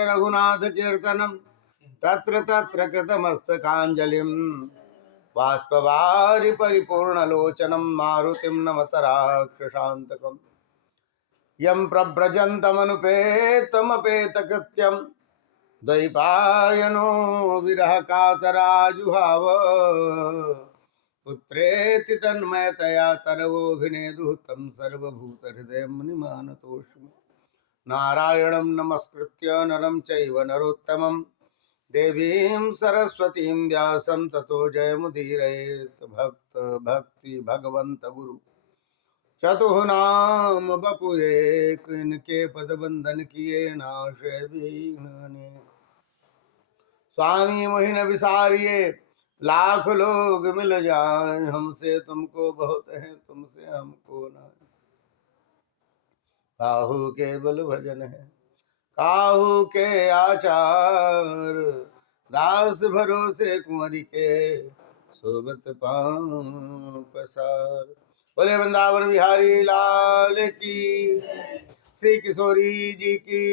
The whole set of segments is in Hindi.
यत्र रघुनाथ कीर्तनम तत्र तत्र कृतमस्तकाञ्जलिं बाष्पवारि परिपूर्णलोचनं मारुतिं नमत राक्षसान्तकम् यं प्रव्रजन्तमनुपेतमपेतकृत्यं द्वैपायनो विरह कातराजुहाव पुत्रेति तन्मयतया तरवोऽभिनेदुः तं सर्वभूतहृदयं मुनिमानतोऽस्मि नारायणं नमस्कृत्य नरं चैव नरोत्तमं देवीं सरस्वतीं व्यासं ततो जयमुदीरयेत् भक्त भक्ति भगवंत गुरु चतुर्नाम बपुए इनके पद बंधन किए नाशे विघ्न स्वामी मोहिन विसारिये लाख लोग मिल जाए हमसे तुमको बहुत है तुमसे हमको ना काहू के बल भजन है काहू के आचार दास भरोसे कुंवरी के सोबत पांव पसार बोले वृंदावन बिहारी लाल की श्री किशोरी जी की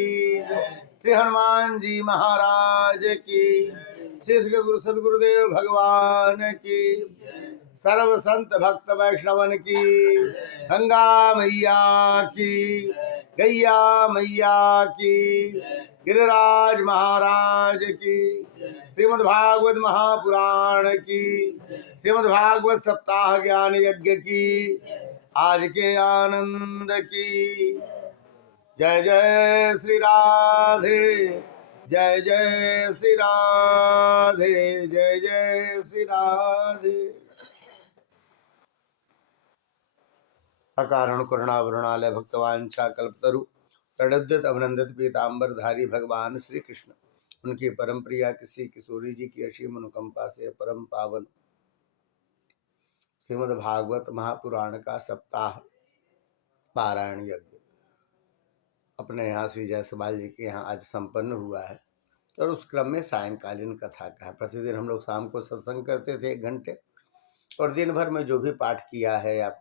श्री हनुमान जी महाराज की श्री सदगुरुदेव भगवान की सर्व संत भक्त वैष्णवन की गंगा मैया की गैया मैया की गिरिराज महाराज की श्रीमद् भागवत महापुराण की श्रीमद् भागवत सप्ताह ज्ञान यज्ञ की आज के आनंद की जय जय श्री राधे जय जय श्री राधे जय जय श्री राधे। अकारण करुणावरुणालय भक्तवांछा कल्पतरु तड़द्यत अभिनंदित पीताम्बरधारी भगवान श्री कृष्ण उनकी परम प्रिया किसी किशोरी जी की असीम अनुकंपा से परम पावन श्रीमद् भागवत महापुराण का सप्ताह पारायण यज्ञ अपने यहाँ श्री जायसवाल जी के यहाँ आज संपन्न हुआ है और उस क्रम में सायंकालीन कथा का है। प्रतिदिन हम लोग शाम को सत्संग करते थे 1 घंटे और दिन भर में जो भी पाठ किया है या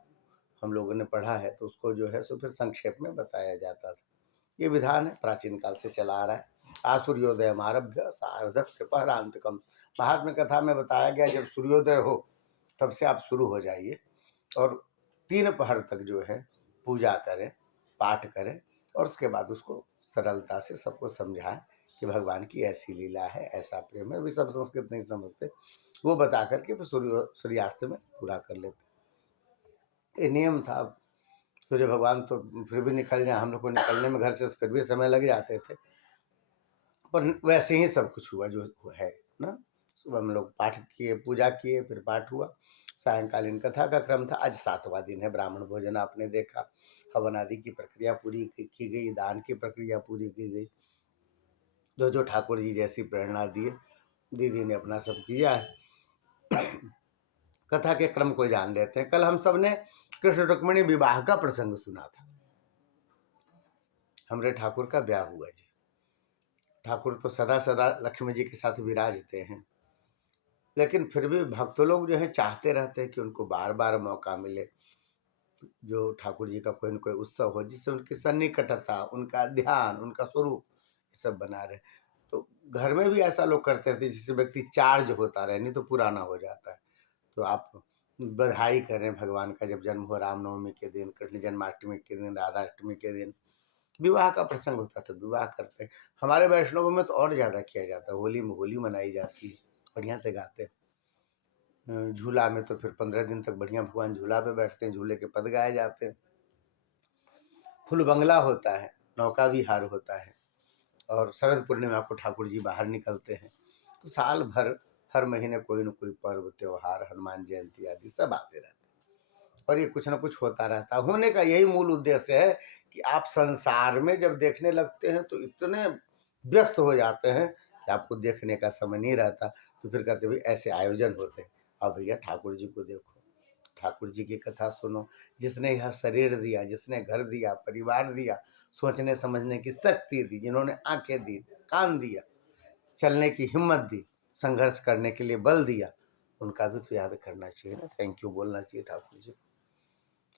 हम लोगों ने पढ़ा है तो उसको जो है सो फिर संक्षेप में बताया जाता था। ये विधान है प्राचीन काल से चला आ रहा है। आसूर्योदय आरभ्य सार्धक त्रिपहरांतकम महात्म्य कथा में बताया गया जब सूर्योदय हो तब से आप शुरू हो जाइए और 3 पहर तक जो है पूजा करें पाठ करें और उसके बाद उसको सरलता से सबको समझाएं कि भगवान की ऐसी लीला है ऐसा प्रेम है। वे सब संस्कृत नहीं समझते वो बता करके फिर सूर्यास्त में पूरा कर लेते। ये नियम था। सूर्य भगवान तो फिर भी निकल जाए हम लोग को निकलने में घर से फिर भी समय लग जाते थे पर वैसे ही सब कुछ हुआ जो है ना। सुबह हम लोग पाठ किए पूजा किए फिर पाठ हुआ सायंकालीन कथा का क्रम था। आज 7वां दिन है। ब्राह्मण भोजन आपने देखा हवन आदि की प्रक्रिया पूरी की गई दान की प्रक्रिया पूरी की गई जो ठाकुर जी जैसी प्रेरणा दिए दीदी ने अपना सब किया है। कथा के क्रम को जान लेते हैं। कल हम सब ने कृष्ण रुक्मिणी विवाह का प्रसंग सुना था। हमारे ठाकुर का ब्याह हुआ जी। ठाकुर तो सदा सदा लक्ष्मी जी के साथ विराजते हैं लेकिन फिर भी भक्त लोग जो है चाहते रहते हैं कि उनको बार बार मौका मिले जो ठाकुर जी का कोई न कोई उत्सव हो जिससे उनकी सन्निकटता उनका ध्यान उनका स्वरूप ये सब बना रहे। तो घर में भी ऐसा लोग करते रहते जिससे व्यक्ति चार्ज होता रहे नहीं तो पुराना हो जाता है। तो आप बधाई करें भगवान का जब जन्म हो रामनवमी के दिन कृष्ण जन्माष्टमी के दिन राधाष्टमी के दिन विवाह का प्रसंग होता है तो विवाह करते हैं। हमारे वैष्णव में तो और ज़्यादा किया जाता है। होली में होली मनाई जाती है बढ़िया से गाते हैं। झूला में तो फिर 15 दिन तक बढ़िया भगवान झूला पे बैठते हैं झूले के पद गाए जाते हैं। फुल बंगला होता है नौका विहार होता है और शरद पूर्णिमा को ठाकुर जी बाहर निकलते हैं। तो साल भर हर महीने कोई न कोई पर्व त्योहार हनुमान जयंती आदि सब आते रहते हैं और ये कुछ न कुछ होता रहता है। होने का यही मूल उद्देश्य है कि आप संसार में जब देखने लगते हैं तो इतने व्यस्त हो जाते हैं कि आपको देखने का समय नहीं रहता। तो फिर कहते भाई ऐसे आयोजन होते हैं। अब भैया ठाकुर जी को देखो ठाकुर जी की कथा सुनो जिसने यह शरीर दिया जिसने घर दिया परिवार दिया सोचने समझने की शक्ति दी जिन्होंने आंखें दी कान दिया चलने की हिम्मत दी संघर्ष करने के लिए बल दिया उनका भी तो याद करना चाहिए ना। थैंक यू बोलना चाहिए ठाकुर जी।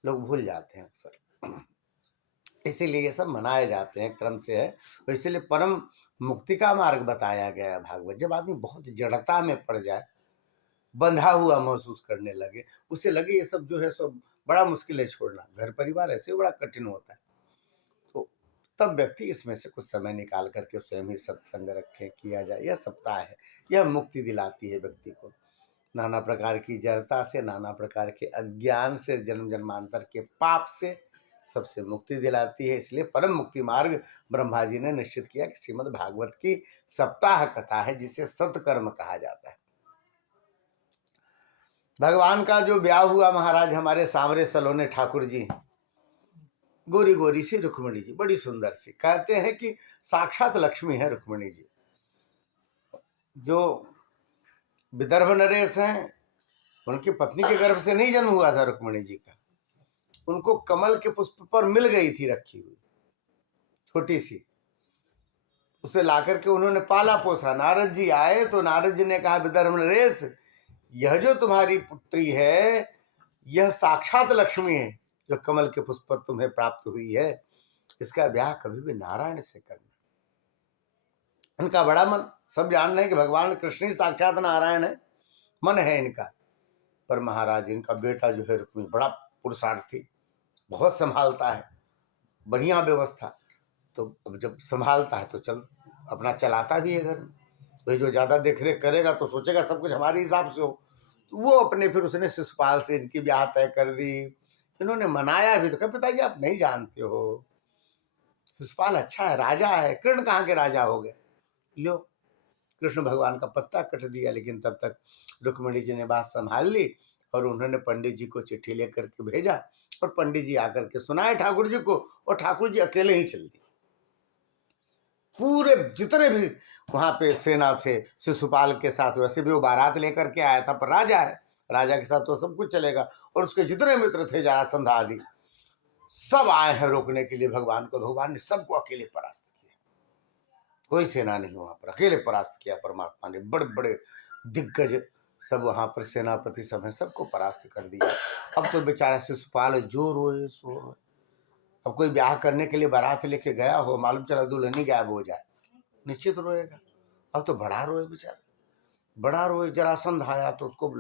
लोग भूल जाते हैं अक्सर इसीलिए ये सब मनाए जाते हैं, क्रम से है। तो इसीलिए परम मुक्ति का मार्ग बताया गया है भागवत। जब आदमी बहुत जड़ता में पड़ जाए, बंधा हुआ महसूस करने लगे, उसे लगे ये सब जो है सब बड़ा मुश्किल है छोड़ना, घर परिवार ऐसे बड़ा कठिन होता है, तो तब व्यक्ति इसमें से कुछ समय निकाल करके स्वयं ही सत्संग रखे, किया जाए। यह सप्ताह है, यह मुक्ति दिलाती है व्यक्ति को नाना प्रकार की जड़ता से, नाना प्रकार के अज्ञान से, जन्म जन्मांतर के पाप से, सबसे मुक्ति दिलाती है। इसलिए परम मुक्ति मार्ग ब्रह्मा जी ने निश्चित किया कि श्रीमद् भागवत की सप्ताह कथा है, जिसे सत्कर्म कहा जाता है। भगवान का जो ब्याह हुआ महाराज, हमारे सांवरे सलोने ठाकुर जी, गोरी गोरी सी रुक्मिणी जी, बड़ी सुंदर सी, कहते हैं कि साक्षात लक्ष्मी है रुक्मिणी जी। जो विदर्भ नरेश हैं, उनकी पत्नी के गर्भ से नहीं जन्म हुआ था रुक्मिणी जी का, उनको कमल के पुष्प पर मिल गई थी रखी हुई छोटी सी, उसे लाकर के उन्होंने पाला पोसा। नारद जी आए तो नारद जी ने कहा, विदर्भ नरेश, यह जो तुम्हारी पुत्री है यह साक्षात लक्ष्मी है, जो कमल के पुष्प पर तुम्हें प्राप्त हुई है, इसका ब्याह कभी भी नारायण से करना। इनका बड़ा मन, सब जान रहे हैं कि भगवान कृष्ण ही साक्षात नारायण है, मन है इनका। पर महाराज इनका बेटा जो है रुक्मी बड़ा पुरुषार्थी, बहुत संभालता है, बढ़िया व्यवस्था। तो अब जब संभालता है तो चल अपना चलाता भी है घर में, भाई जो ज़्यादा देख रेख करेगा तो सोचेगा सब कुछ हमारे हिसाब से हो, तो वो अपने फिर उसने शिशुपाल से इनकी ब्याह तय कर दी। इन्होंने मनाया भी तो कहा, पिताजी आप नहीं जानते हो, शिशुपाल अच्छा है, राजा है, कृष्ण कहाँ के राजा हो गए। लो, कृष्ण भगवान का पत्ता कट दिया, लेकिन तब तक रुक्मिणी जी ने बात संभाल ली और उन्होंने पंडित जी को चिट्ठी लेकर के भेजा, और पंडित जी आकर के सुनाए ठाकुर जी को, और ठाकुर जी अकेले ही चल दिए। पूरे जितने भी वहां पे सेना थे शिशुपाल के साथ, वैसे भी वो बारात लेकर के आया था, पर राजा है, राजा के साथ तो सब कुछ चलेगा, और उसके जितने मित्र थे जरासंध आदि सब आए हैं रोकने के लिए भगवान को। भगवान ने सबको अकेले परास्त किया, कोई सेना नहीं वहां पर, अकेले परास्त किया परमात्मा ने। बड़े बड़े दिग्गज सब वहां पर सेनापति सब हैं, सबको परास्त कर दिया। अब तो बेचारा शिशुपाल जो रोए सो रोए। अब कोई ब्याह करने के लिए बारात लेके गया हो, मालूम चला दुल्हन ही गायब हो जाए, निश्चित रोएगा। अब तो बड़ा रोए बेचारा, बड़ा रोए। जरासंध आया तो उसको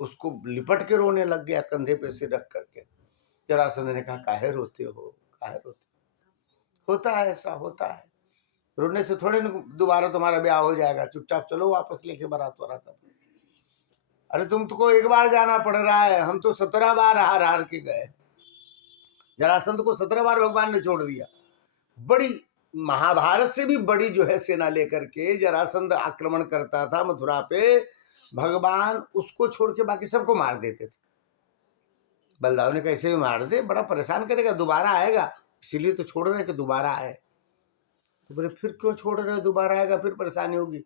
उसको लिपट के रोने लग गया, कंधे पे सिर रख करके। जरासंध ने कहा, काहे रोते हो, काहे रोते हो? होता है, ऐसा होता है, रोने से थोड़े न दोबारा तुम्हारा ब्याह हो जाएगा, चुपचाप चलो वापस लेके बारात वारात। अरे तुमको एक बार जाना पड़ रहा है, हम तो 17 बार हार हार के गए। जरासंध को 17 बार भगवान ने छोड़ दिया। बड़ी महाभारत से भी बड़ी जो है सेना लेकर के जरासंध आक्रमण करता था मथुरा पे, भगवान उसको छोड़ के बाकी सबको मार देते थे। बलदाव ने कैसे भी मार दे, बड़ा परेशान करेगा, दोबारा आएगा, इसीलिए तो छोड़ रहे कि दोबारा आए। तो बोले फिर क्यों छोड़ रहे हो, दोबारा आएगा फिर परेशानी होगी।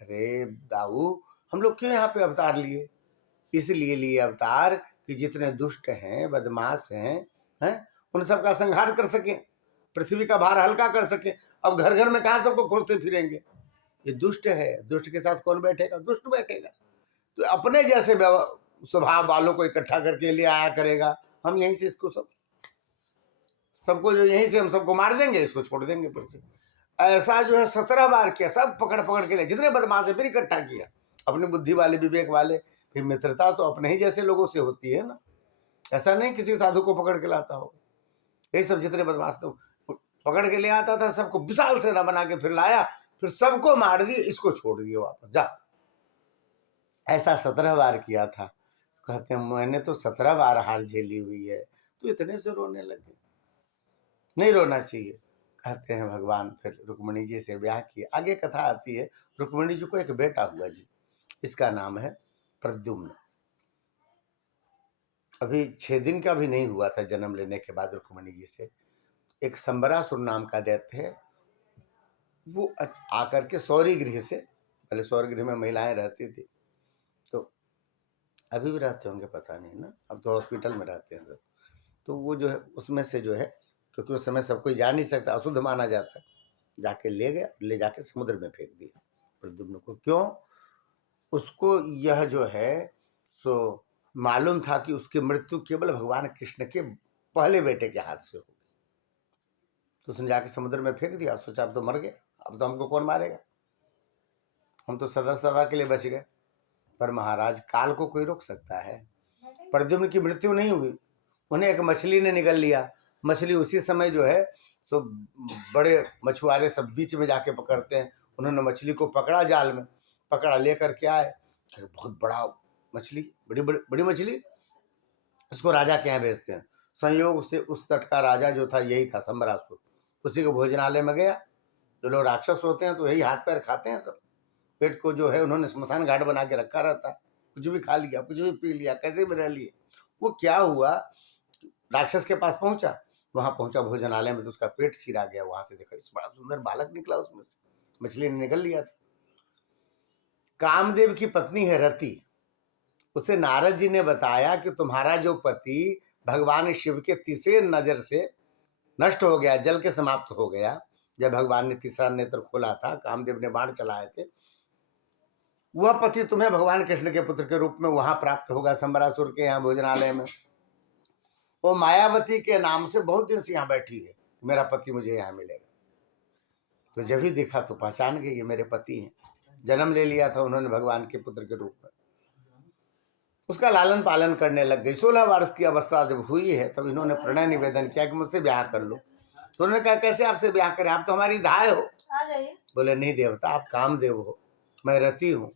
अरे दाऊ, हम लोग क्यों यहाँ पे अवतार लिए? इसलिए लिए अवतार कि जितने दुष्ट हैं, बदमाश हैं, उन सबका संहार कर सके, पृथ्वी का भार हल्का कर सके। अब घर घर में कहाँ सबको खोजते फिरेंगे, ये दुष्ट है, दुष्ट के साथ कौन बैठेगा, दुष्ट बैठेगा। तो अपने जैसे स्वभाव वालों को इकट्ठा करके ले आया करेगा, हम यहीं से इसको सबको जो यहीं से हम सबको मार देंगे, इसको छोड़ देंगे फिर से। ऐसा जो है 17 बार किया, सब पकड़ पकड़ के ले, जितने बदमाश है फिर इकट्ठा किया, अपनी बुद्धि वाले, विवेक वाले। फिर मित्रता तो अपने ही जैसे लोगों से होती है ना, ऐसा नहीं किसी साधु को पकड़ के लाता हो। यही सब जितने बदमाश तो पकड़ के ले आता था, सबको विशाल सेना बना के फिर लाया, फिर सबको मार दिए, इसको छोड़ दिए वापस जा। ऐसा 17 बार किया था। कहते हैं मैंने तो 17 बार हार झेली हुई है, तो इतने से रोने लगे, नहीं रोना चाहिए। कहते हैं भगवान फिर रुक्मिणी जी से ब्याह किए। आगे कथा आती है, रुक्मिणी जी को एक बेटा हुआ जी, इसका नाम है प्रद्युम्न। अभी 6 दिन का भी नहीं हुआ था जन्म लेने के बाद रुक्मिणी जी से। एक संबरासुर नाम का दैत्य है, वो आकर के सौरी गृह से, पहले सौरी गृह में महिलाएं रहती थी, तो अभी भी रहते होंगे पता नहीं ना, अब तो हॉस्पिटल में रहते हैं सब। तो वो जो है उसमें से जो है, क्योंकि उस समय सब कोई जा नहीं सकता, अशुद्ध माना जाता है, जाके ले गया, ले जाके समुद्र में फेंक दिया प्रद्युम्न को। क्यों? उसको यह जो है सो मालूम था कि उसकी मृत्यु केवल भगवान कृष्ण के पहले बेटे के हाथ से होगी, तो उसने जाके समुद्र में फेंक दिया, सोचा अब तो मर गए, अब तो हमको कौन मारेगा, हम तो सदा सदा के लिए बच गए। पर महाराज काल को कोई रोक सकता है? प्रद्युम्न की मृत्यु नहीं हुई, उन्हें एक मछली ने निगल लिया। मछली उसी समय जो है सो बड़े मछुआरे सब बीच में जाके पकड़ते हैं, उन्होंने मछली को पकड़ा, जाल में पकड़ा, लेकर के आए, बहुत बड़ा मछली, बड़ी बड़ी बड़ी मछली, उसको राजा के यहाँ भेजते हैं। संयोग से उस तट का राजा जो था यही था संबरासुर, उसी के भोजनालय में गया। जो लोग राक्षस होते हैं तो यही हाथ पैर खाते हैं सब, पेट को जो है उन्होंने स्मशान घाट बना के रखा रहता है, कुछ भी खा लिया, कुछ भी पी लिया, कैसे भी रह लिए। वो क्या हुआ, राक्षस के पास पहुंचा, वहां पहुंचा भोजनालय में तो उसका पेट चीरा गया, वहां से देखा बड़ा सुंदर बालक निकला उसमें से, मछली ने निकल लिया था। कामदेव की पत्नी है रति, उसे नारद जी ने बताया कि तुम्हारा जो पति भगवान शिव के तीसरे नजर से नष्ट हो गया, जल के समाप्त हो गया। जब भगवान ने तीसरा नेत्र खोला था, कामदेव ने बाण चलाए थे, वह पति तुम्हें भगवान कृष्ण के पुत्र के रूप में वहां प्राप्त होगा, संबरासुर के यहाँ भोजनालय में। वो मायावती के नाम से बहुत दिन से यहाँ बैठी है, मेरा पति मुझे यहाँ मिलेगा। तो जब ही देखा तो पहचान गई ये मेरे पति हैं, जन्म ले लिया था उन्होंने भगवान के पुत्र के रूप में। उसका लालन पालन करने लग गई। 16 वर्ष की अवस्था जब हुई है तब इन्होंने प्रणय निवेदन किया कि मुझसे ब्याह कर लो। तो उन्होंने कहा कैसे आपसे ब्याह करें, आप तो हमारी दाय हो। बोले नहीं देवता, आप कामदेव हो, मैं रति हूँ।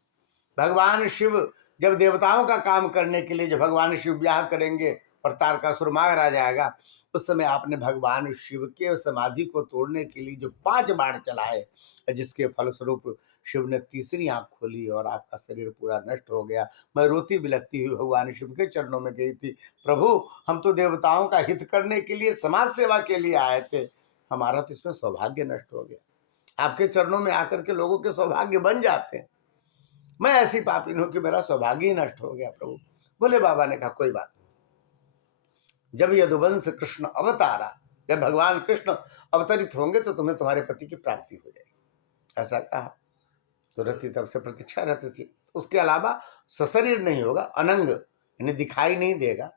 भगवान शिव जब देवताओं का काम करने के लिए जब भगवान शिव ब्याह करेंगे और तारकासुर मारा जाएगा, उस समय आपने भगवान शिव के समाधि को तोड़ने के लिए जो 5 बाण चलाए, जिसके फलस्वरूप शिव ने तीसरी आंख खोली और आपका शरीर पूरा नष्ट हो गया। मैं रोती बिलखती हुई भगवान शिव के चरणों में गई थी, प्रभु हम तो देवताओं का हित करने के लिए, समाज सेवा के लिए आए थे, हमारा तो इसमें सौभाग्य नष्ट हो गया। आपके चरणों में आकर के लोगों के सौभाग्य बन जाते हैं, मैं ऐसी पापिन हूं कि मेरा सौभाग्य ही नष्ट हो गया प्रभु। बोले बाबा ने कहा कोई बात नहीं, जब यदुवंश कृष्ण अवतारा, जब भगवान कृष्ण अवतरित होंगे तो तुम्हें तुम्हारे पति की प्राप्ति हो जाएगी, ऐसा कहा। तो रति तब से प्रतीक्षा रहती थी। उसके अलावा सशरीर नहीं होगा, अनंग, इन्हें दिखाई नहीं देगा,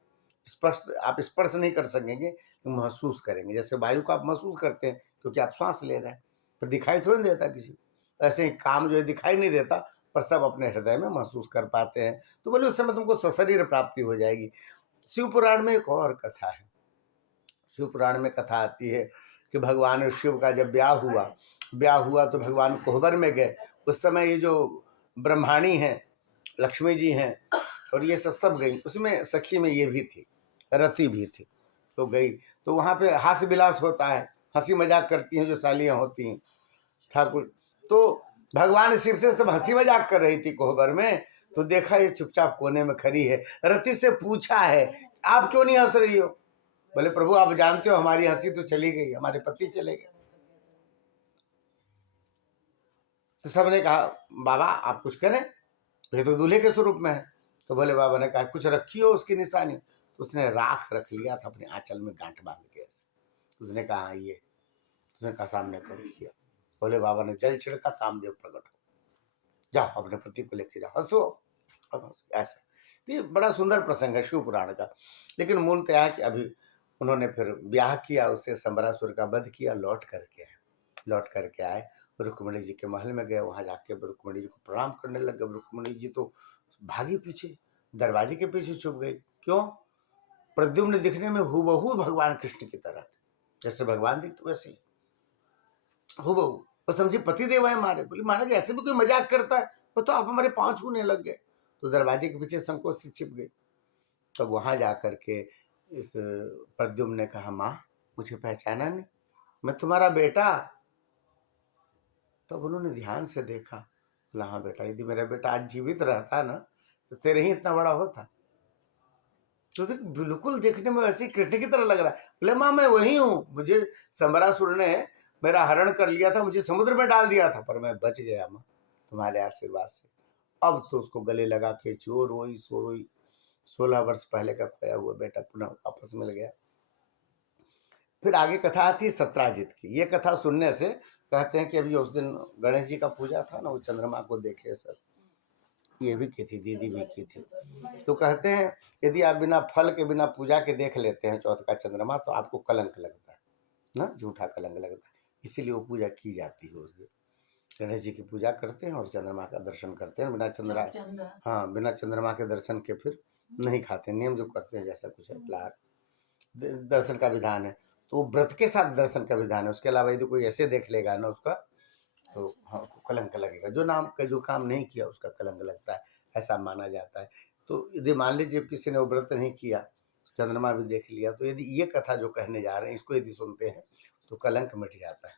स्पर्श आप स्पर्श नहीं कर सकेंगे, महसूस करेंगे, जैसे वायु को आप महसूस करते हैं क्योंकि आप सांस ले रहे हैं, पर दिखाई थोड़ी नहीं देता किसी को। ऐसे ही काम जो है दिखाई नहीं देता, पर सब अपने हृदय में महसूस कर पाते हैं। तो बोले उस समय तुमको सशरीर प्राप्ति हो जाएगी। शिव पुराण में एक और कथा है। शिव पुराण में कथा आती है कि भगवान शिव का जब ब्याह हुआ तो भगवान कोहबर में गए। उस समय ये जो ब्रह्माणी हैं, लक्ष्मी जी हैं, और ये सब गई, उसमें सखी में ये भी थी, रति भी थी। तो गई तो वहाँ पे हास्य विलास होता है, हंसी मजाक करती हैं जो सालियाँ होती हैं ठाकुर। तो भगवान शिव से सब हंसी मजाक कर रही थी कोहबर में, तो देखा ये चुपचाप कोने में खड़ी है। रति से पूछा है आप क्यों नहीं हंस रही हो? बोले प्रभु आप जानते हो हमारी हंसी तो चली गई, हमारे पति चले गए। तो सबने कहा बाबा आप कुछ करें, ये तो दूल्हे के स्वरूप में है। तो बोले बाबा ने कहा कुछ रखी हो उसकी निशानी। तो उसने राख रख लिया था अपने आंचल में गांठ बांध के ऐसे। तो उसने कहा हाँ ये, उसने कहा सामने कर किया। बोले बाबा ने जल छिड़का, कामदेव प्रकट हो, जाओ अपने पति को लेके जाओ, हंसो अब हंसो, ऐसा। तो ये बड़ा सुंदर प्रसंग है शिव पुराण का। लेकिन मूल तो है कि अभी उन्होंने फिर ब्याह किया, उससे संबरासुर का वध किया, लौट करके आए, रुक्मिणी जी के महल में गए, वहां जाके रुक्मिणी जी को प्रणाम करने लग गए। रुक्मिणी जी तो भागी पीछे, दरवाजे के पीछे छुप गई। क्यों? प्रद्युम्न दिखने में हूबहू भगवान कृष्ण की तरह थे, जैसे भगवान दिखते वैसे हूबहू। वो समझी पति देव है हमारे। बोली महाराज ऐसे भी कोई मजाक करता है? वो तो आप हमारे पांव छूने लग गए। तो दरवाजे के पीछे संकोच से छिप गई। तब वहां जाकर के इस प्रद्युम्न ने कहा माँ मुझे पहचाना नहीं, मैं तुम्हारा बेटा। तब उन्होंने ध्यान से देखा, बोला हाँ बेटा, यदि मेरा बेटा आज जीवित रहता ना तो तेरे ही इतना बड़ा होता। तो बिल्कुल देखने में वैसे कृष्ण की तरह लग रहा है। बोले माँ मैं वही हूँ, मुझे संबरासुर ने मेरा हरण कर लिया था, मुझे समुद्र में डाल दिया था, पर मैं बच गया माँ तुम्हारे आशीर्वाद से। अब तो उसको गले लगा के सो रोई 16 वर्ष पहले का खोया हुआ बेटा पुनः वापस मिल गया। फिर आगे कथा आती है सत्राजित की। ये कथा सुनने से कहते हैं कि अभी उस दिन गणेश जी का पूजा था ना, वो चंद्रमा को देखे सब, ये भी की थी, दीदी भी की थी। तो कहते हैं यदि आप बिना फल के बिना पूजा के देख लेते हैं चौथ का चंद्रमा तो आपको कलंक लगता है। ना, झूठा कलंक लगता है। इसीलिए वो पूजा की जाती है उस दिन। गणेश जी की पूजा करते हैं और चंद्रमा का दर्शन करते हैं। हाँ, बिना चंद्रमा के दर्शन के फिर नहीं खाते, नियम जो करते हैं जैसा कुछ है फिलहाल दर्शन का विधान है। तो वो व्रत के साथ दर्शन का विधान है, उसके अलावा यदि कोई ऐसे देख लेगा ना उसका, तो हाँ उसको कलंक लगेगा। जो काम नहीं किया उसका कलंक लगता है, ऐसा माना जाता है। तो यदि मान लीजिए किसी ने वो व्रत नहीं किया, चंद्रमा भी देख लिया, तो यदि ये कथा जो कहने जा रहे हैं इसको यदि सुनते हैं तो कलंक मिट जाता है।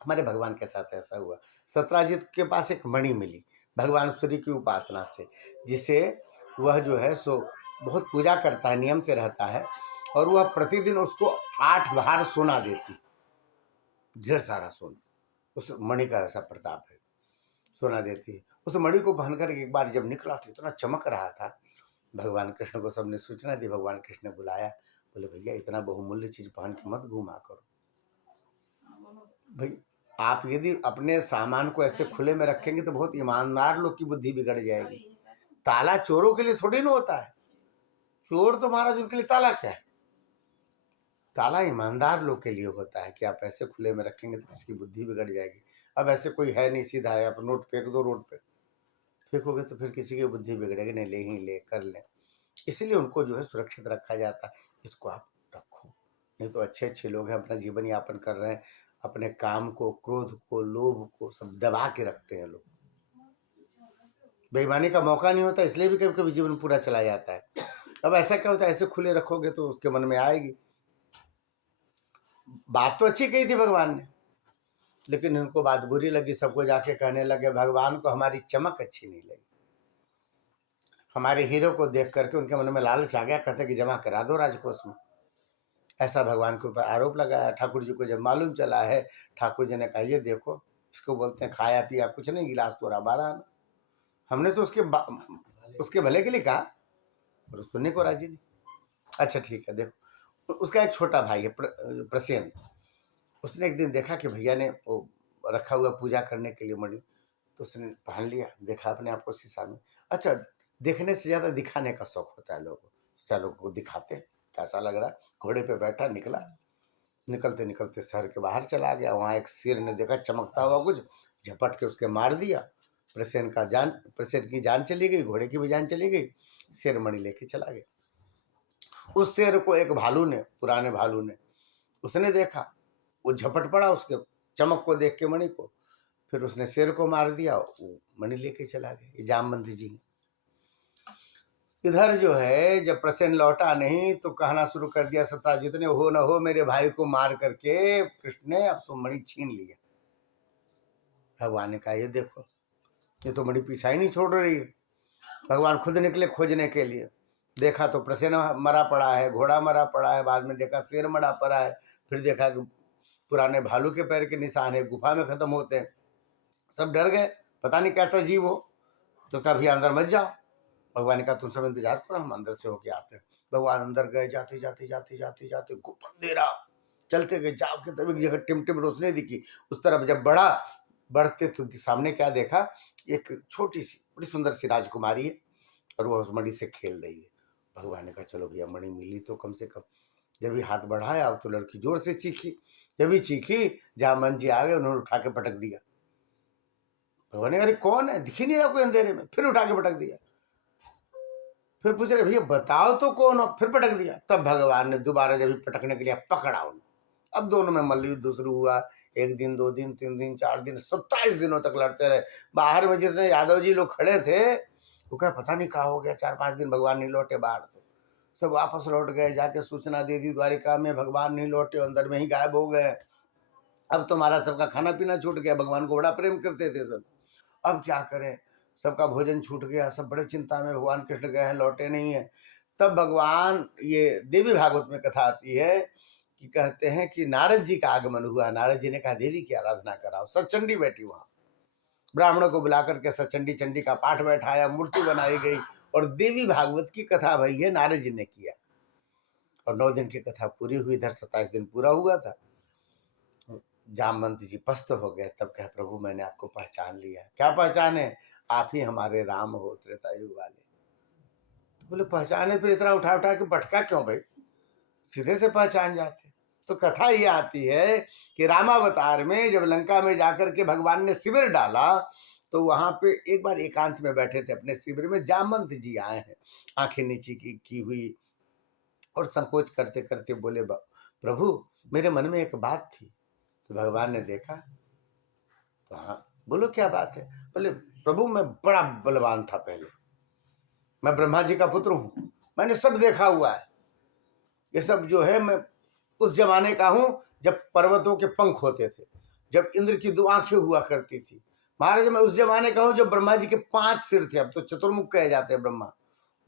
हमारे भगवान के साथ ऐसा हुआ। सत्राजित के पास एक मणि मिली भगवान सूर्य की उपासना से, जिसे वह जो है सो बहुत पूजा करता है, नियम से रहता है, और वह प्रतिदिन उसको 8 भार सोना देती, ढेर सारा सोना। उस मणि का ऐसा प्रताप है, सोना देती है। उस मणि को पहनकर एक बार जब निकला तो इतना चमक रहा था, भगवान कृष्ण को सबने सूचना दी। भगवान कृष्ण ने बुलाया, बोले भैया इतना बहुमूल्य चीज पहन के मत घूमा करो भाई। आप यदि अपने सामान को ऐसे खुले में रखेंगे तो बहुत ईमानदार लोग की बुद्धि बिगड़ जाएगी। ताला चोरों के लिए थोड़ी ना होता है, चोर तो महाराज उनके लिए ताला क्या है, ताला ईमानदार लोग के लिए होता है कि आप ऐसे खुले में रखेंगे तो किसकी बुद्धि बिगड़ जाएगी। अब ऐसे कोई है नहीं सीधा है, आप नोट फेंक दो रोड पे, फेंकोगे तो फिर किसी की बुद्धि बिगड़ेगी, नहीं ले ही ले कर ले। इसलिए उनको जो है सुरक्षित रखा जाता है, इसको आप रखो। नहीं तो अच्छे अच्छे लोग हैं अपना जीवन यापन कर रहे हैं, अपने काम को, क्रोध को, लोभ को सब दबा के रखते हैं लोग। बेईमानी का मौका नहीं होता, इसलिए भी कभी कभी जीवन पूरा चला जाता है। अब ऐसा क्या होता है, ऐसे खुले रखोगे तो उसके मन में आएगी। बात तो अच्छी कही थी भगवान ने, लेकिन उनको बात बुरी लगी, सबको जाके कहने लगे भगवान को हमारी चमक अच्छी नहीं लगी। हमारे हीरो को देख करके उनके मन में लालच आ गया, कहते कि जमा करा दो राजकोष में। ऐसा भगवान के ऊपर आरोप लगाया। ठाकुर जी को जब मालूम चला है, ठाकुर जी ने कहा ये देखो, इसको बोलते हैं खाया पिया कुछ नहीं, गिलास तोड़ा 12 आना। हमने तो उसके भले के लिए कहा, और सुनने को राजी नहीं। अच्छा ठीक है, देखो उसका एक छोटा भाई है प्रसेन, उसने एक दिन देखा कि भैया ने वो रखा हुआ पूजा करने के लिए मणि, तो उसने पहन लिया, देखा अपने आप को शीशा में। अच्छा, देखने से ज्यादा दिखाने का शौक होता है लोगों को, लोगों को दिखाते कैसा लग रहा। घोड़े पे बैठा निकला, निकलते निकलते शहर के बाहर चला गया। वहां एक शेर ने देखा चमकता हुआ कुछ, झपट के उसके मार दिया। प्रसेन की जान चली गई, घोड़े की भी जान चली गई, शेर मणि लेके चला गया। उस शेर को एक भालू ने, पुराने भालू ने, उसने देखा, वो झपट पड़ा उसके चमक को देख के मणि को, फिर उसने शेर को मार दिया, वो मणि लेके चला गया जामवंत जी ने। इधर जो है जब प्रसेन लौटा नहीं तो कहना शुरू कर दिया सत्ताजित ने, हो न हो मेरे भाई को मार करके कृष्ण ने अब तो मणि छीन लिया। भगवान ने कहा ये देखो, ये तो मणि पीछा ही नहीं छोड़ रही है। भगवान खुद निकले खोजने के लिए, देखा तो प्रसेन मरा पड़ा है, घोड़ा मरा पड़ा है, बाद में देखा शेर मरा पड़ा है, फिर देखा कि पुराने भालू के पैर के निशान है, गुफा में खत्म होते हैं। सब डर गए, पता नहीं कैसा जीव हो, तो कभी अंदर मत जाओ। भगवान ने कहा तुम सब इंतजार करो, हम अंदर से होके आते हैं। भगवान अंदर गए, जाते जाते जाते जाते जाते खूब अंधेरा, चलते गए, जाओ के तब एक जगह टिम रोशनी दिखी। उस तरफ जब बढ़ते तो सामने क्या देखा, एक छोटी सी बड़ी सुंदर सी राजकुमारी है और वो उस मणि से खेल रही है। भगवान ने कहा चलो भैया मणि मिली तो कम से कम। जब भी हाथ बढ़ाया तो लड़की जोर से चीखी, जब भी चीखी जामवंत जी आ गए, उन्होंने उठा के पटक दिया। भगवान ने कहा कौन है, दिख ही नहीं रहा कोई अंधेरे में, फिर उठा के पटक दिया। फिर पूछ रहे भैया बताओ तो कौन हो, फिर पटक दिया। तब भगवान ने दोबारा जब पटकने के लिए पकड़ा उन्हें। अब दोनों में मल्लयुद्ध शुरू हुआ। 1 दिन 2 दिन 3 दिन 4 दिन 27 दिनों तक लड़ते रहे। बाहर में जितने यादव जी लोग खड़े थे वो कहा पता नहीं कहा हो गया, 4-5 दिन भगवान नहीं लौटे बाहर से। सब वापस लौट गए, जाके सूचना दे दी द्वारिका में भगवान नहीं लौटे, अंदर में ही गायब हो गए। अब तुम्हारा सबका खाना पीना छूट गया, भगवान को बड़ा प्रेम करते थे सब, अब क्या करें, सबका भोजन छूट गया, सब बड़े चिंता में, भगवान कृष्ण गए हैं लौटे नहीं है। तब भगवान, ये देवी भागवत में कथा आती है कि कहते हैं कि नारद जी का आगमन हुआ। नारद जी ने कहा देवी की आराधना कराओ। सचंडी बैठी वहां, ब्राह्मणों को बुलाकर के सचंडी चंडी का पाठ बैठाया, मूर्ति बनाई गई और देवी भागवत की कथा भई है, नारद जी ने किया। और 9 दिन की कथा पूरी हुई, इधर 27 दिन पूरा हुआ था। जामवंत जी पस्त हो गए, तब कहे प्रभु मैंने आपको पहचान लिया। क्या पहचाने, आप ही हमारे राम हो त्रेता युग वाले। तो बोले पहचाने, फिर इतना उठा उठा के भटका क्यों भाई, सीधे से पहचान जाते। तो कथा ये आती है कि रामावतार में जब लंका में जाकर के भगवान ने शिविर डाला तो वहां पे एक बार एकांत में बैठे थे अपने शिविर में, जामवंत जी आए हैं, आंखें नीचे की हुई और संकोच करते करते बोले, प्रभु मेरे मन में एक बात थी। तो भगवान ने देखा, तो हाँ बोलो क्या बात है। बोले, प्रभु मैं बड़ा बलवान था पहले, मैं ब्रह्मा जी का पुत्र हूँ, मैंने सब देखा हुआ है, ये सब जो है मैं उस जमाने का हूं जब पर्वतों के पंख होते थे, जब इंद्र की 2 आंखें हुआ करती थी। महाराज मैं उस जमाने का हूं जब ब्रह्मा जी के 5 सिर थे, अब तो चतुर्मुख कहे जाते हैं ब्रह्मा।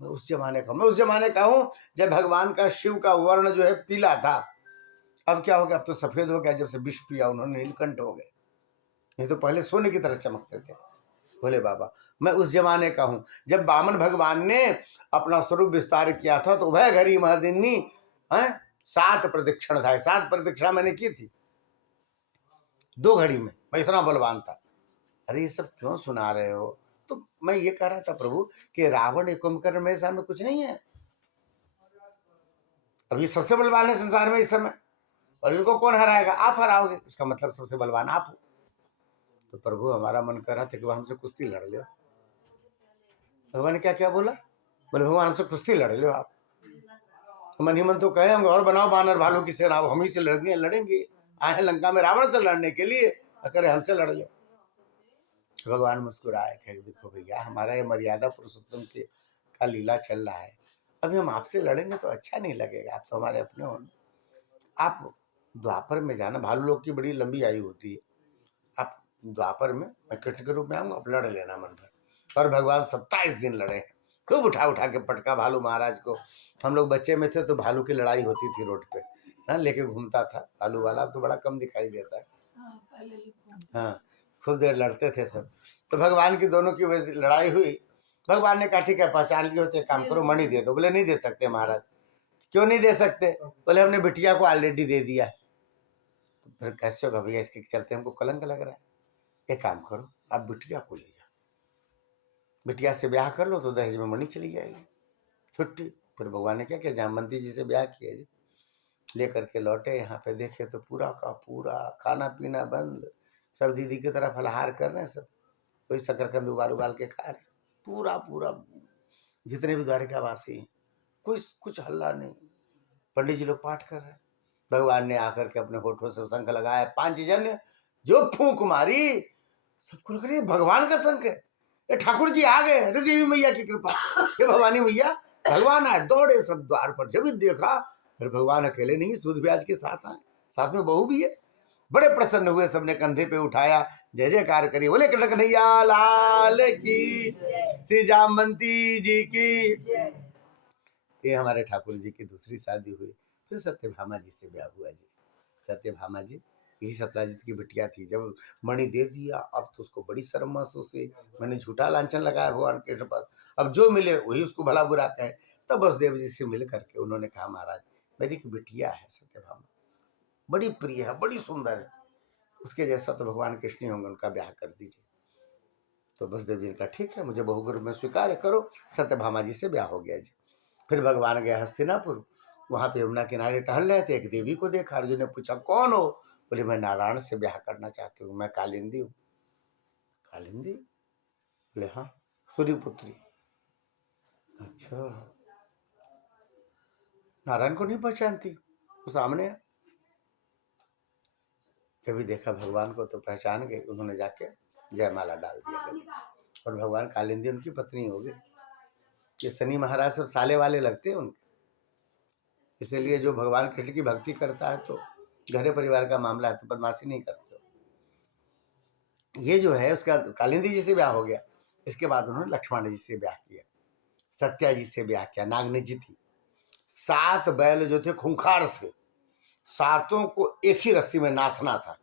मैं उस जमाने का, मैं उस जमाने का हूं जब भगवान का शिव का वर्ण जो है पीला था, अब क्या हो गया, अब तो सफेद हो गया, जब से विष पिया उन्होंने नीलकंठ हो गए, नहीं तो पहले सोने की तरह चमकते थे। बोले बाबा मैं उस जमाने का हूं जब वामन भगवान ने अपना स्वरूप विस्तार किया था, तो वह घड़ी महदिनी है 7 प्रदक्षिण था, 7 प्रदक्षिणा मैंने की थी 2 घड़ी में, मैं इतना बलवान था। अरे ये सब क्यों सुना रहे हो। तो मैं ये कह रहा था प्रभु कि रावण एक कुंभकर्ण मेरे सामने कुछ नहीं है, अब ये सबसे बलवान है संसार में इस समय, और इनको कौन हराएगा, आप हराओगे, इसका मतलब सबसे बलवान आप हो। तो प्रभु हमारा मन कर रहा था कि वह हमसे कुश्ती लड़ लो। भगवान ने क्या क्या बोला, बोले भगवान हमसे कुश्ती लड़ लो आप। तो मन ही मन तो कहे हम और बनाओ बानर भालू की सेना, हम ही से लड़ेंगे, आए लंका में रावण से लड़ने के लिए, अगर हमसे लड़ लो। भगवान मुस्कुराए, कहे देखो भैया हमारा ये मर्यादा पुरुषोत्तम के का लीला चल रहा है, अभी हम आपसे लड़ेंगे तो अच्छा नहीं लगेगा, आप तो हमारे अपने हो। आप द्वापर में जाना, भालू लोग की बड़ी लंबी आयु होती है, आप द्वापर में मैं कृष्ण के रूप में आऊंगा, आप लड़ लेना मन भर। और भगवान 27 दिन लड़े हैं, खूब उठा उठा के पटका भालू महाराज को। हम लोग बच्चे में थे तो भालू की लड़ाई होती थी रोड पे, हाँ लेके घूमता था भालू वाला, अब तो बड़ा कम दिखाई देता है। हाँ खूब देर लड़ते थे सब। तो भगवान की दोनों की वैसी लड़ाई हुई, भगवान ने कहा ठीक है पहचान लिए होते, काम करो मणि दे दो। बोले नहीं दे सकते महाराज। क्यों नहीं दे सकते, बोले हमने बिटिया को ऑलरेडी दे दिया। तो फिर कैसे होगा भैया, इसके चलते हमको कलंक लग रहा है, एक काम करो आप बिटिया को ले जाओ, बिटिया से ब्याह कर लो तो दहेज में मणि चली जाएगी, छुट्टी। फिर भगवान ने क्या किया, जामवंती जी से ब्याह किया जी, लेकर के लौटे, यहाँ पे देखे तो पूरा का पूरा खाना पीना बंद, सब दीदी की तरह फलाहार कर रहे हैं, सब कोई शकरकंद उबाल उबाल के खा रहे, पूरा पूरा जितने भी द्वारिका वासी हैं कोई कुछ हल्ला नहीं, पंडित जी लोग पाठ कर रहे हैं। भगवान ने आकर के अपने होठों से शंख लगाया, 5 जन जो फूंक मारी, सबको लग रही भगवान का शंख है, ये ठाकुर जी आ गए, अरे देवी मैया की कृपा, ये भवानी मैया भगवान आए। दौड़े सब द्वार पर, जब देखा फिर भगवान अकेले नहीं सूद ब्याज के साथ आए, साथ में बहू भी है। बड़े प्रसन्न हुए, सबने कंधे पे उठाया, जय जयकार करिए, बोले कृष्ण कन्हैया लाल की, श्री जामवंती जी की। ये हमारे ठाकुर जी की दूसरी शादी हुई। फिर सत्यभामा जी से ब्याह हुआ जी। सत्यभामा जी यही सत्राजित की बिटिया थी, जब मणि दे दिया अब तो उसको बड़ी शर्म महसूस हुई, मैंने झूठा लांछन लगाया भगवान के पर, अब जो मिले वही उसको भला बुरा कहे। तब वसुदेव जी से मिल करके उन्होंने कहा महाराज मेरी एक बिटिया है सत्यभामा, बड़ी प्रिय है, बड़ी सुंदर है, उसके जैसा तो भगवान कृष्ण ही होंगे, उनका ब्याह कर दीजिए। तो वसुदेव जी ने कहा ठीक है, मुझे बहु रूप में स्वीकार करो। सत्यभामा जी से ब्याह हो गया जी। फिर भगवान गए हस्तिनापुर, वहां पे यमुना किनारे टहल रहे थे, एक देवी को देखा। अर्जुन ने पूछा कौन हो, बोले मैं नारायण से ब्याह करना चाहती हूँ, मैं कालिंदी हूँ। कालिंदी, बोले हाँ, सूर्यपुत्री। अच्छा, नारायण को नहीं पहचानती, वो सामने है। जब भी देखा भगवान को तो पहचान गए, उन्होंने जाके जयमाला डाल दिया गले, और भगवान कालिंदी उनकी पत्नी हो गई। ये शनि महाराज सब साले वाले लगते हैं उनके, इसलिए जो भगवान कृष्ण की भक्ति करता है तो घरे परिवार का मामला है तो बदमाशी नहीं करते। ये जो है उसका कालिंदी जी से ब्याह हो गया। इसके बाद उन्होंने लक्ष्मण जी से ब्याह किया, सत्या जी से ब्याह किया, नागनी जी थी। 7 बैल जो थे खूंखार थे, सातों को एक ही रस्सी में नाथना था।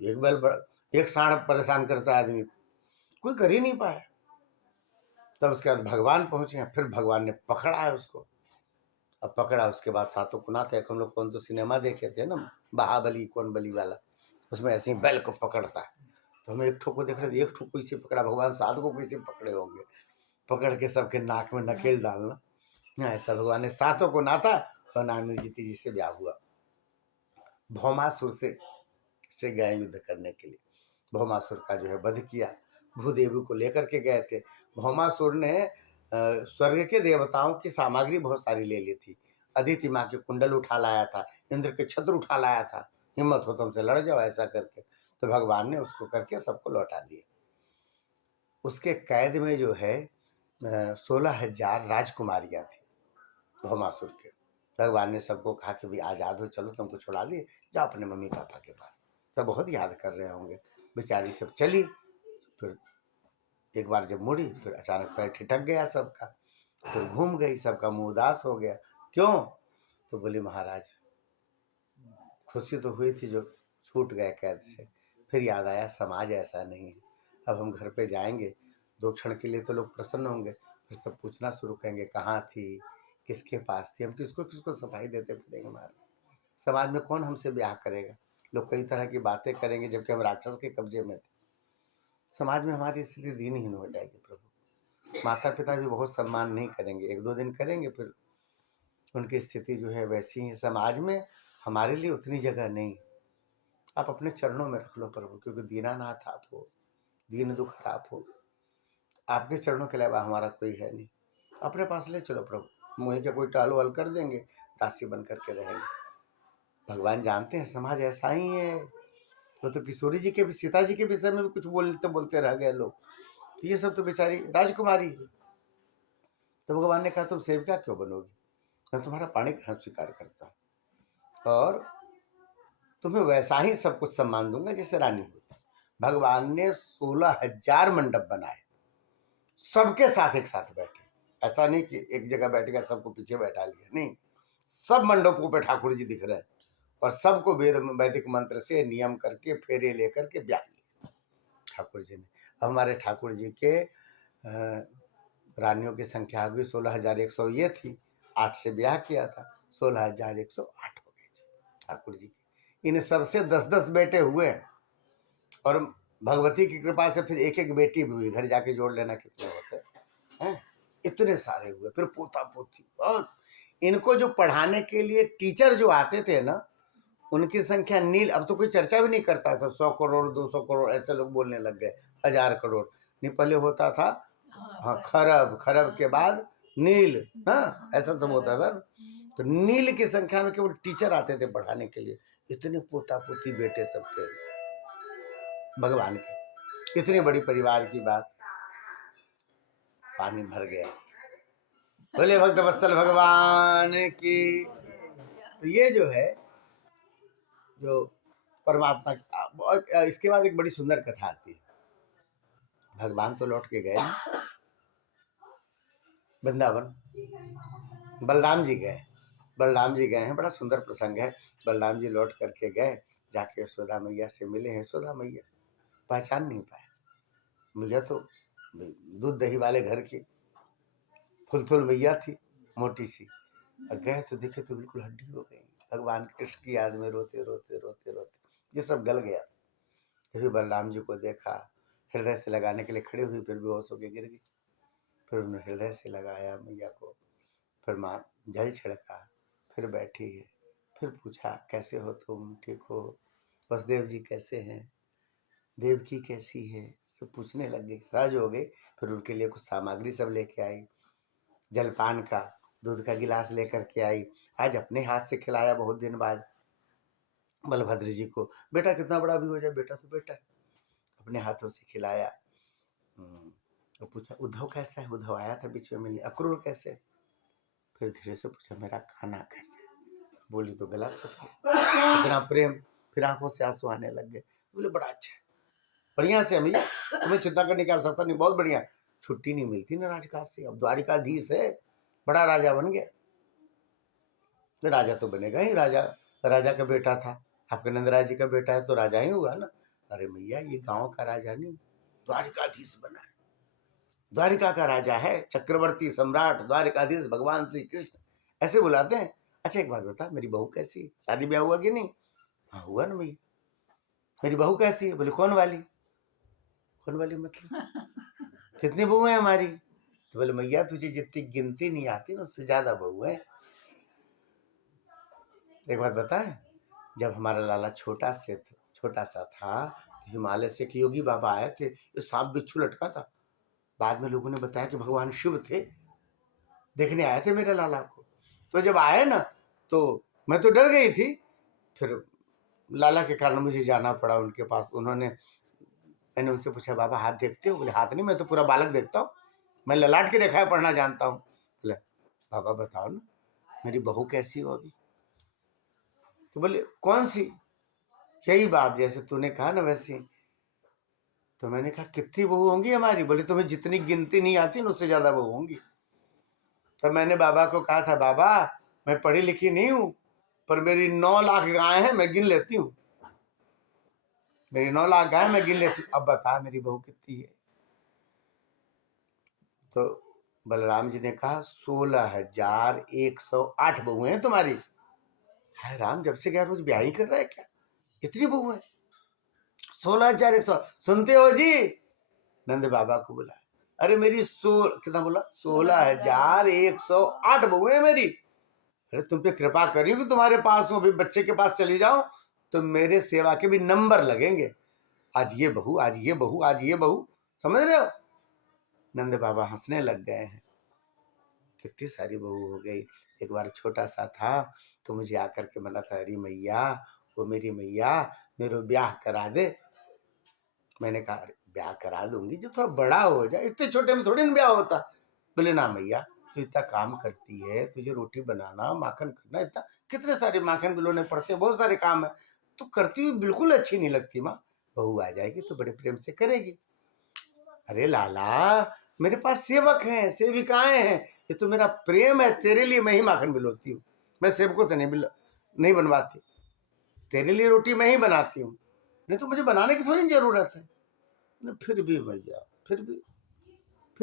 एक बैल एक सांड परेशान करता आदमी, कोई कर ही नहीं पाया। तब उसके बाद भगवान पहुंचे, फिर भगवान ने पकड़ा है उसको। अब पकड़ा उसके बाद सातों को नाथ, हम लोग कौन तो सिनेमा देखे थे ना, महाबली कौन बली वाला, उसमें ऐसे ही बैल को पकड़ता है। तो हम एक ठो को देख रहे थे, एक ठो को इसे पकड़ा, भगवान 7 को कैसे पकड़े होंगे, पकड़ के सबके नाक में नकेल डालना। ऐसा भगवान ने 7 को नाथा और नागनी जी से ब्याह हुआ। भौमासुर से गए युद्ध करने के लिए। भौमासुर का जो है वध किया। भूदेवी को लेकर के गए थे। भौमासुर ने स्वर्ग के देवताओं की सामग्री बहुत सारी ले ली थी। अदिति माँ के कुंडल उठा लाया था, इंद्र के छत्र उठा लाया था। हिम्मत हो तो हमसे लड़ जाओ ऐसा करके। तो भगवान ने उसको करके सबको लौटा दिया। उसके कैद में जो है 16,000 राजकुमारियां थी भौमासुर के। भगवान ने सबको कहा कि भाई आज़ाद हो, चलो तुमको छुड़ा दिए, जाओ अपने मम्मी पापा के पास। सब बहुत याद कर रहे होंगे। बेचारी सब चली। फिर एक बार जब मुड़ी, फिर अचानक पैर ठिठक गया सबका। फिर घूम गई, सबका मुंह उदास हो गया। क्यों? तो बोली महाराज खुशी तो हुई थी जो छूट गए कैद से, फिर याद आया समाज ऐसा नहीं है। अब हम घर पे जाएंगे, 2 क्षण के लिए तो लोग प्रसन्न होंगे, फिर सब पूछना शुरू करेंगे कहाँ थी, किसके पास थी, हम किसको किसको सफाई देते फिरेंगे। हमारे समाज में कौन हमसे ब्याह करेगा। लोग कई तरह की बातें करेंगे जबकि हम राक्षस के कब्जे में थे। समाज में हमारी स्थिति दीनहीन हो जाएगी प्रभु। माता पिता भी बहुत सम्मान नहीं करेंगे, 1-2 दिन करेंगे, फिर उनकी स्थिति जो है वैसी है। समाज में हमारे लिए उतनी जगह नहीं। आप अपने चरणों में रख लो प्रभु, क्योंकि दीनानाथ आप हो, दीन दुख आप हो। आपके चरणों के अलावा हमारा कोई है नहीं। अपने पास ले चलो प्रभु। मुझे क्या कोई टाल वाल कर देंगे, दासी बन करके रहेंगे। भगवान जानते हैं समाज ऐसा ही है। तो किशोरी जी के, सीता जी के विषय में भी कुछ बोलते बोलते रह गए लोग। ये सब तो बेचारी राजकुमारी है। तो भगवान ने कहा तुम सेविका क्यों बनोगी, मैं तुम्हारा पाणी ग्रहण स्वीकार करता हूँ और तुम्हें वैसा ही सब कुछ सम्मान दूंगा जैसे रानी होती। भगवान ने 16,000 मंडप बनाए, सबके साथ एक साथ बैठे। ऐसा नहीं कि एक जगह बैठ गया सबको पीछे बैठा लिया, नहीं, सब मंडपों पे ठाकुर जी दिख रहे हैं और सबको वैदिक मंत्र से नियम करके फेरे लेकर के ब्याह लिया ठाकुर जी ने। अब हमारे ठाकुर जी के रानियों की संख्या अभी 16,100 ये थी, 8 से ब्याह किया था, 16,108 हो गए ठाकुर जी के। इन सबसे 10-10 बेटे हुए और भगवती की कृपा से फिर एक एक बेटी भी हुई। घर जाके जोड़ लेना कितने होते हैं, इतने सारे हुए। फिर पोता पोती, और इनको जो पढ़ाने के लिए टीचर जो आते थे ना, उनकी संख्या नील। अब तो कोई चर्चा भी नहीं करता था। 100 करोड़ 200 करोड़ ऐसे लोग बोलने लग गए, 1000 करोड़ नहीं। पहले होता था हाँ खरब, खरब के बाद नील, हाँ ऐसा सब होता था। तो नील की संख्या में केवल टीचर आते थे पढ़ाने के लिए। इतने पोता पोती बेटे सब थे भगवान के। इतनी बड़ी परिवार की बात, पानी भर गया। बोले भक्त वत्सल भगवान की। तो ये जो है, जो परमात्मा। इसके बाद एक बड़ी सुंदर कथा आती है। भगवान तो लौट के गए ना वृंदावन, बलराम जी गए। बलराम जी गए हैं, बड़ा सुंदर प्रसंग है। बलराम जी लौट करके गए, जाके यशोदा मैया से मिले हैं। यशोदा मैया पहचान नहीं पाए। मैया तो दूध दही वाले घर की फुलथुल मैया थी, मोटी सी। गए तो देखे तो बिल्कुल हड्डी हो गई। भगवान कृष्ण की याद में रोते रोते रोते रोते ये सब गल गया। फिर बलराम जी को देखा, हृदय से लगाने के लिए खड़ी हुई, फिर बेहोश होकर गिर गई। फिर उन्होंने हृदय से लगाया मैया को, फिर माँ जल छिड़का, फिर बैठी है। फिर पूछा कैसे हो तुम, ठीक हो? वसुदेव जी कैसे हैं, देवकी कैसी है, सब पूछने लग गई, सहज हो गई। फिर उनके लिए कुछ सामग्री सब लेके आई, जलपान का, दूध का गिलास लेकर के आई। आज अपने हाथ से खिलाया बहुत दिन बाद बलभद्र जी को। बेटा कितना बड़ा भी हो जाए, बेटा तो बेटा है, अपने हाथों से खिलाया। तो पूछा उद्धव कैसा है, उद्धव आया था बीच में मिलने। अक्रूर कैसे? फिर धीरे से पूछा मेरा खाना कैसे? बोली तो गला फंस गया, इतना प्रेम। फिर आंखों से आंसू आने लग गए। बोले बड़ा अच्छा है, बढ़िया से भैया, तुम्हें चिंता करने की आवश्यकता नहीं, बहुत बढ़िया। छुट्टी नहीं मिलती ना राजकाज से, अब द्वारिकाधीश है, बड़ा राजा बन गया। तो राजा तो बनेगा ही, राजा राजा का बेटा था, आपके नंदराज जी का बेटा है तो राजा ही हुआ ना। अरे भैया ये गांव का राजा नहीं, द्वारिकाधीश बना है, द्वारिका का राजा है, चक्रवर्ती सम्राट द्वारिकाधीश भगवान श्री कृष्ण, ऐसे बुलाते हैं। अच्छा एक बात बता, मेरी बहू कैसी है, शादी ब्याह हुआ कि नहीं? हाँ हुआ ना भैया। मेरी बहू कैसी है? बोले कौन वाली? कौन वाली मतलब कितनी बहू है हमारी? तो बोले मैया तुझे जितनी गिनती नहीं आती ना, उससे ज्यादा बहू है। एक बात बताए, जब हमारा लाला छोटा सा था, तो हिमालय से एक योगी बाबा आए थे, ये सांप बिच्छू लटका था। बाद में लोगों ने बताया कि भगवान शिव थे, देखने आए थे मेरे लाला को। तो जब आए ना, तो मैं तो डर गई थी। फिर लाला के कारण मुझे जाना पड़ा उनके पास। मैंने उनसे पूछा, बाबा हाथ देखते हो? बोले हाथ नहीं, मैं तो पूरा बालक देखता हूँ, मैं ललाट की रेखाएं पढ़ना जानता हूँ। बोले बाबा बताओ ना, मेरी बहू कैसी होगी? तो बोले कौन सी? यही बात जैसे तूने कहा ना वैसी। तो मैंने कहा कितनी बहू होंगी हमारी? बोले तुम्हें जितनी गिनती नहीं आती ना, उससे ज्यादा बहू होंगी। तब मैंने बाबा को कहा था, बाबा मैं पढ़ी लिखी नहीं हूं, पर मेरी 9 लाख गाय हैं, मैं गिन लेती हूँ। मेरी 9 लाख गाय मैं गिन लेती हूँ, अब बता मेरी बहू कितनी है? तो बलराम जी ने कहा 16,108 बहू हैं तुम्हारी। हाय राम, जब से 11 रोज ब्याह ही कर रहा है क्या? इतनी बहू है? 16,100? सुनते हो जी? नंद बाबा को बुला, अरे मेरी कितना बोला? 16,108 बहू है मेरी। अरे तुम पे कृपा करी कि तुम्हारे पास हूँ, अभी बच्चे के पास चली जाओ तो मेरे सेवा के भी नंबर लगेंगे। आज ये बहू, आज ये बहू, आज ये बहू, समझ रहे हो? नंद बाबा हंसने लग गए हैं, कितनी सारी बहू हो गई। एक बार छोटा सा था तो मुझे आकर के मना था, अरे मैया, वो मेरी मैया, मेरे ब्याह करा दे। मैंने कहा अरे ब्याह करा दूंगी जब थोड़ा बड़ा हो जाए, इतने छोटे में थोड़ी ना ब्याह होता। बोले ना मैया, तू इतना काम करती है, तुझे रोटी बनाना, माखन करना, इतना कितने सारे माखन बिलोने पड़ते हैं, बहुत सारे काम है, तू करती हुई बिल्कुल अच्छी नहीं लगती माँ। बहू आ जाएगी तो बड़े प्रेम से करेगी। अरे लाला, मेरे पास सेवक हैं, सेविकाएं हैं, ये तो मेरा प्रेम है, तेरे लिए मैं ही माखन बिलोती हूँ, मैं सेवकों से नहीं बनवाती। तेरे लिए रोटी मैं ही बनाती हूँ, नहीं तो मुझे बनाने की थोड़ी जरूरत है। फिर भी भैया, फिर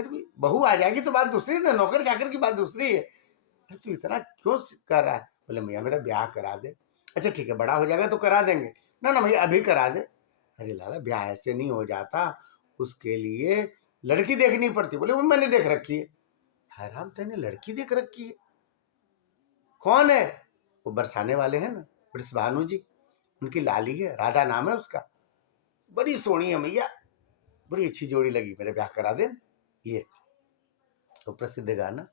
भी बहू आ जाएगी तो बात दूसरी है ना, नौकर चाकर की बात दूसरी है। अरे तू इतना क्यों कर रहा है? बोले भैया मेरा ब्याह करा दे। अच्छा ठीक है, बड़ा हो जाएगा तो करा देंगे। ना ना भैया अभी करा दे। अरे लाला ब्याह ऐसे नहीं हो जाता, उसके लिए लड़की देखनी पड़ती। बोले वो मैंने देख रखी है। हैरान, तेने लड़की देख रखी है? कौन है? वो बरसाने वाले हैं ना, भानु जी, उनकी लाली है, राधा नाम है उसका, बड़ी सोहनी है भैया, बड़ी अच्छी जोड़ी लगी, मेरे ब्याह करा दे। ये तो प्रसिद्ध गाना।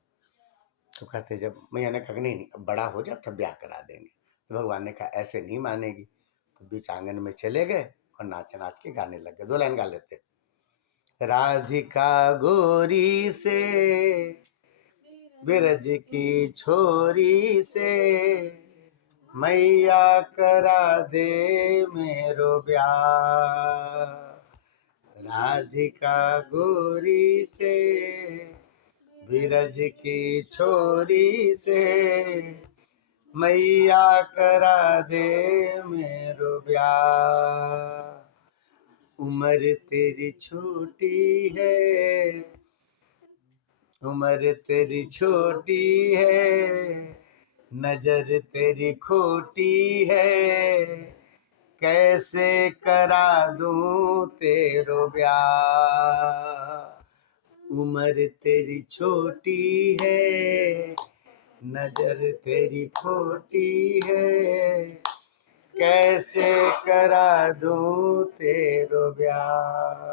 तो कहते, जब मैया ने कहा नहीं नहीं अब बड़ा हो जा तब ब्याह करा देंगे, तो भगवान ने कहा ऐसे नहीं मानेगी। तो बीच आंगन में चले गए और नाच नाच के गाने लग गए। 2 लाइन गा लेते। राधिका गोरी से, बिरज की छोरी से, मैया करा दे मेरो ब्याह। राधिका गोरी से, बिरज की छोरी से, मैया करा दे मेरो ब्याह। उम्र तेरी छोटी है, उम्र तेरी छोटी है, नजर तेरी खोटी है, कैसे करा दूं तेरो ब्याह। उम्र तेरी छोटी है, नजर तेरी खोटी है, कैसे करा दूं तेरो ब्याह।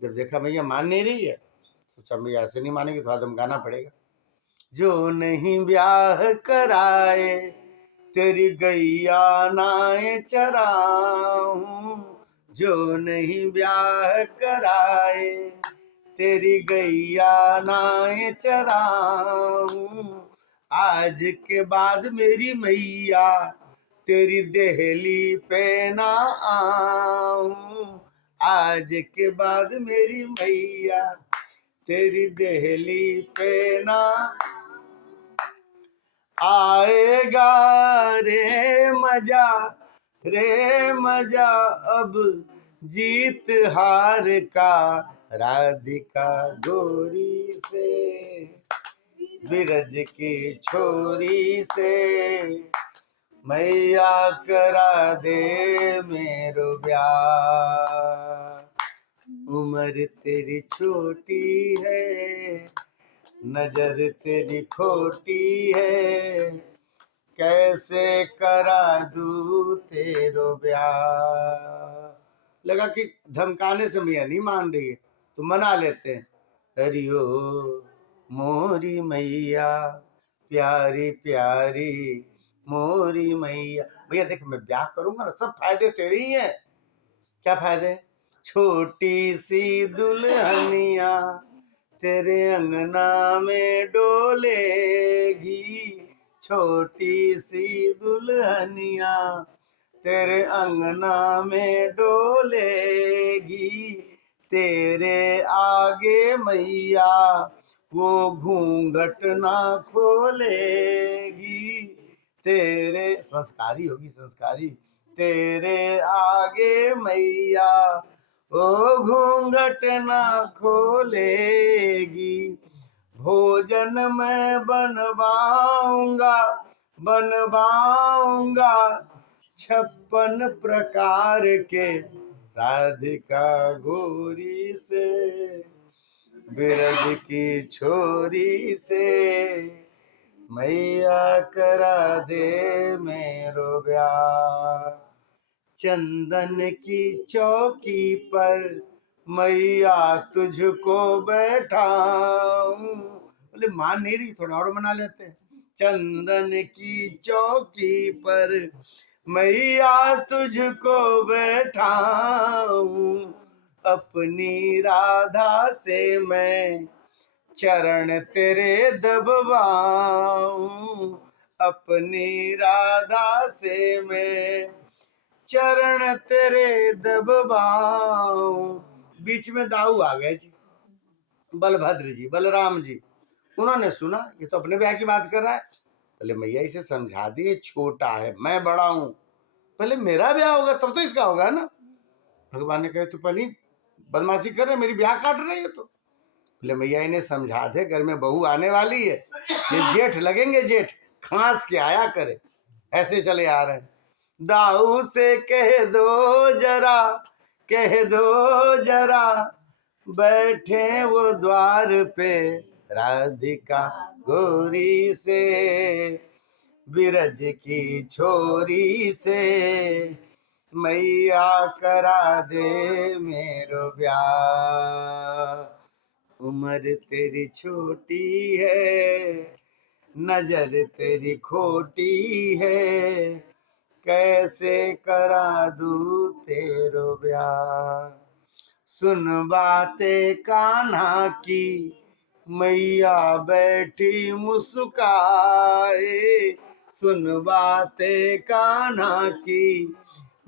जब देखा भैया मान नहीं रही है, सोचा भैया ऐसे नहीं मानेगी, थोड़ा दम गाना पड़ेगा। जो नहीं ब्याह कराए, तेरी गैया नाए चराऊं। जो नहीं ब्याह कराए, तेरी गैया नाए चराऊं। आज के बाद मेरी मैया, तेरी देहली पे ना आऊं। आज के बाद मेरी मैया, तेरी देहली पे ना आएगा रे मजा अब जीत हार का। राधिका गोरी से, बिरज की छोरी से, मैया करा दे मेरो ब्याह। उम्र तेरी छोटी है, नजर तेरी खोटी है, कैसे करा दूं तेरो ब्याह। लगा कि धमकाने से मैया नहीं मान रही है तो मना लेते हैं। हरियो मोरी मैया प्यारी प्यारी मोरी मैया। भैया देख, मैं ब्याह करूंगा ना, सब फायदे तेरे ही हैं। क्या फायदे? छोटी सी दुल्हनिया तेरे अंगना में डोलेगी, छोटी सी दुल्हनिया तेरे अंगना में डोलेगी, तेरे आगे मैया वो घूंघट ना खोलेगी, तेरे संस्कारी होगी संस्कारी, तेरे आगे मैया वो घूंघट ना खोलेगी। भोजन मैं बनवाऊंगा बनवाऊंगा 56 प्रकार के, राधिका गोरी से बिरज की छोरी से, मैया करा दे मेरो ब्याह। चंदन की चौकी पर मैया तुझको बैठाऊं। बोले मान नहीं रही, थोड़ा और मना लेते हैं। चंदन की चौकी पर मैया तुझको बैठाऊं, अपनी राधा से मैं चरण तेरे दबवाऊं, अपनी राधा से मैं चरण तेरे दबवाऊं। बीच में दाऊ आ गए जी, बलभद्र जी, बलराम जी। उन्होंने सुना ये तो अपने ब्याह की बात कर रहा है। बोले मैया इसे समझा दिए, छोटा है मैं बड़ा हूं, पहले मेरा ब्याह होगा तब तो इसका होगा ना। भगवान ने कहा तू पहले बदमाशी कर रहे, मेरी ब्याह काट रहे है। तो बोले मैया इन्हें समझा दे, घर में बहू आने वाली है, ये जेठ लगेंगे, जेठ खांस के आया करे, ऐसे चले आ रहे हैं। दाऊ से कह दो जरा, कह दो जरा, बैठे वो द्वार पे राधिका गोरी से, बिरज की छोरी से, मैया करा दे मेरो ब्याह। उम्र तेरी छोटी है, नजर तेरी खोटी है, कैसे करा दूं तेरो ब्याह। सुन बातें कान्हा की मैया बैठी मुस्काए, सुन बातें कान्हा की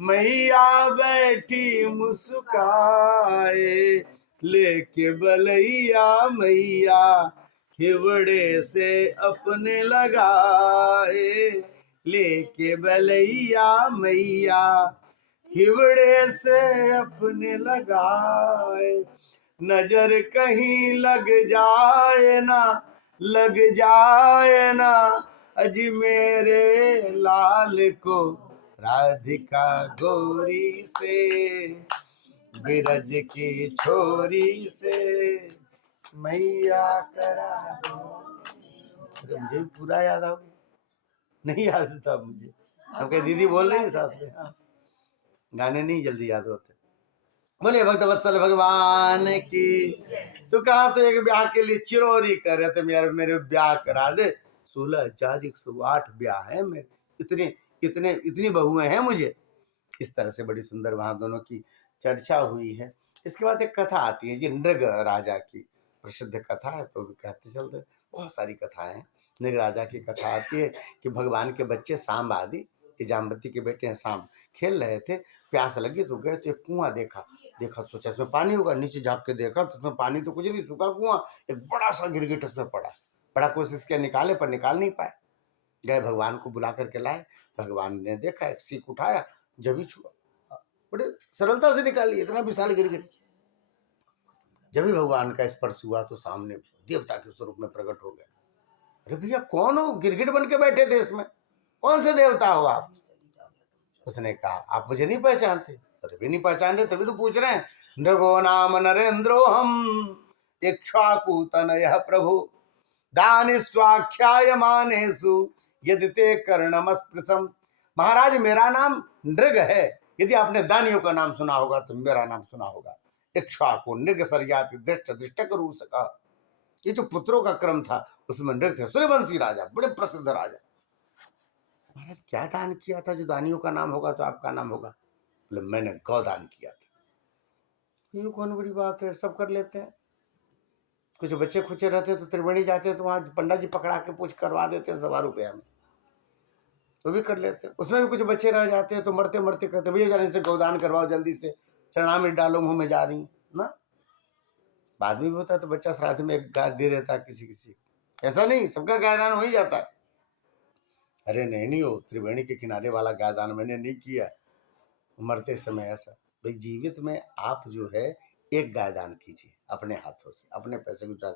मैया बैठी मुस्काए, लेके बलैया मैया हिवड़े से अपने लगाए, लेके बलैया मैया हिवड़े से अपने लगाए, नजर कहीं लग जाए ना, लग जाए ना अजी मेरे लाल को, राधिका गोरी से, बिरज की छोरी से, मैया करा दो। अरे मुझे भी पूरा याद आ गया, नहीं याद था मुझे। अब क्या दीदी बोल रही है साथ में? हाँ, गाने नहीं जल्दी याद होते। बोले भक्त वत्सल भगवान की। तो कहा तो एक ब्याह के लिए चिरौरी कर रहे थे, मेरे मेरे ब्याह करा दे। 16,108 ब्याह है मेरे, इतने इतने इतनी बहुएं हैं मुझे। इस तरह से बड़ी सुंदर वहां दोनों की चर्चा हुई है। इसके बाद एक कथा आती है जी, नृग राजा की प्रसिद्ध कथा है, तो कहते चलते बहुत सारी कथाएं हैं। नृग राजा की कथा आती है कि भगवान के बच्चे सांब आदि, ये जामवती के बेटे हैं सांब, खेल रहे थे, प्यास लगी तो गए तो एक कुआं देखा, देखा सोचा इसमें पानी होगा, नीचे झाँक के देखा तो उसमें पानी तो कुछ नहीं, सूखा कुआं, एक बड़ा सा गिरगिट उसमें पड़ा। बड़ा कोशिश किया निकाले पर निकाल नहीं पाए। गए भगवान को बुला करके लाए, भगवान ने देखा, एक सीख उठाया, जब ही छुआ, बड़े सरलता से निकाली इतना विशाल गिरगिट। जब भी भगवान का स्पर्श हुआ तो सामने देवता के स्वरूप में प्रकट हो गया। अरे भैया कौन हो, गिरगिट बन के बैठे थे इसमें, कौन से देवता हो आप? उसने कहा आप मुझे नहीं पहचानते? अरे भी नहीं पहचान रहे तभी तो पूछ रहे हैं। नृगो नाम नरेंद्रो हम इक्ष्वाकु तनयः प्रभु, दानि स्वाख्याय मानेषु यदि ते कर्णमस्पृशम। महाराज मेरा नाम नृग है। यदि आपने दानियों का नाम सुना होगा तो मेरा नाम सुना होगा। इक्ष्वाकु नृग सर्याति दृष्ट दृष्टक रूसका। ये जो पुत्रों का क्रम था उसमें नृग थे, सूर्यवंशी राजा, बड़े प्रसिद्ध राजा। महाराज क्या दान किया था जो दानियों का नाम होगा तो आपका नाम होगा? बोले मैंने गौदान किया था। ये कौन बड़ी बात है, सब कर लेते हैं। कुछ बच्चे खुचे रहते तो त्रिवेणी जाते तो वहां पंडा जी पकड़ा के पूछ करवा देते 1,000 रुपया में, तो भी कर लेते हैं। उसमें भी कुछ बच्चे रह जाते हैं तो मरते मरते कहते भैया जाने से गौदान करवाओ जल्दी से, चरणामृत डालो मुंह में जा रही ना। बाद में भी होता है तो बच्चा श्राद्ध में एक गाय दे देता है किसी किसी, ऐसा नहीं सबका गायदान हो ही जाता है। अरे नहीं हो, त्रिवेणी के किनारे वाला गायदान मैंने नहीं किया मरते समय। ऐसा भाई जीवित में आप जो है एक गायदान कीजिए अपने हाथों से, अपने पैसे गुजरा,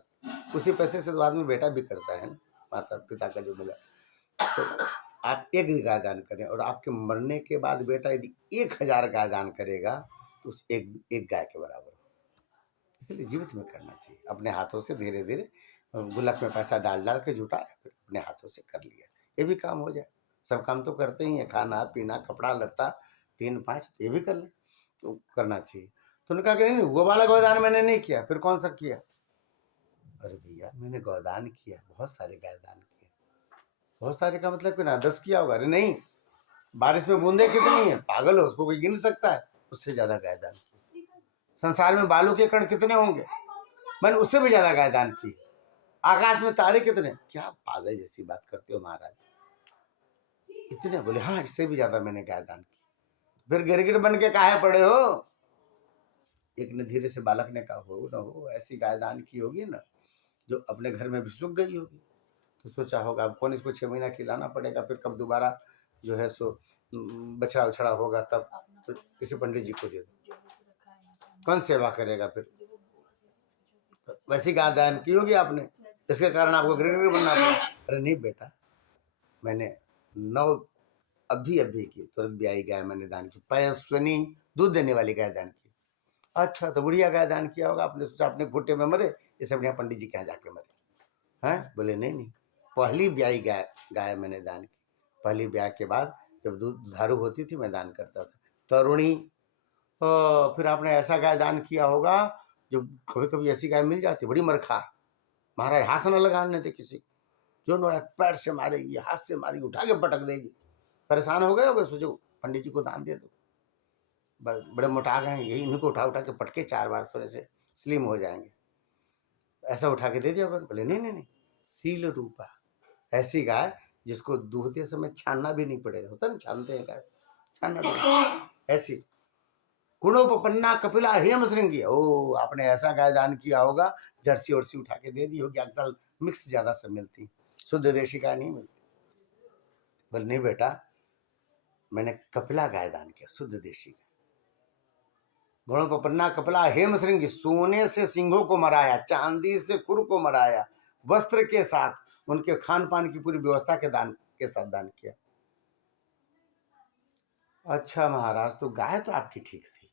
उसी पैसे से तो आदमी बेटा भी करता है ना, माता पिता का जो मिला। तो आप एक गायदान करें और आपके मरने के बाद बेटा यदि 1,000 गायदान करेगा तो उस एक गाय के बराबर हो। इसलिए जीवित में करना चाहिए, अपने हाथों से धीरे धीरे गुल्लक में पैसा डाल डाल के जुटाया, फिर अपने हाथों से कर लिया, ये भी काम हो जाए। सब काम तो करते ही है, खाना पीना कपड़ा लत्ता 3-5 ये भी कर ले तो करना चाहिए। तो उन्होंने कहा कि नहीं वो वाला गोदान मैंने नहीं किया, फिर कौन सा किया? अरे भैया मैंने गोदान किया, बहुत सारे गोदान किए। बहुत सारे का मतलब कि ना 10 किया होगा? अरे नहीं, बारिश में बूंदे कितनी है, पागल हो, उसको कोई गिन सकता है? उससे ज्यादा गोदान किए। संसार में बालू के कण कितने होंगे, मैंने उससे भी ज्यादा गोदान किए। आकाश में तारे कितने, क्या पागल जैसी बात करते हो महाराज, इतने? बोले हाँ इससे भी ज्यादा मैंने गोदान की। फिर गिरगिट बन के काहे पड़े हो? एक ने धीरे से बालक ने कहा हो न हो ऐसी गाय दान की होगी ना जो अपने घर में भी सूख गई होगी, तो सोचा होगा अब कौन इसको 6 महीना खिलाना पड़ेगा, फिर कब दोबारा जो है सो बछड़ा उछड़ा होगा तब तो किसी पंडित जी को दे दो, कौन सेवा करेगा फिर? तो वैसी गाय दान की होगी आपने, इसके कारण आपको गिरगिट बनना पड़ा। अरे नहीं बेटा, मैंने 9 अभी अभी की तुरंत ब्याई गाय मैंने दान की, पयस्विनी दूध देने वाली गाय दान की। अच्छा तो बुढ़िया गाय दान किया होगा आपने, सोचा अपने घुट्टे में मरे, इससे बढ़िया पंडित जी के यहाँ जाके मरे हैं? बोले नहीं नहीं, पहली ब्याई गाय गाय मैंने दान की। पहली ब्याह के बाद जब दूध दुधारू होती थी मैं दान करता था। तरुणी, फिर आपने ऐसा गाय दान किया होगा जो कभी कभी ऐसी गाय मिल जाती बड़ी मरखा, महाराज हाथ न लगाने देते किसी को, जो नो पैर से मारेगी हाथ से मारेगी उठा के पटक देगी। परेशान हो गए होगे, सोचो पंडित जी को दान दे दो, बड़े मोटा गए हैं, यही इनको उठा उठा के पटके 4 बार, थोड़े से स्लिम हो जाएंगे। ऐसा उठा के दे दिया होगा? बोले नहीं नहीं नहीं, सील रूपा, ऐसी गाय जिसको दूहते समय छानना भी नहीं पड़ेगा, होता ना छानते हैं गाय, छानना नहीं, ऐसी गुणोपन्ना कपिला हेम श्रृंगी। ओ आपने ऐसा गाय दान किया होगा, जर्सी वर्सी उठा के दे दी होगी, आजकल मिक्स ज्यादा सब मिलती, शुद्ध देशी गाय नहीं मिलती। बोले नहीं बेटा मैंने कपिला गाय दान किया, शुद्ध देशी गाय। गुणोपन्ना कपिला हेम श्रृंगी, सोने से सिंहों को मराया, चांदी से खुर को मराया, वस्त्र के साथ उनके खान पान की पूरी व्यवस्था के साथ दान किया। अच्छा महाराज तो गाय तो आपकी ठीक थी,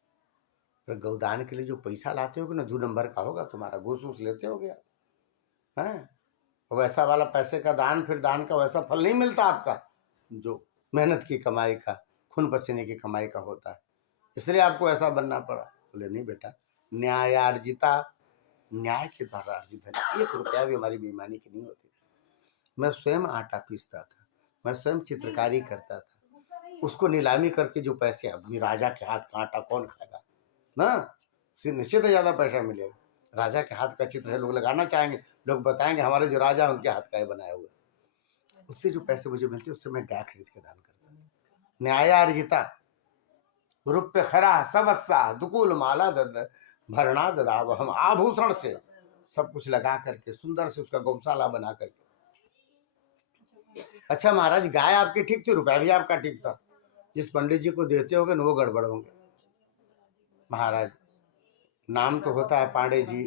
पर गौदान के लिए जो पैसा लाते होगे ना 2 नंबर का होगा तुम्हारा, घूस घूस लेते हो गया है? वैसा वाला पैसे का दान, फिर दान का वैसा फल नहीं मिलता आपका जो मेहनत की कमाई का, खून पसीने की कमाई का होता है, इसलिए आपको ऐसा बनना पड़ा। बोले नहीं बेटा, न्यायार्जिता, न्याय के द्वारा अर्जित है, 1 रुपया भी हमारी बेईमानी की नहीं होती। मैं स्वयं आटा पीसता था, मैं स्वयं चित्रकारी करता था, उसको नीलामी करके जो पैसे, अभी राजा के हाथ का आटा कौन खाएगा ना, निश्चित है ज्यादा पैसा मिलेगा। राजा के हाथ का चित्र है, लोग लगाना चाहेंगे, लोग बताएंगे हमारे जो राजा है उनके हाथ का है बनाया हुआ, उससे जो पैसे मुझे मिलते उससे मैं गाय खरीद के दान करता था। न्यायार्जिता रुप्य खरा सबस्सा दुकुल माला दद भरणा ददाव, हम आभूषण से सब कुछ लगा करके सुंदर से उसका गौशाला बना करके। अच्छा महाराज गाय आपकी ठीक थी, रुपया भी आपका ठीक था, जिस पंडित जी को देते होगे ना वो गड़बड़ होंगे। महाराज नाम तो होता है पांडे जी,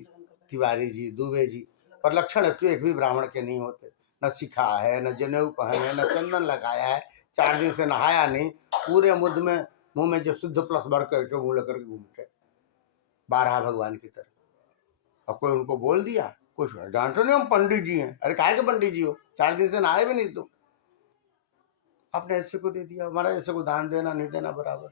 तिवारी जी, दुबे जी, पर लक्षण एक भी ब्राह्मण के नहीं होते, न सिखा है, न जनेऊ पहने है, न चंदन लगाया है, 4 दिन से नहाया नहीं, पूरे मुंह में जो शुद्ध प्लस भर कर मुंह लेकर के घूमते 12 भगवान की तरह। और कोई उनको बोल दिया कुछ, डांटो नहीं हम पंडित जी हैं, अरे काहे के पंडित जी हो, 4 दिन से नहाए भी नहीं तुम, आपने ऐसे को दे दिया। महाराज ऐसे को दान देना नहीं देना बराबर।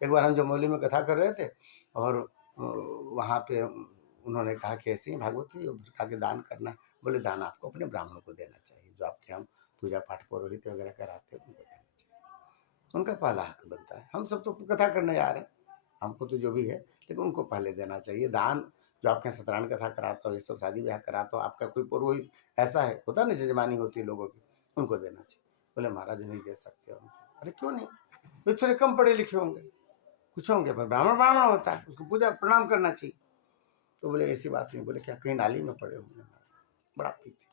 एक बार हम जमोली में कथा कर रहे थे और वहाँ पे उन्होंने कहा कि ऐसे ही भागवत कहा कि दान करना। बोले दान आपको अपने ब्राह्मणों को देना चाहिए, जो आपके हम पूजा पाठ पुरोहित वगैरह कराते हैं उनको देना चाहिए, उनका पहला हक बनता है। हम सब तो कथा करने जा रहे हैं, हमको तो जो भी है, लेकिन उनको पहले देना चाहिए दान। जो आपके यहाँ सत्यनारायण कथा कराता हो, ये सब शादी ब्याह कराता हो, आपका कोई पुरोहित ऐसा है, होता ना जजमानी होती है लोगों की, उनको देना चाहिए। बोले महाराज नहीं दे सकते उनको। अरे क्यों नहीं? वे थोड़े कम पढ़े लिखे होंगे, कुछ होंगे, पर ब्राह्मण ब्राह्मण होता है, उसको पूजा प्रणाम करना चाहिए। तो बोले ऐसी बात नहीं। बोले क्या कहीं नाली में पड़े होंगे? बड़ा पीते,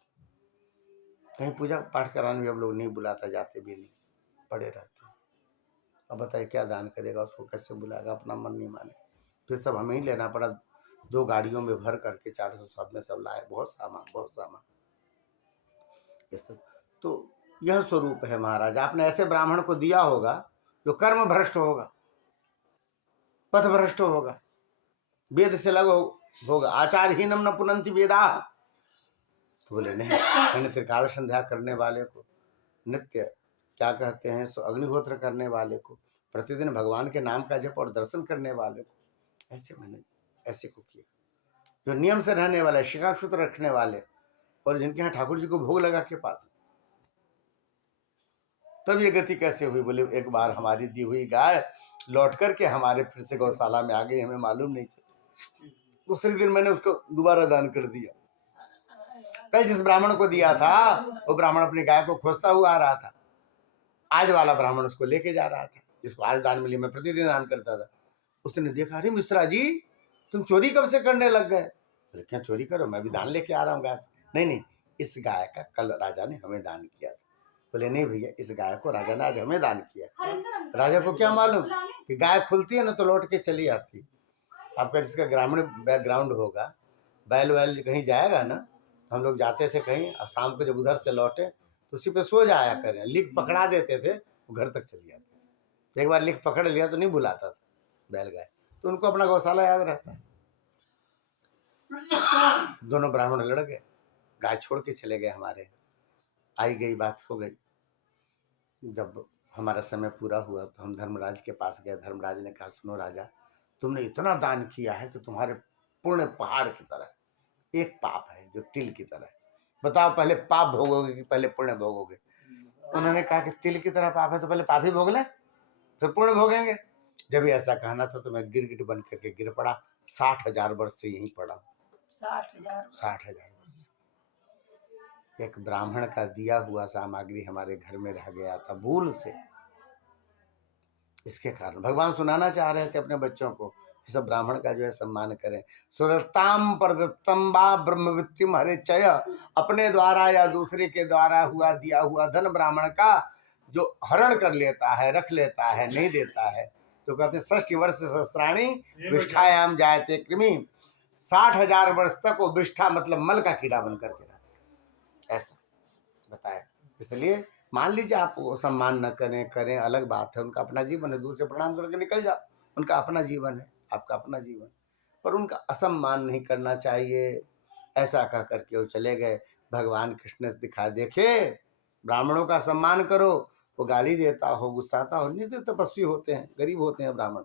कहीं पूजा पाठ कराने भी हम लोग नहीं बुलाता, जाते भी नहीं, पड़े रहते। अब बताइए क्या दान करेगा, उसको कैसे बुलाएगा? अपना मन नहीं माने। फिर सब हमें ही लेना पड़ा, 2 गाड़ियों में भर करके 407 में सब लाए, बहुत सामान ये सब। तो यह स्वरूप है महाराज। आपने ऐसे ब्राह्मण को दिया होगा जो कर्म भ्रष्ट होगा, पथ भ्रष्ट होगा, वेद से लग होगा, आचारहीनम न पुनंति वेदा। तो बोले नहीं, मैंने त्रिकाल संध्या करने वाले को, नित्य क्या कहते हैं सो अग्निहोत्र करने वाले को, प्रतिदिन भगवान के नाम का जप और दर्शन करने वाले को, ऐसे मैंने ऐसे को किया। जो नियम से रहने वाले, शिखा सूत्र रखने वाले, और जिनके यहाँ ठाकुर जी को भोग लगा के पाते, तब ये गति कैसे हुई? बोले एक बार हमारी दी हुई गाय लौट करके हमारे फिर से गौशाला में आ गई, हमें मालूम नहीं चला। दूसरे दिन मैंने उसको दोबारा दान कर दिया। कल जिस ब्राह्मण को दिया था वो ब्राह्मण अपनी गाय को खोजता हुआ आ रहा था, आज वाला ब्राह्मण उसको लेके जा रहा था, जिसको आज दान मिली, मैं प्रतिदिन दान करता था। उसने देखा, अरे मिश्रा जी तुम चोरी कब से करने लग गए? बोले क्या चोरी करो, मैं भी दान लेके आ रहा हूँ गाय से। नहीं, इस गाय का कल राजा ने हमें दान किया था। बोले नहीं भैया, इस गाय को राजा ने आज हमें दान किया। राजा को क्या मालूम कि गाय खुलती है ना तो लौट के चली आती। आपका जिसका ग्रामीण बैकग्राउंड होगा, बैल वैल कहीं जाएगा ना, तो हम लोग जाते थे कहीं और शाम को जब उधर से लौटे तो उसी पे सो जाया करें, लिख पकड़ा देते थे, वो घर तक चली जाती थी। एक बार लिख पकड़ लिया तो नहीं बुलाता था बैल गाय, तो उनको अपना गौशाला याद रहता है। दोनों ब्राह्मण लड़ गए, गाय छोड़ के चले गए हमारे। आई गई बात हो गई। जब हमारा समय पूरा हुआ तो हम धर्मराज के पास गए। धर्मराज ने कहा सुनो राजा, तुमने इतना दान किया है कि तुम्हारे पुण्य पहाड़ की तरह, एक पाप है जो तिल की तरह। बताओ पहले पाप भोगोगे कि पहले पुण्य भोगोगे? उन्होंने कहा कि तिल की तरह पाप है तो पहले पाप ही भोग ले, फिर पुण्य भोगेंगे। जब ऐसा कहना था तो मैं गिरगिट बन करके गिर पड़ा। 60,000 वर्ष से यहीं पड़ा। 60,000 वर्ष। एक ब्राह्मण का दिया हुआ सामग्री हमारे घर में रह गया था भूल से। इसके कारण भगवान सुनाना चाह रहे थे अपने बच्चों को, सब ब्राह्मण का जो है सम्मान करें। स्वदत्ताम प्रदत्तम बा ब्रह्मवित्तिम हरे चय, अपने द्वारा या दूसरे के द्वारा हुआ दिया हुआ धन ब्राह्मण का जो हरण कर लेता है, रख लेता है, नहीं देता है, तो कहते 60 वर्ष सहस्राणी विष्ठायाम जायते कृमि। 60,000 वर्ष तक वो विष्ठा मतलब मल का कीड़ा बन करके रहता, ऐसा बताया। इसलिए मान लीजिए आप सम्मान न करें, करें अलग बात है, उनका अपना जीवन है, दूर से प्रणाम करके निकल जाओ, उनका अपना जीवन है, आपका अपना जीवन, पर उनका असम्मान नहीं करना चाहिए। ऐसा कह करके वो चले गए। भगवान कृष्ण से दिखा, देखे ब्राह्मणों का सम्मान करो, वो गाली देता हो, गुस्साता हो, निश्चित तपस्वी होते हैं, गरीब होते हैं ब्राह्मण,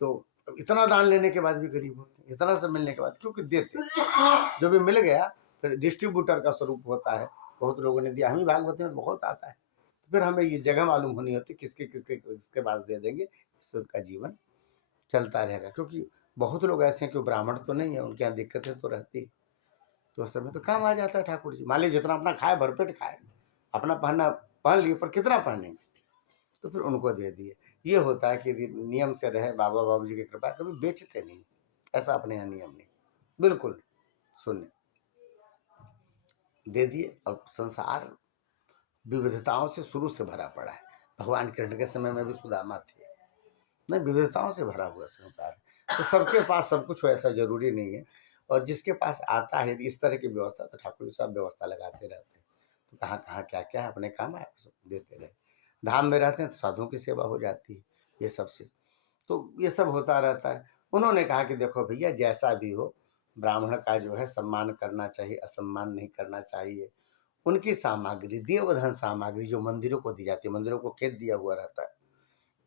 तो इतना दान लेने के बाद भी गरीब होते हैं, इतना सब मिलने के बाद, क्योंकि देते, जो भी मिल गया फिर डिस्ट्रीब्यूटर का स्वरूप होता है। बहुत लोगों ने दिया, हम ही भागवत में बहुत आता है, तो फिर हमें ये जगह मालूम होनी होती किसके किसके किसके पास दे देंगे, इससे उनका जीवन चलता रहेगा। क्योंकि बहुत लोग ऐसे हैं कि ब्राह्मण तो नहीं है, उनके यहाँ दिक्कतें तो रहती, तो उस समय तो काम आ जाता है ठाकुर जी। मान लीजिए जितना अपना खाए भरपेट खाए, अपना पहनना पहन लिए, पर कितना पहनेंगे, तो फिर उनको दे दिए। ये होता है कि नियम से रहे, बाबा बाबू जी की कृपा, कभी बेचते नहीं, ऐसा अपने यहाँ नियम नहीं, बिल्कुल शून्य, दे दिए। और संसार विविधताओं से शुरू से भरा पड़ा है। भगवान कृष्ण के समय में भी सुदामा थे, नहीं, विविधताओं से भरा हुआ संसार है। तो सबके पास सब कुछ हो ऐसा जरूरी नहीं है, और जिसके पास आता है इस तरह की व्यवस्था, तो ठाकुर जी सब व्यवस्था लगाते रहते हैं। तो कहाँ कहाँ क्या क्या है, अपने काम है सब देते रहे। धाम में रहते हैं तो साधुओं की सेवा हो जाती है, ये सब से तो ये सब होता रहता है। उन्होंने कहा कि देखो भैया जैसा भी हो, ब्राह्मण का जो है सम्मान करना चाहिए, असम्मान नहीं करना चाहिए। उनकी सामग्री, देवधन सामग्री जो मंदिरों को दी जाती है, मंदिरों को खेत दिया हुआ रहता है,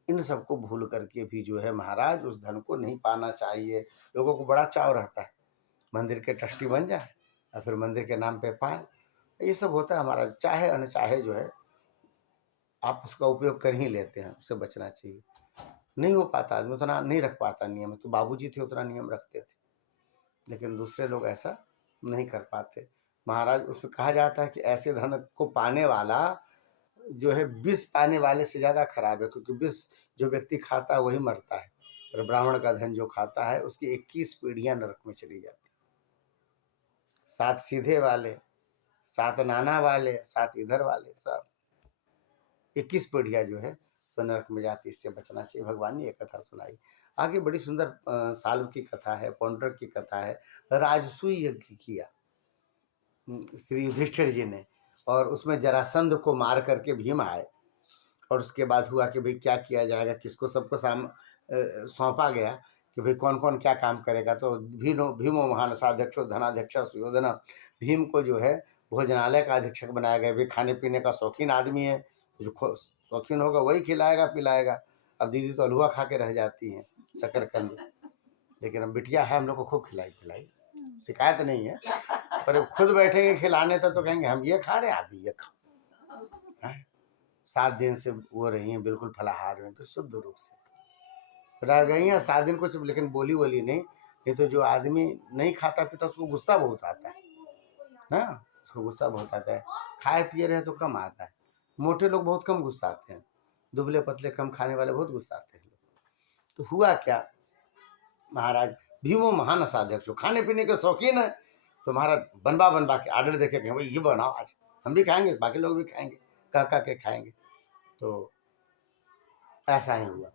इन सबको भूल करके भी जो है महाराज उस धन को नहीं पाना चाहिए। लोगों को बड़ा चाव रहता है मंदिर के ट्रस्टी बन जाए और फिर मंदिर के नाम पे पाए। ये सब होता है हमारा, चाहे अनचाहे जो है आप उसका उपयोग कर ही लेते हैं, उससे बचना चाहिए। नहीं हो पाता, आदमी उतना नहीं रख पाता नियम, तो बाबूजी थे उतना नियम रखते थे, लेकिन दूसरे लोग ऐसा नहीं कर पाते। महाराज उसमें कहा जाता है कि ऐसे धन को पाने वाला जो है विष पाने वाले से ज़्यादा खराब है, क्योंकि विष जो व्यक्ति खाता है वही मरता है, और ब्राह्मण का धन जो खाता है उसकी 21 पीढ़ियां नरक में चली जाती, 7 सीधे वाले, 7 नाना वाले, 7 इधर वाले, सब 21 पीढ़ियां जो है सो नरक में जाती। इससे बचना चाहिए। भगवान ने ये कथा सुनाई। आगे बड़ी सुंदर साल्व की कथा है, पौंड्रक की कथा है। राजसूय यज्ञ किया श्री युधिष्ठिर जी ने, और उसमें जरासंध को मार करके भीम आए, और उसके बाद हुआ कि भाई क्या किया जाएगा, किसको, सबको सौंपा गया कि भाई कौन कौन क्या काम करेगा। तो भीमो महान साध्यक्ष धनाध्यक्ष सुयोधन, भीम को जो है भोजनालय का अधीक्षक बनाया गया। भाई खाने पीने का शौकीन आदमी है, जो शौकीन होगा वही खिलाएगा पिलाएगा। अब दीदी तो हलवा खा के रह जाती हैं, शकरकंद, लेकिन अब बिटिया है, हम लोग को खूब खिलाई पिलाई, शिकायत नहीं है। पर अब खुद बैठेंगे खिलाने तो कहेंगे हम ये खा रहे हैं, आप भी ये खाओ। 7 दिन से वो रही हैं बिल्कुल फलाहार में, तो शुद्ध रूप से रह गई हैं 7 दिन कुछ, लेकिन बोली वोली नहीं। ये तो जो आदमी नहीं खाता पीता उसको गुस्सा बहुत आता है ना, उसको गुस्सा बहुत आता है। खाए पिए रहे तो कम आता है, मोटे लोग बहुत कम गुस्सा आते हैं, दुबले पतले कम खाने वाले बहुत गुस्सा आते हैं। तो हुआ क्या, महाराज भीमो महान असाध्यक्ष, खाने पीने के शौकीन है, तो महाराज बनवा बनवा के आर्डर देके कहें भाई ये बनाओ, आज हम भी खाएंगे, बाकी लोग भी खाएंगे, कह के खाएंगे। तो ऐसा ही हुआ,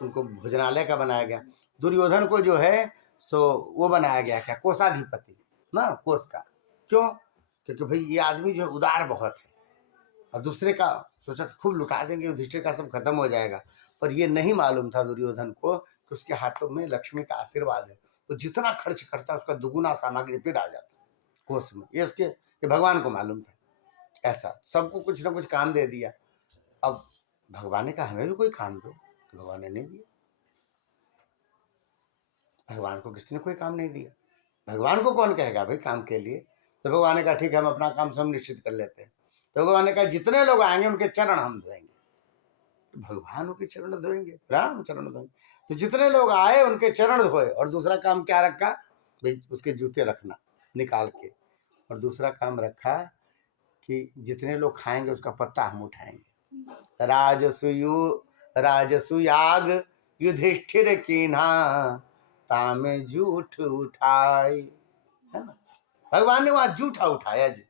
उनको भोजनालय का बनाया गया। दुर्योधन को जो है सो वो बनाया गया क्या, कोषाधिपति ना, कोष का। क्यों, क्योंकि भाई ये आदमी जो है उदार बहुत है, और दूसरे का सोचा खूब लुटा देंगे, युधिष्ठिर का सब खत्म हो जाएगा। पर ये नहीं मालूम था दुर्योधन को कि उसके हाथों में लक्ष्मी का आशीर्वाद है, तो जितना खर्च करता उसका दुगुना सामग्री फिर आ जाता कोष में। ये भगवान को मालूम था। ऐसा सबको कुछ ना कुछ काम दे दिया। अब भगवान ने कहा हमें भी कोई काम दो, तो भगवान ने नहीं दिया। भगवान को किसी ने कोई काम नहीं दिया। भगवान को कौन कहेगा भाई काम के लिए, तो भगवान ने कहा ठीक है हम अपना काम स्वयं निश्चित कर लेते हैं। तो भगवान ने कहा जितने लोग आएंगे उनके चरण हम धोएंगे। तो भगवान के चरण धोएंगे, राम चरण धोएंगे। तो जितने लोग आए उनके चरण धोए, और दूसरा काम क्या रखा भाई, उसके जूते रखना निकाल के, और दूसरा काम रखा कि जितने लोग खाएंगे उसका पत्ता हम उठाएंगे। राजसुयाग युधिष्ठिर कीन्हा, तामे जूठ उठाई, है ना। भगवान ने वहां जूठा उठाया जी,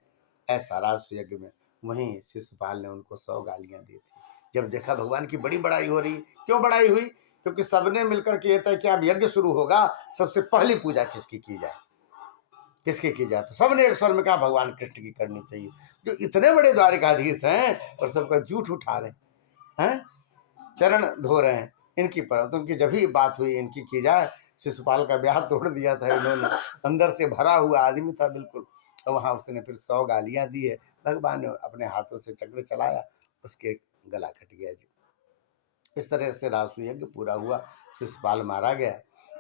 ऐसा राजसु यज्ञ में। वहीं शिशुपाल ने उनको 100 गालियां दी थी। जब देखा भगवान की बड़ी बड़ाई हो रही, क्यों बड़ाई हुई, क्योंकि सबने मिलकर के तय कि अब यज्ञ शुरू होगा, सबसे पहली पूजा किसकी की जाए, किसकी की जाए। तो सबने एक स्वर में कहा भगवान कृष्ण की करनी चाहिए, जो इतने बड़े द्वारिकाधीश हैं और सबका जूठ उठा रहे हैं, चरण धो रहे हैं इनकी पर। तो उनकी जब ही बात हुई इनकी की जाए, शिशुपाल का ब्याह तोड़ दिया था इन्होंने, अंदर से भरा हुआ आदमी था बिल्कुल। और वहां उसने फिर 100 गालियां दी है। भगवान ने अपने हाथों से चक्र चलाया, उसके गला कट गया जी। इस तरह से राजसूय यज्ञ पूरा हुआ, शिशुपाल मारा गया।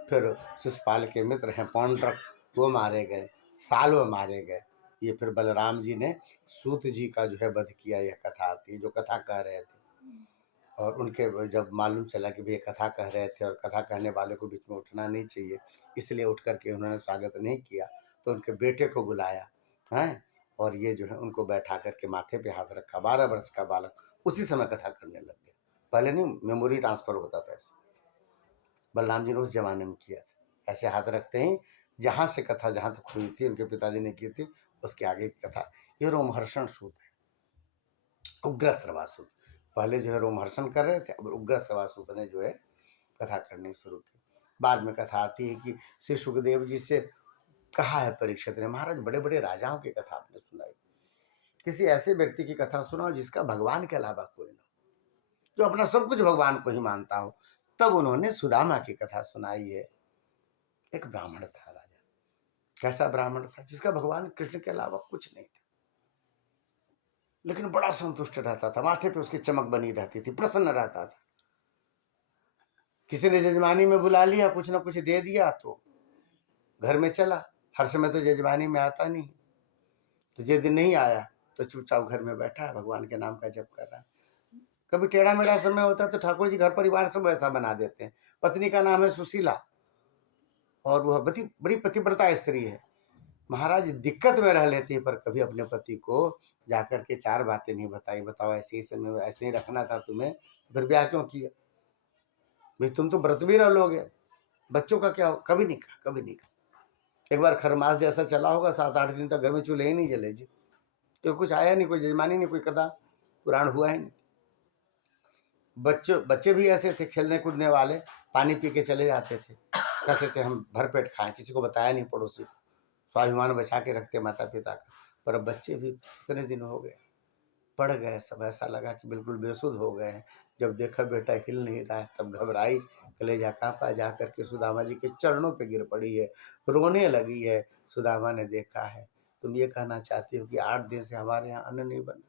फिर शिशुपाल के मित्र हैं पौंड्रक, वो मारे गए, साल्व मारे गए। ये फिर बलराम जी ने सूत जी का जो है वध किया, यह कथा आती है, जो कथा कह रहे थे। और उनके जब मालूम चला कि वे कथा कह रहे थे और कथा कहने वाले को बीच में उठना नहीं चाहिए, इसलिए उठ करके उन्होंने स्वागत नहीं किया, तो उनके बेटे को बुलाया हैं, और ये जो है उनको बैठा करके माथे पे हाथ रखा। 12 वर्ष का बालक उसी समय कथा करने लग गया। पहले नहीं मेमोरी ट्रांसफर होता था ऐसे, बलराम जी ने उस जमाने में किया था। ऐसे हाथ रखते ही जहाँ से कथा जहाँ तक हुई थी उनके पिताजी ने की थी, उसके आगे की कथा। ये रोमहर्षण सूत है, उग्र श्रवासूत। पहले जो है रोमहर्षण कर रहे थे, अब उग्र श्रवासूत ने जो है कथा करनी शुरू की। बाद में कथा आती है कि श्री सुखदेव जी से कहा है परीक्षित ने, महाराज बड़े बड़े राजाओं की कथा आपने सुनाई, किसी ऐसे व्यक्ति की कथा सुनाओ जिसका भगवान के अलावा कोई ना, जो अपना सब कुछ भगवान को ही मानता हो। तब उन्होंने सुदामा की कथा सुनाई है। एक ब्राह्मण था राजा, कैसा ब्राह्मण था जिसका भगवान कृष्ण के अलावा कुछ नहीं था, लेकिन बड़ा संतुष्ट रहता था, माथे पे उसकी चमक बनी रहती थी, प्रसन्न रहता था। किसी ने जजमानी में बुला लिया, कुछ ना कुछ दे दिया तो घर में चला। हर समय तो जजमानी में आता नहीं, तो जिस दिन नहीं आया तो चुपचाप घर में बैठा है, भगवान के नाम का जप कर रहा है। कभी टेढ़ा मेढ़ा समय होता है तो ठाकुर जी घर परिवार सब ऐसा बना देते हैं। पत्नी का नाम है सुशीला और वह बड़ी पतिव्रता स्त्री है। महाराज दिक्कत में रह लेती है, पर कभी अपने पति को जाकर के चार बातें नहीं बताई। बताओ, ऐसे ही समय ऐसे ही रखना था तुम्हें, फिर ब्याह क्यों किया भाई? तुम तो व्रत भी रह लोगे, बच्चों का क्या हो? कभी नहीं कहा, कभी नहीं कहा। एक बार खरमास जैसा चला होगा, 7-8 दिन तक घर में चूल्हे ही नहीं जले जी, तो कुछ आया नहीं, कोई जजमानी नहीं, कोई कथा पुराण हुआ ही नहीं। बच्चे भी ऐसे थे, खेलने कूदने वाले, पानी पी के चले जाते थे, कहते थे हम भरपेट खाएं, किसी को बताया नहीं, पड़ोसी को। स्वाभिमान बचा के रखते माता पिता का। पर अब बच्चे भी कितने दिन हो गए, पड़ गए सब, ऐसा लगा कि बिल्कुल बेसुध हो गए हैं। जब देखा बेटा हिल नहीं रहा है, तब घबराई, कलेजा कांपा, जा करके सुदामा जी के चरणों पे गिर पड़ी है, रोने लगी है। सुदामा ने देखा है, तुम ये कहना चाहती हो कि 8 दिन से हमारे यहाँ अन्न नहीं बना?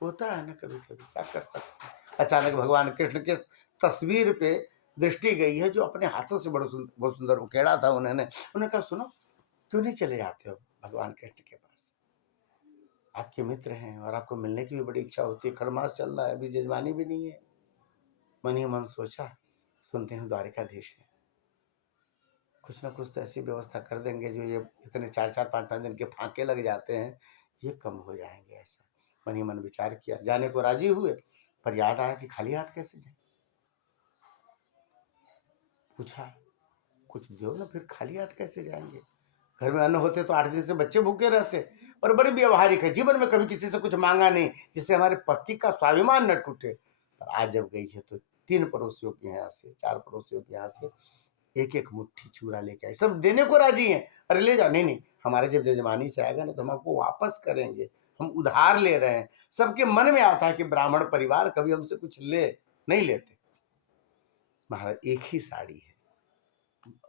होता है ना कभी कभी, क्या कर सकते हैं। अचानक भगवान कृष्ण के तस्वीर पे दृष्टि गई है, जो अपने हाथों से बहुत सुंदर उकेड़ा था उन्होंने कहा, सुनो, क्यों नहीं चले जाते हो भगवान कृष्ण के पास? आपके मित्र हैं और आपको मिलने की भी बड़ी इच्छा होती है, खरमास चल रहा है, अभी जजमानी भी नहीं है। मन ही मन सोचा, सुनते हैं द्वारिकाधीश है, कुछ ना कुछ तो ऐसी व्यवस्था कर देंगे जो ये इतने 4-4, 5-5 दिन के फांके लग जाते हैं, ये कम हो जाएंगे। ऐसा मन ही मन विचार किया, जाने को राजी हुए, पर याद आया कि खाली हाथ कैसे जाए। पूछा, कुछ दो ना, फिर खाली हाथ कैसे जाएंगे? घर में अन्न होते तो 8 दिन से बच्चे भूखे रहते। पर बड़ी व्यवहारिक है, जीवन में कभी किसी से कुछ मांगा नहीं, जिससे हमारे पति का स्वाभिमान न टूटे। पर आज जब गई है तो 3 पड़ोसियों के यहाँ से, 4 पड़ोसियों के यहाँ से एक एक मुट्ठी चूरा लेके आई। सब देने को राजी हैं, अरे ले जाओ, नहीं नहीं, हमारे जब जजमानी से आएगा ना तो हम आपको वापस करेंगे, हम उधार ले रहे हैं। सबके मन में आता है कि ब्राह्मण परिवार कभी हमसे कुछ ले नहीं लेते। महाराज एक ही साड़ी है,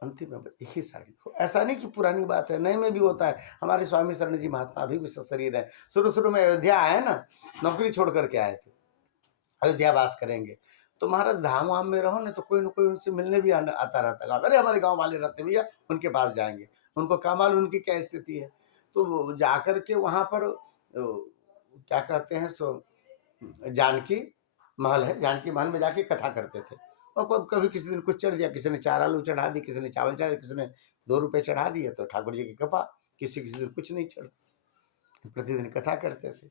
अंतिम में एक ही साड़ी। ऐसा नहीं कि पुरानी बात है, नए में भी होता है। हमारे स्वामी शरण जी महात्मा अभी भी शरीर है, शुरू में अयोध्या आए ना, नौकरी छोड़ करके आए थे, अयोध्या वास करेंगे। तो महाराज धाम वाम में रहो ना तो कोई ना कोई उनसे मिलने भी आता रहता है। अरे हमारे गांव वाले रहते भैया, उनके पास जाएंगे, उनको क्या मालूम उनकी क्या स्थिति है। तो जाकर के वहां पर क्या कहते हैं सो, जानकी महल है, जानकी महल में जाके कथा करते थे। और कभी किसी दिन कुछ चढ़ दिया, किसी ने 4 आलू चढ़ा दी, किसी ने चावल चढ़ा दिया, किसी ने 2 रुपए चढ़ा दिए, तो ठाकुर जी की कृपा, किसी दिन कुछ नहीं चढ़, प्रतिदिन कथा करते थे।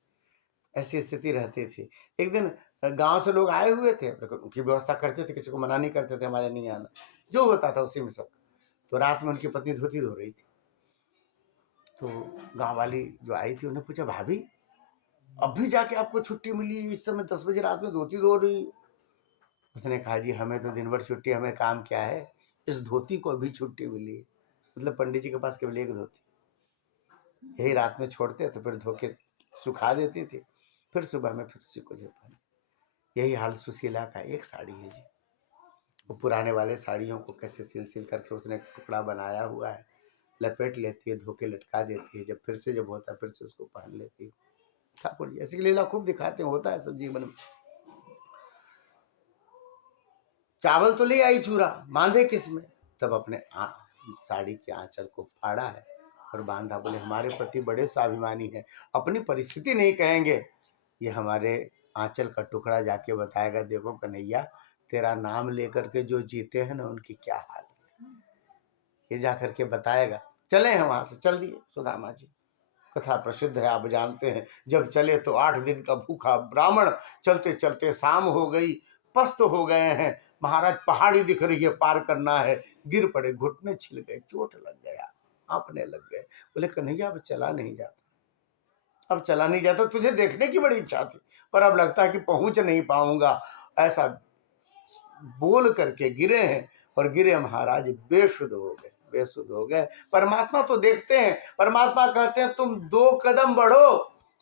ऐसी स्थिति रहती थी। एक दिन गांव से लोग आए हुए थे, उनकी व्यवस्था करते थे, किसी को मना नहीं करते थे हमारे नहीं आना, जो होता था उसी में सब। तो रात में उनकी पत्नी धोती धो रही थी, तो गांव वाली जो आई थी उन्हें पूछा, भाभी अभी जाके आपको छुट्टी मिली, इस समय 10 बजे रात में धोती धो रही? उसने कहा, जी हमें तो दिन भर छुट्टी, हमें काम क्या है, इस धोती को अभी छुट्टी मिली है। मतलब पंडित जी के पास केवल एक धोती, यही रात में छोड़ते तो फिर धो के सुखा देती थी, फिर सुबह में फिर उसी को जो पहने। यही हाल सुशीला का, एक साड़ी है जी। वो पुराने वाले साड़ियों को कैसे सिल करके उसने टुकड़ा बनाया हुआ है, लपेट लेती है, धो के लटका देती है, जब फिर से जब होता है फिर से उसको पहन लेती है। ठाकुर जी ऐसी लीला खूब दिखाते हैं, होता है सब जीवन में। चावल तो ले आई चूरा, बांधे किस में? तब अपने साड़ी के आंचल को फाड़ा है और बांधा। बोले हमारे पति बड़े स्वाभिमानी हैं, अपनी परिस्थिति नहीं कहेंगे, ये हमारे आंचल का टुकड़ा जाके बताएगा, देखो कन्हैया तेरा नाम लेकर के जो जीते हैं ना उनकी क्या हाल है, ये जाकर के बताएगा। चले हैं वहां से, चल दिए सुदामा जी। कथा प्रसिद्ध है, आप जानते हैं। जब चले तो 8 दिन का भूखा ब्राह्मण, चलते चलते शाम हो गई, पस्त हो गए हैं। महाराज पहाड़ी दिख रही है, पार करना है, गिर पड़े, घुटने छिल गए, चोट लग गया, आपने लग गए। बोले कन्हैया अब चला नहीं जाता, अब चला नहीं जाता, तुझे देखने की बड़ी इच्छा थी पर अब लगता है कि पहुंच नहीं पाऊंगा, ऐसा बोल करके गिरे हैं। और गिरे महाराज बेसुध हो गए, बेसुध हो गए। परमात्मा तो देखते हैं, परमात्मा कहते हैं तुम 2 कदम बढ़ो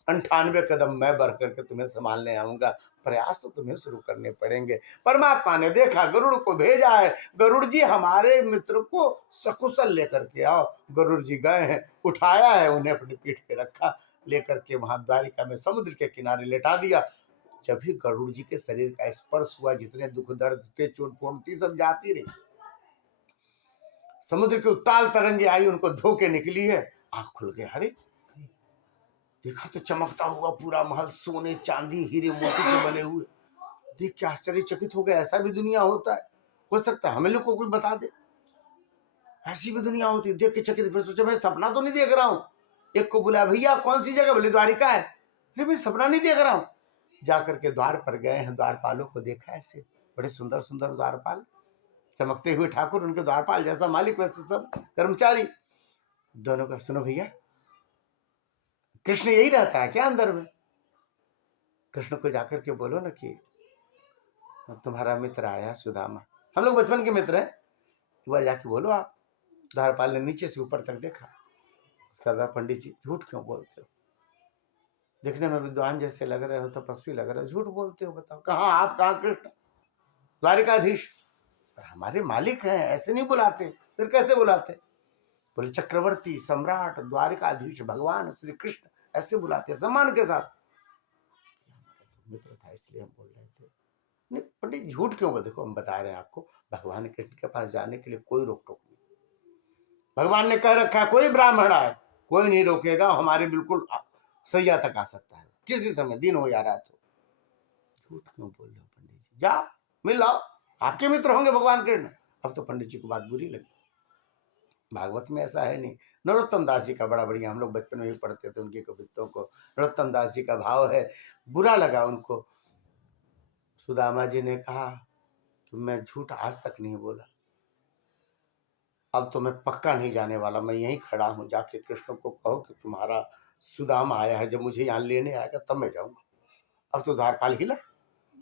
98 कदम मैं बढ़ करके तुम्हें संभालने आऊंगा। प्रयास तो तुम्हें शुरू करने पड़ेंगे। परमात्मा ने देखा, गरुड़ को भेजा है, गरुड़ जी हमारे मित्र को सकुशल लेकर के आओ। गरुड़ जी गए हैं, उठाया है, उन्हें अपनी पीठ पे रखा, लेकर के वहां द्वारिका में समुद्र के किनारे लेटा दिया। जब भी गरुड़ जी के शरीर का स्पर्श हुआ, जितने दुख दर्द थे, चोट फोड़ सब जाती रही। समुद्र की उत्ताल तरंगे आई, उनको धो के निकली है। आंख खुल गए, अरे देखा तो चमकता हुआ पूरा महल, सोने चांदी हीरे मोती के बने हुए। देख के आश्चर्यचकित हो गए, ऐसा भी दुनिया होता है? हो सकता है हमें लोग को कोई बता दे, ऐसी भी दुनिया होती है। देख के चकित, फिर सोचा मैं सपना तो नहीं देख रहा हूँ। एक को बुलाया, भैया कौन सी जगह? बोले द्वारिका है। अरे मैं सपना नहीं देख रहा हूँ। जाकर के द्वार पर गए हैं, द्वारपालों को देखा, ऐसे बड़े सुंदर सुंदर द्वारपाल, चमकते हुए ठाकुर, उनके द्वारपाल जैसा मालिक वैसे सब कर्मचारी। दोनों का, सुनो भैया, कृष्ण यही रहता है क्या अंदर में? कृष्ण को जाकर के बोलो ना कि तुम्हारा मित्र आया सुदामा, हम लोग बचपन के मित्र हैं, एक बार जाके बोलो आप। द्वारपाल ने नीचे से ऊपर तक देखा। उसका कहा, पंडित जी झूठ क्यों बोलते हो? देखने में विद्वान जैसे लग रहे हो, तपस्वी लग रहे हो, झूठ बोलते हो, बताओ कहाँ आप, कहाँ कृष्ण? द्वारिकाधीश हमारे मालिक हैं, ऐसे नहीं बुलाते। फिर कैसे बुलाते? बोले चक्रवर्ती, सम्राट, द्वारिकाधीश, भगवान श्री कृष्ण, ऐसे बुलाते सम्मान के साथ। मित्र था इसलिए हम बोल रहे थे। नहीं पंडित झूठ क्यों बोल? देखो हम बता रहे हैं आपको, भगवान कृष्ण के पास जाने के लिए कोई रोक टोक नहीं। भगवान ने कह रखा है, कोई ब्राह्मण आए कोई नहीं रोकेगा, हमारे बिल्कुल सैया तक आ सकता है, किसी समय, दिन हो या रात हो। झूठ क्यों बोल रहे हो पंडित जी? जाओ मिल लाओ, आपके मित्र होंगे भगवान कृष्ण। अब तो पंडित जी को बात बुरी लगी। भागवत में ऐसा है नहीं। नरोत्तम दास जी का बड़ा बढ़िया, हम लोग बचपन में भी पढ़ते थे उनकी कविताओं को। नरोत्तम दास जी का भाव है, बुरा लगा उनको। सुदामा जी ने कहा कि मैं झूठ आज तक नहीं बोला, अब तो मैं पक्का नहीं जाने वाला, मैं यहीं खड़ा हूं, जाके कृष्ण को कहो कि तुम्हारा सुदामा आया है, जब मुझे यहाँ लेने आएगा तब मैं जाऊंगा। अब तो द्वारपाल हिला,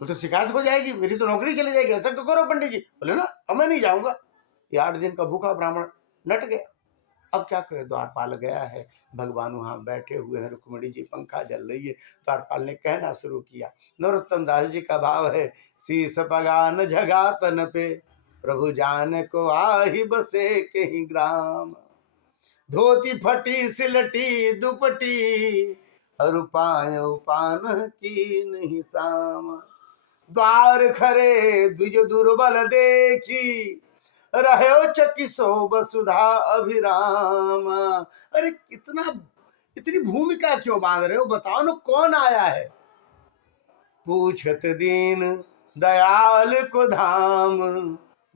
तो शिकायत हो जाएगी, मेरी तो नौकरी चली जाएगी, ऐसा तो करो पंडित जी। बोले ना अब मैं नहीं जाऊंगा। ये 8 दिन का भूखा ब्राह्मण नट गया। अब क्या करे, द्वारपाल गया है, भगवान वहां बैठे हुए हैं, रुक्मिणी जी पंखा जल रही है। द्वारपाल ने कहना शुरू किया। नरोत्तम दास जी का भाव है, शीस पगान झगा तन पे, प्रभु जान को आही बसे कहीं ग्राम। धोती फटी सिलटी दुपटी, हरु पायो पान की नहीं साम। द्वार खरे द्विज दुर्बल देखी, रहो चकिसो वसुधा अभिराम। अरे इतनी भूमिका क्यों बांध रहे हो? बताओ ना कौन आया है? पूछत दीन दयाल को धाम,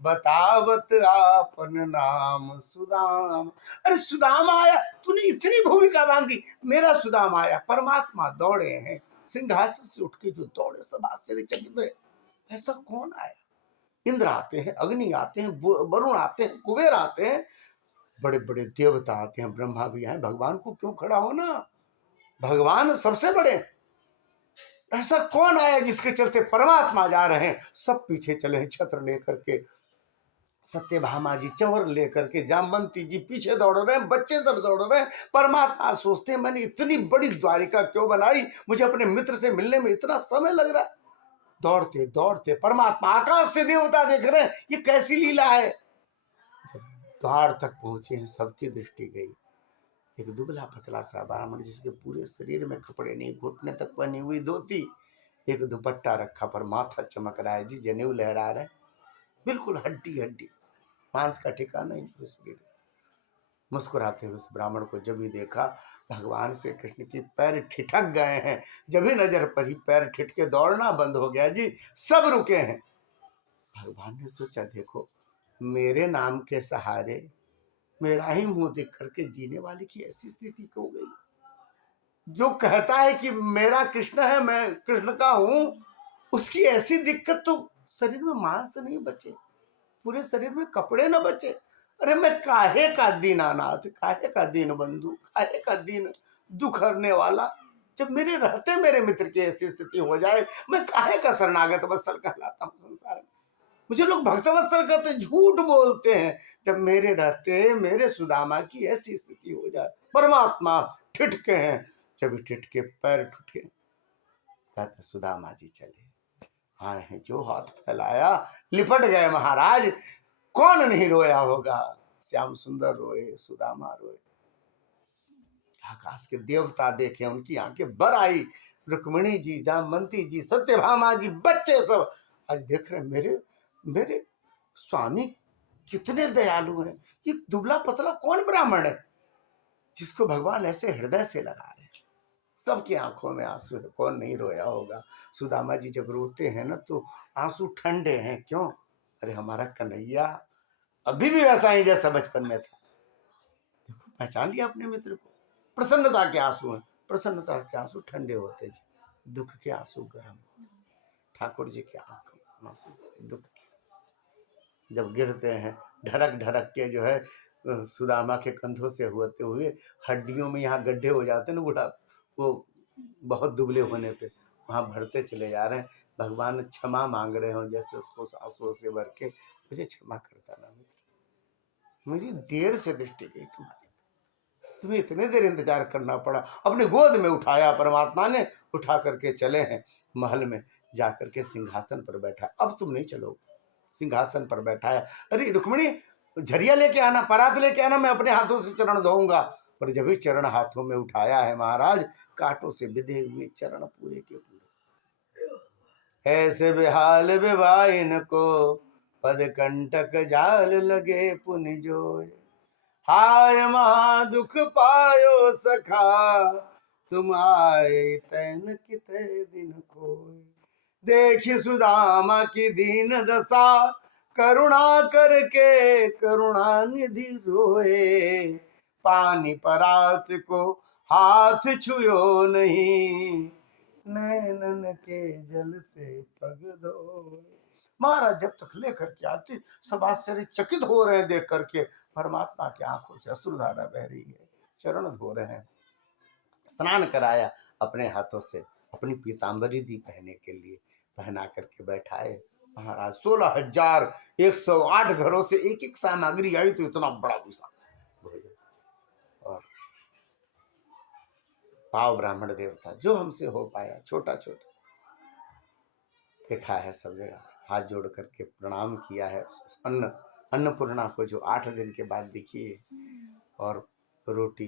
बतावत आपन नाम सुदाम। अरे सुदाम आया, तूने इतनी भूमिका बांधी, मेरा सुदाम आया। परमात्मा दौड़े हैं, सिंहासन से उठ के जो दौड़े सब आश्चर्यचकित है, ऐसा कौन आया? इंद्र आते हैं, अग्नि आते हैं, वरुण आते हैं, कुबेर आते हैं, बड़े बड़े देवता आते हैं, ब्रह्मा भी आए। भगवान को क्यों खड़ा होना? भगवान सबसे बड़े। ऐसा कौन आया जिसके चलते परमात्मा जा रहे हैं? सब पीछे चले हैं छत्र लेकर के, सत्यभामा जी चंवर लेकर के, जामवंती जी पीछे दौड़ रहे हैं, बच्चे सब दौड़ रहे हैं। परमात्मा सोचते हैं मैंने इतनी बड़ी द्वारिका क्यों बनाई, मुझे अपने मित्र से मिलने में इतना समय लग रहा है। दौड़ते दौड़ते परमात्मा आकाश से देवता देख रहे हैं, ये कैसी लीला है। जब द्वार तक पहुंचे हैं, सबकी दृष्टि गई। एक दुबला पतला सा ब्राह्मण, जिसके पूरे शरीर में कपड़े नहीं, घुटने तक पहनी हुई धोती, एक दुपट्टा रखा पर माथा चमक रहा है जी, जनेऊ लहरा रहा है, बिल्कुल हड्डी हड्डी, मांस का ठिकाना नहीं शरीर। मुस्कुराते हुए उस ब्राह्मण को जब ही देखा, भगवान श्री कृष्ण की पैर ठिठक गए हैं। जब ही नजर पड़ी, पैर ठिठके दौड़ना बंद हो गया जी, सब रुके हैं। भगवान ने सोचा, देखो मेरे नाम के सहारे मेरा ही मुंह देख करके जीने वाले की ऐसी स्थिति हो गई। जो कहता है कि मेरा कृष्ण है, मैं कृष्ण का हूं, उसकी ऐसी दिक्कत, तो शरीर में मांस नहीं बचे, पूरे शरीर में कपड़े न बचे। अरे मैं काहे का दीनानाथ, काहे का दीन बंधु, काहे का दीन दुख हरने वाला, जब मेरे रहते मेरे मित्र की ऐसी स्थिति हो जाए, मैं काहे का शरणागत वत्सल कहलाता हूँ संसार में। मुझे लोग भक्त वत्सल कहते, झूठ बोलते हैं। जब मेरे रहते मेरे सुदामा की ऐसी स्थिति हो जाए, परमात्मा ठिठके हैं, जब टिट के पैर टूट गए, कहते सुदामा जी चले आए हैं, जो हाथ फैलाया लिपट गए महाराज। कौन नहीं रोया होगा? श्याम सुंदर रोए, सुदामा रोए। आकाश के देवता देखे, उनकी आंखें भर आई। रुक्मिणी जी, जामवंती जी, सत्यभामा जी, बच्चे सब आज देख रहे मेरे मेरे स्वामी कितने दयालु हैं। ये दुबला पतला कौन ब्राह्मण है जिसको भगवान ऐसे हृदय से लगा रहे हैं? सबकी आंखों में आंसू है, कौन नहीं रोया होगा? सुदामा जी जब रोते हैं ना तो आंसू ठंडे हैं। क्यों? अरे हमारा कन्हैया अभी भी वैसा ही जैसा बचपन में था। देखो, पहचान लिया अपने मित्र को। प्रसन्नता के आंसू हैं, प्रसन्नता के आंसू ठंडे होते जी, दुख के आंसू गर्म होते। ठाकुर जी के आंसू दुख के जब गिरते हैं, ढड़क ढड़क के जो है सुदामा के कंधों से होते हुए हड्डियों में यहाँ गड्ढे हो जाते हैं ना, बूढ़ा वो बहुत दुबले होने पे वहाँ भरते चले जा रहे हैं। भगवान क्षमा मांग रहे हो, जैसे उसको आंसुओं से भर के, मुझे क्षमा करता ना मित्र, मेरी देर से दृष्टि गई तुम्हारी, तुम्हें इतने देर इंतजार करना पड़ा। अपनी गोद में उठाया परमात्मा ने, उठा करके चले हैं महल में, जा करके सिंहासन पर बैठा। अब तुम नहीं चलोगे, सिंहासन पर बैठाया। अरे रुक्मिणी, झरिया लेके आना, परात लेके आना, मैं अपने हाथों से चरण धोऊंगा। पर जब भी चरण हाथों में उठाया है महाराज, कांटों से बिधे हुए चरण पूरे के पूरे। ऐसे बेहाल बेवाइन को पद कंटक जाल लगे पुनि जोय। हाय महा दुख पायो सखा, तुम आए तैन किते दिन कोय। देखी सुदामा की दीन दशा, करुणा करके करुणा निधि रोए। पानी परात को हाथ छुयो नहीं, नैनन के जल से पग धोए। महाराज जब तक लेकर के आते, सब आश्चर्यचकित हो रहे हैं देख करके। परमात्मा की आंखों से अश्रुधारा बह रही है, चरण धो रहे हैं। स्नान कराया अपने हाथों से, अपनी पीतांबरी दी पहनने के लिए, पहना करके बैठाए महाराज। 16,108 घरों से एक एक सामग्री आई, तो इतना बड़ा विशाल भोजन। और पाव ब्राह्मण देवता जो हमसे हो पाया, छोटा छोटा देखा है, सब जगह हाथ जोड़ करके प्रणाम किया है। उस अन्नपूर्णा को जो 8 दिन के बाद दिखी है, और रोटी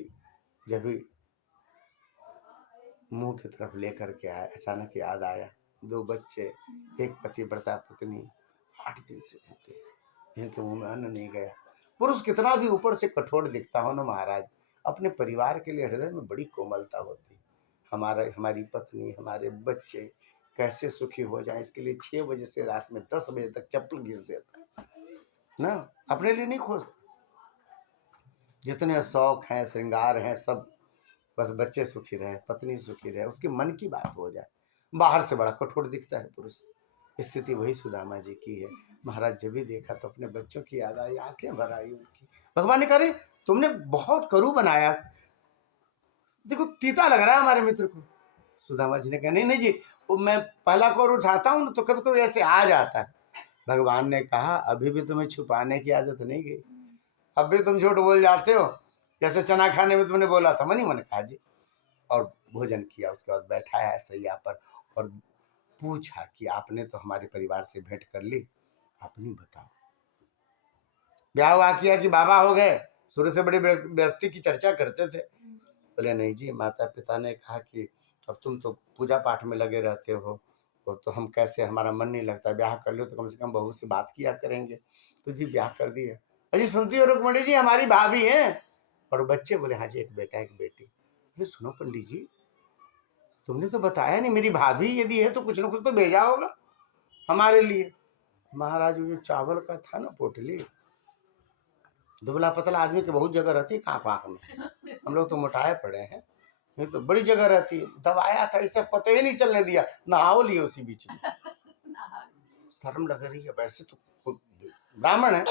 जब भी मुंह की तरफ लेकर के आया, अचानक याद आया 2 बच्चे, एक पति व्रता पत्नी 8 दिन से भूखे, जिनके मुंह में अन्न नहीं गया। पुरुष कितना भी ऊपर से कठोर दिखता हो ना महाराज, अपने परिवार के लिए हृदय में बड़ी कोमलता होती। हमारी पत्नी, हमारे बच्चे कैसे सुखी हो जाए, इसके लिए 6 बजे से रात में 10 बजे तक चप्पल घिस देता है ना, अपने लिए नहीं खोजता। जितने शौक हैं, श्रृंगार हैं, सब बस बच्चे सुखी रहे, पत्नी सुखी रहे, उसके मन की बात हो जाए। बाहर से बड़ा कठोर दिखता है पुरुष। स्थिति वही सुदामा जी की है। महाराज जब भी देखा तो अपने बच्चों की याद आई, आंखें भर आई उनकी। भगवान ने कहा, तुमने बहुत करू बनाया, देखो तीता लग रहा है हमारे मित्र को। सुदामा जी ने कहा, नहीं नहीं जी, वो मैं पहला कोर उठाता हूँ तो कभी कभी ऐसे आ जाता है। भगवान ने कहा, अभी भी तुम्हें छुपाने की आदत नहीं गई, अब भी तुम झूठ बोल जाते हो। जैसे चना खाने में तुमने बोला था, मनी मन कहा जी। और भोजन किया, उसके बाद बैठाया सैया पर और पूछा कि आपने तो हमारे परिवार से भेंट कर ली, अपनी बताओ, ब्याह हुआ किया कि बाबा हो गए? शुरू से बड़ी व्यक्ति की चर्चा करते थे। बोले नहीं जी, माता पिता ने कहा कि अब तुम तो पूजा पाठ में लगे रहते हो, तो हम कैसे, हमारा मन नहीं लगता, ब्याह कर लो तो कम से कम बहू से बात किया करेंगे। तो जी ब्याह कर दिए। अजी सुनती हो रुक्मणी जी, हमारी भाभी हैं। और बच्चे बोले, हाँ जी, एक बेटा एक बेटी। अरे सुनो पंडित जी, तुमने तो बताया नहीं, मेरी भाभी यदि है तो कुछ ना कुछ तो भेजा होगा हमारे लिए। महाराज जो चावल का था ना पोटली, दुबला पतला आदमी के बहुत जगह रहती है कांख वाँख में, हम लोग तो मोटाए पड़े हैं, नहीं तो बड़ी जगह रहती है। दबाया था, इसे पता ही नहीं चलने दिया, नहाओ लिए उसी बीच में। शर्म लग रही है, वैसे तो ब्राह्मण है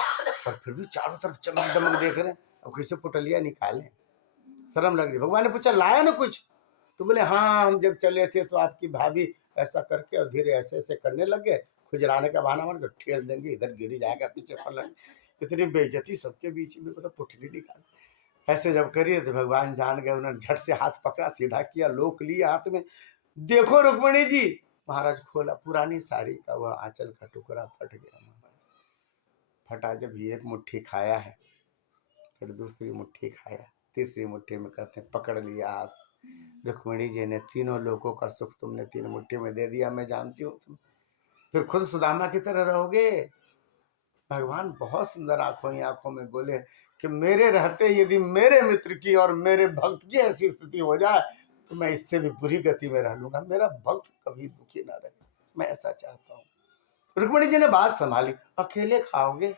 पर फिर भी चारों तरफ चमक दमक देख रहे हैं, अब कैसे पुटलिया निकालें, शर्म लग रही। भगवान ने पूछा, लाया ना कुछ? तो बोले, हाँ, हम जब चले थे तो आपकी भाभी ऐसा करके और धीरे ऐसे ऐसे करने लग गए, खुजलाने का बहाना मार के ठेल देंगे, इधर गिरी जाएगा, पीछे पड़ लगे। इतनी बेइज्जती सबके बीच में, बोला पुटली निकाल। ऐसे जब करिए तो भगवान जान गए, उन्होंने झट से हाथ पकड़ा, सीधा किया, लोक लिया हाथ में। देखो रुक्मणी जी, महाराज खोला, पुरानी साड़ी का वह आंचल का टुकड़ा फट गया महाराज। फटा जब एक मुट्ठी खाया है, फिर दूसरी मुट्ठी खाया, तीसरी मुट्ठी में कहते हैं पकड़ लिया हाथ। रुक्मणी जी ने, तीनों लोगों का सुख तुमने तीन मुट्ठी में दे दिया, मैं जानती हूँ तुम फिर खुद सुदामा की तरह रहोगे। भगवान बहुत सुंदर आंखों ही आंखों में बोले कि मेरे रहते यदि मेरे मित्र की और मेरे भक्त की ऐसी स्थिति हो जाए तो मैं इससे भी बुरी गति में रह लूंगा, मेरा भक्त कभी दुखी ना रहे, मैं ऐसा चाहता हूँ। रुक्मणी जी ने बात संभाली, अकेले खाओगे,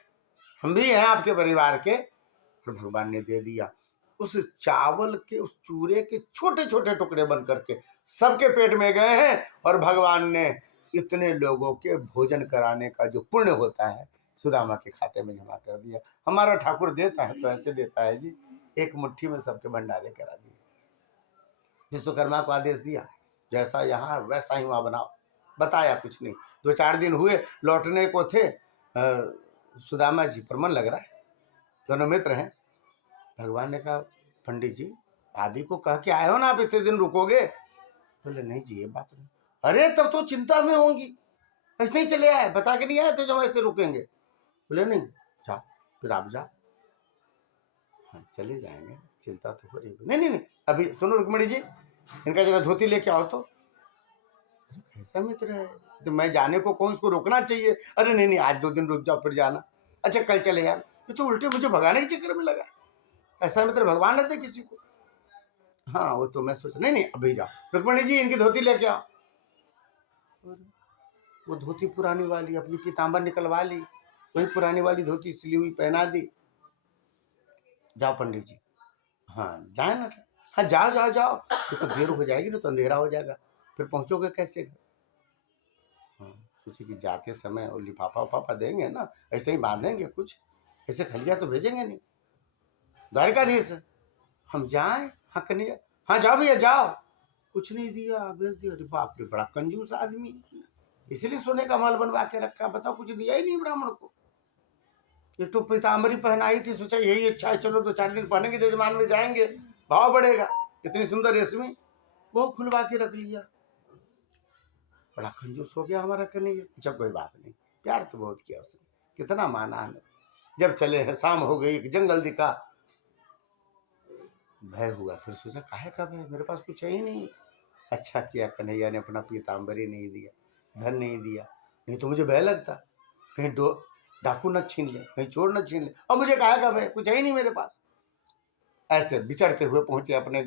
हम भी हैं आपके परिवार के। और भगवान ने दे दिया। उस चावल के, उस चूरे के छोटे छोटे टुकड़े बन करके सबके पेट में गए हैं, और भगवान ने इतने लोगों के भोजन कराने का जो पुण्य होता है सुदामा के खाते में जमा कर दिया। हमारा ठाकुर देता है तो ऐसे देता है जी, एक मुट्ठी में सबके भंडारे करा दिए। विश्वकर्मा को आदेश दिया, जैसा यहाँ वैसा ही वहाँ बनाओ, बताया कुछ नहीं। 2-4 दिन हुए, लौटने को थे सुदामा जी पर मन लग रहा है, दोनों मित्र हैं। भगवान ने कहा, पंडित जी भाभी को कह के आए हो ना, आप इतने दिन रुकोगे? बोले नहीं जी, ये बात नहीं। अरे तब तो चिंता में होंगी, ऐसे ही चले आए, बता के नहीं आए थे जो ऐसे रुकेंगे? बोले नहीं, जाओ, फिर आप जाओ। हाँ चले जाएंगे, चिंता तो हो रही है। नहीं नहीं नहीं, अभी सुनो रुक्मणी जी, इनका जरा धोती लेके आओ तो। कैसा मित्र है, तो मैं जाने को कौन, उसको रोकना चाहिए। अरे नहीं नहीं, आज 2 दिन रुक जाओ फिर जाना। अच्छा कल चले जाना। ये तो उल्टे मुझे भगाने के चक्कर में लगा। ऐसा मित्र भगवान रहते किसी को। हाँ वो तो मैं सोच, नहीं नहीं अभी जाओ। रुक्मणी जी इनकी धोती लेके आओ। वो धोती पुरानी वाली, अपनी पीताम्बर निकलवा ली, वही पुरानी वाली धोती सिली हुई पहना दी। जाओ पंडित जी। हाँ जाए ना, हाँ जाओ जाओ जाओ, तो देर हो जाएगी ना, तो अंधेरा हो जाएगा, फिर पहुंचोगे कैसे? हाँ सोचिए कि जाते समय और लिफाफा उफाफा देंगे ना, ऐसे ही बांधेंगे कुछ, ऐसे खलिया तो भेजेंगे नहीं। द्वारिकाधीश हम जाए? हाँ कन्हैया, हाँ जाओ भैया जाओ। कुछ नहीं दिया, भेज दिया। अरे बाप रे, बड़ा कंजूस आदमी, इसलिए सोने का महल बनवा के रखा, बताओ कुछ दिया ही नहीं ब्राह्मण को। एक तो पीताम्बरी पहनाई थी, सोचा यही अच्छा है, चलो 2-4 दिन पहनेंगे, जजमान में जाएंगे, भाव बढ़ेगा। इतनी सुंदर रेशमी, वो खुलवा के रख लिया। बड़ा कंजूस हो गया हमारा कन्हैया। अच्छा कोई बात नहीं, प्यार तो बहुत किया उसने, कितना माना हमें। जब चले हैं, शाम हो गई, एक जंगल दिखा, भय हुआ। फिर सोचा काहे का भय, मेरे पास कुछ है ही नहीं। अच्छा किया कन्हैया ने अपना पीताम्बरी नहीं दिया, धन नहीं दिया, नहीं तो मुझे भय लगता, कहीं डाकू न छीन ले, कहीं चोर न छीन ले, और मुझे काहे का भय, कुछ है ही नहीं मेरे पास। ऐसे विचरते हुए पहुंचे अपने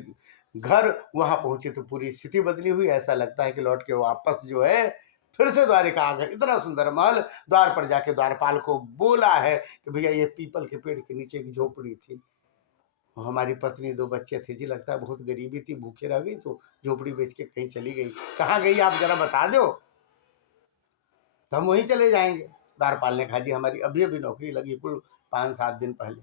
घर। वहां पहुंचे तो पूरी स्थिति बदली हुई, ऐसा लगता है कि लौट के वापस जो है फिर से द्वारिका आ गए। इतना सुंदर महल। द्वार पर जाके द्वारपाल को बोला है कि भैया ये पीपल के पेड़ के नीचे एक झोपड़ी थी, हमारी पत्नी 2 बच्चे थे जी, लगता है बहुत गरीबी थी, भूखे रह गई तो झोपड़ी बेच के कहीं चली गई। कहाँ गई आप जरा बता दो, तो हम वहीं चले जाएंगे। द्वारपाल ने कहा जी हमारी अभी अभी नौकरी लगी, कुल 5-7 दिन पहले,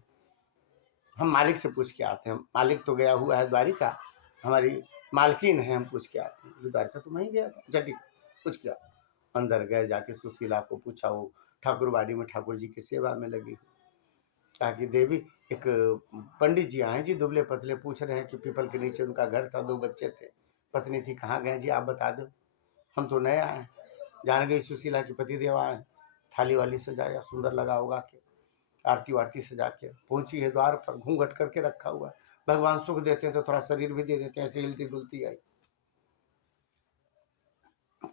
हम मालिक से पूछ के आते हैं। मालिक तो गया हुआ है द्वारिका, हमारी मालकिन है, हम पूछ के आते हैं। द्वारिका तो वहीं गया था। अच्छा ठीक, पूछ के आओ। अंदर गए, जाके सुशीला को पूछा, वो ठाकुरबाड़ी में ठाकुर जी की सेवा में लगी। कहा कि देवी, एक पंडित जी आए जी, दुबले पतले, पूछ रहे हैं कि पीपल के नीचे उनका घर था, 2 बच्चे थे, पत्नी थी, कहाँ गए जी आप बता दो, हम तो नए आए। जान गई सुशीला की पतिदेव आए, थाली वाली सजाया, सुंदर लगा होगा के, आरती वारती सजा के पहुंची है द्वार पर, घूंघट करके रखा हुआ है। भगवान सुख देते हैं तो थोड़ा शरीर भी दे देते हैं, ऐसे हिलती डुलती आई।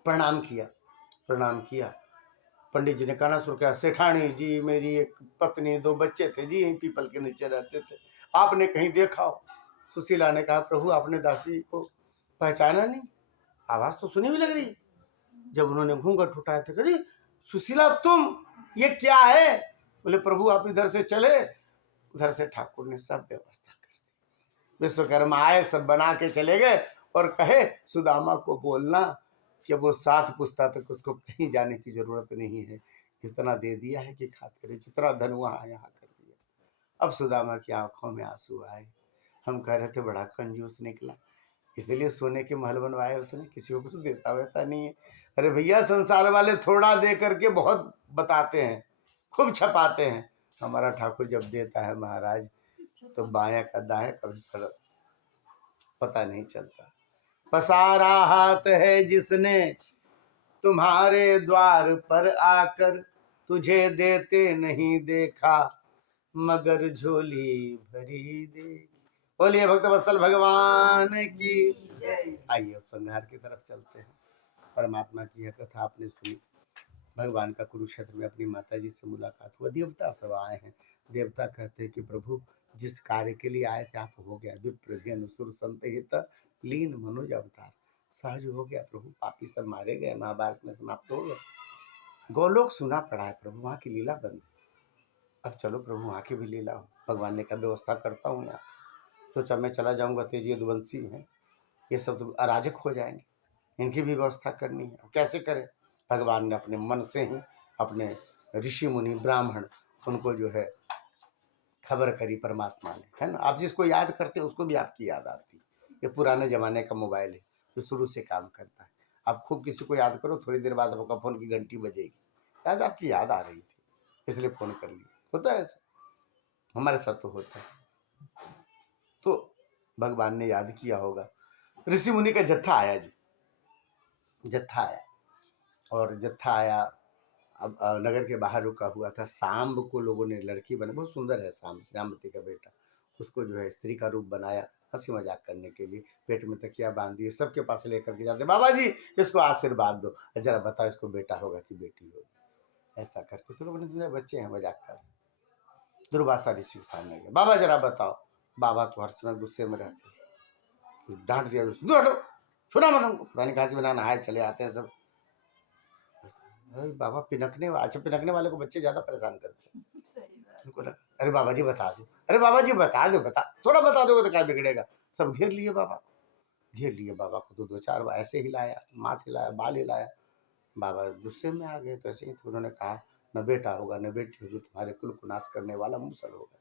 प्रणाम किया, प्रणाम किया। पंडित जी ने कहना शुरू किया, सेठानी जी मेरी एक पत्नी 2 बच्चे थे जी, यहीं पीपल के नीचे रहते थे, आपने कहीं देखा हो? सुशीला ने कहा, प्रभु आपने दासी को पहचाना नहीं, आवाज तो सुनी हुई लग रही। जब उन्होंने घूंघट उठाए थे, अरे सुशीला तुम, ये क्या है? बोले प्रभु आप इधर से चले। उधर से ठाकुर ने सब व्यवस्था कर दी, विश्वकर्मा आए, सब बना के चले गए, और कहे सुदामा को बोलना कि वो 7 पुस्ता तक उसको कहीं जाने की जरूरत नहीं है, इतना दे दिया है कि खाते रहे, जितना धन वहाँ यहाँ कर दिया। अब सुदामा की आंखों में आंसू आए। हम कह रहे थे बड़ा कंजूस निकला, इसलिए सोने के महल बनवाए उसने, किसी को कुछ देता वैता नहीं है। अरे भैया संसार वाले थोड़ा दे करके बहुत बताते हैं, खूब छपाते हैं, हमारा ठाकुर जब देता है महाराज तो बायां का दाएं कभी फर्क पता नहीं चलता। पसारा हाथ है जिसने तुम्हारे द्वार पर आकर, तुझे देते नहीं देखा मगर झोली भरी दे। बोलिए भक्त वत्सल भगवान की। आइए अब संहार की तरफ चलते हैं। परमात्मा की यह कथा आपने सुनी। भगवान का कुरुक्षेत्र में अपनी माता जी से मुलाकात हुआ। देवता सब आए हैं। देवता कहते हैं कि प्रभु जिस कार्य के लिए आए थे आप हो गया। विप्र सुर संत हित लीन मनोज अवतार, सहज हो गया प्रभु। पापी सब मारे गए, महाभारत में समाप्त हो गया। गोलोक सुना पड़ा है प्रभु, वहाँ की लीला बंद। अब चलो प्रभु वहाँ की भी लीला हो। भगवान ने कहा व्यवस्था करता हूँ यहाँ। सोचा मैं चला जाऊंगा तो ये यदुवंशी हैं, ये सब तो अराजक हो जाएंगे, इनकी भी व्यवस्था करनी है। अब कैसे करें? भगवान ने अपने मन से ही अपने ऋषि मुनि ब्राह्मण उनको जो है खबर करी परमात्मा ने, है ना। आप जिसको याद करते हैं उसको भी आपकी याद आती है। ये पुराने जमाने का मोबाइल है जो शुरू से काम करता है। आप खूब किसी को याद करो, थोड़ी देर बाद आपका फोन की घंटी बजेगी, आज आपकी याद आ रही थी इसलिए फोन कर लिया। होता है ऐसा, हमारे साथ तो होता है। तो भगवान ने याद किया होगा। ऋषि मुनि का जत्था आया जी, जत्था आया और जत्था आया। अब नगर के बाहर रुका हुआ था। सांब को लोगों ने लड़की बना, बहुत सुंदर है सांब, जामवती का बेटा। उसको जो है स्त्री का रूप बनाया हंसी मजाक करने के लिए। पेट में तकिया बांध दिए, सबके पास लेकर के जाते, बाबा जी इसको आशीर्वाद दो, जरा बताओ इसको बेटा होगा कि बेटी होगी। ऐसा करके तो लोगों ने समझा बच्चे हैं मजाक कर। दुर्वासा ऋषि के सामने गए, बाबा जरा बताओ। बाबा तो हर समय गुस्से में रहते, तो डांट दिया, दूर हटो, छूना मत हमको। पुरानी घास बिना नहाए चले आते हैं सब। बाबा पिनकने, अच्छा पिनकने वाले को बच्चे ज्यादा परेशान करते हैं। उनको लगा अरे बाबा जी बता दो, अरे बाबा जी बता दो, बता थोड़ा बता दोगे तो क्या बिगड़ेगा। सब घेर लिए बाबा, घेर लिए बाबा को। तो दो चार बार ऐसे हिलाया, माथ हिलाया, बाल हिलाया। बाबा गुस्से में आ गए। तो ऐसे ही तो उन्होंने कहा न बेटा होगा न बेटी होगी, तुम्हारे कुल को नाश करने वाला मूसल होगा।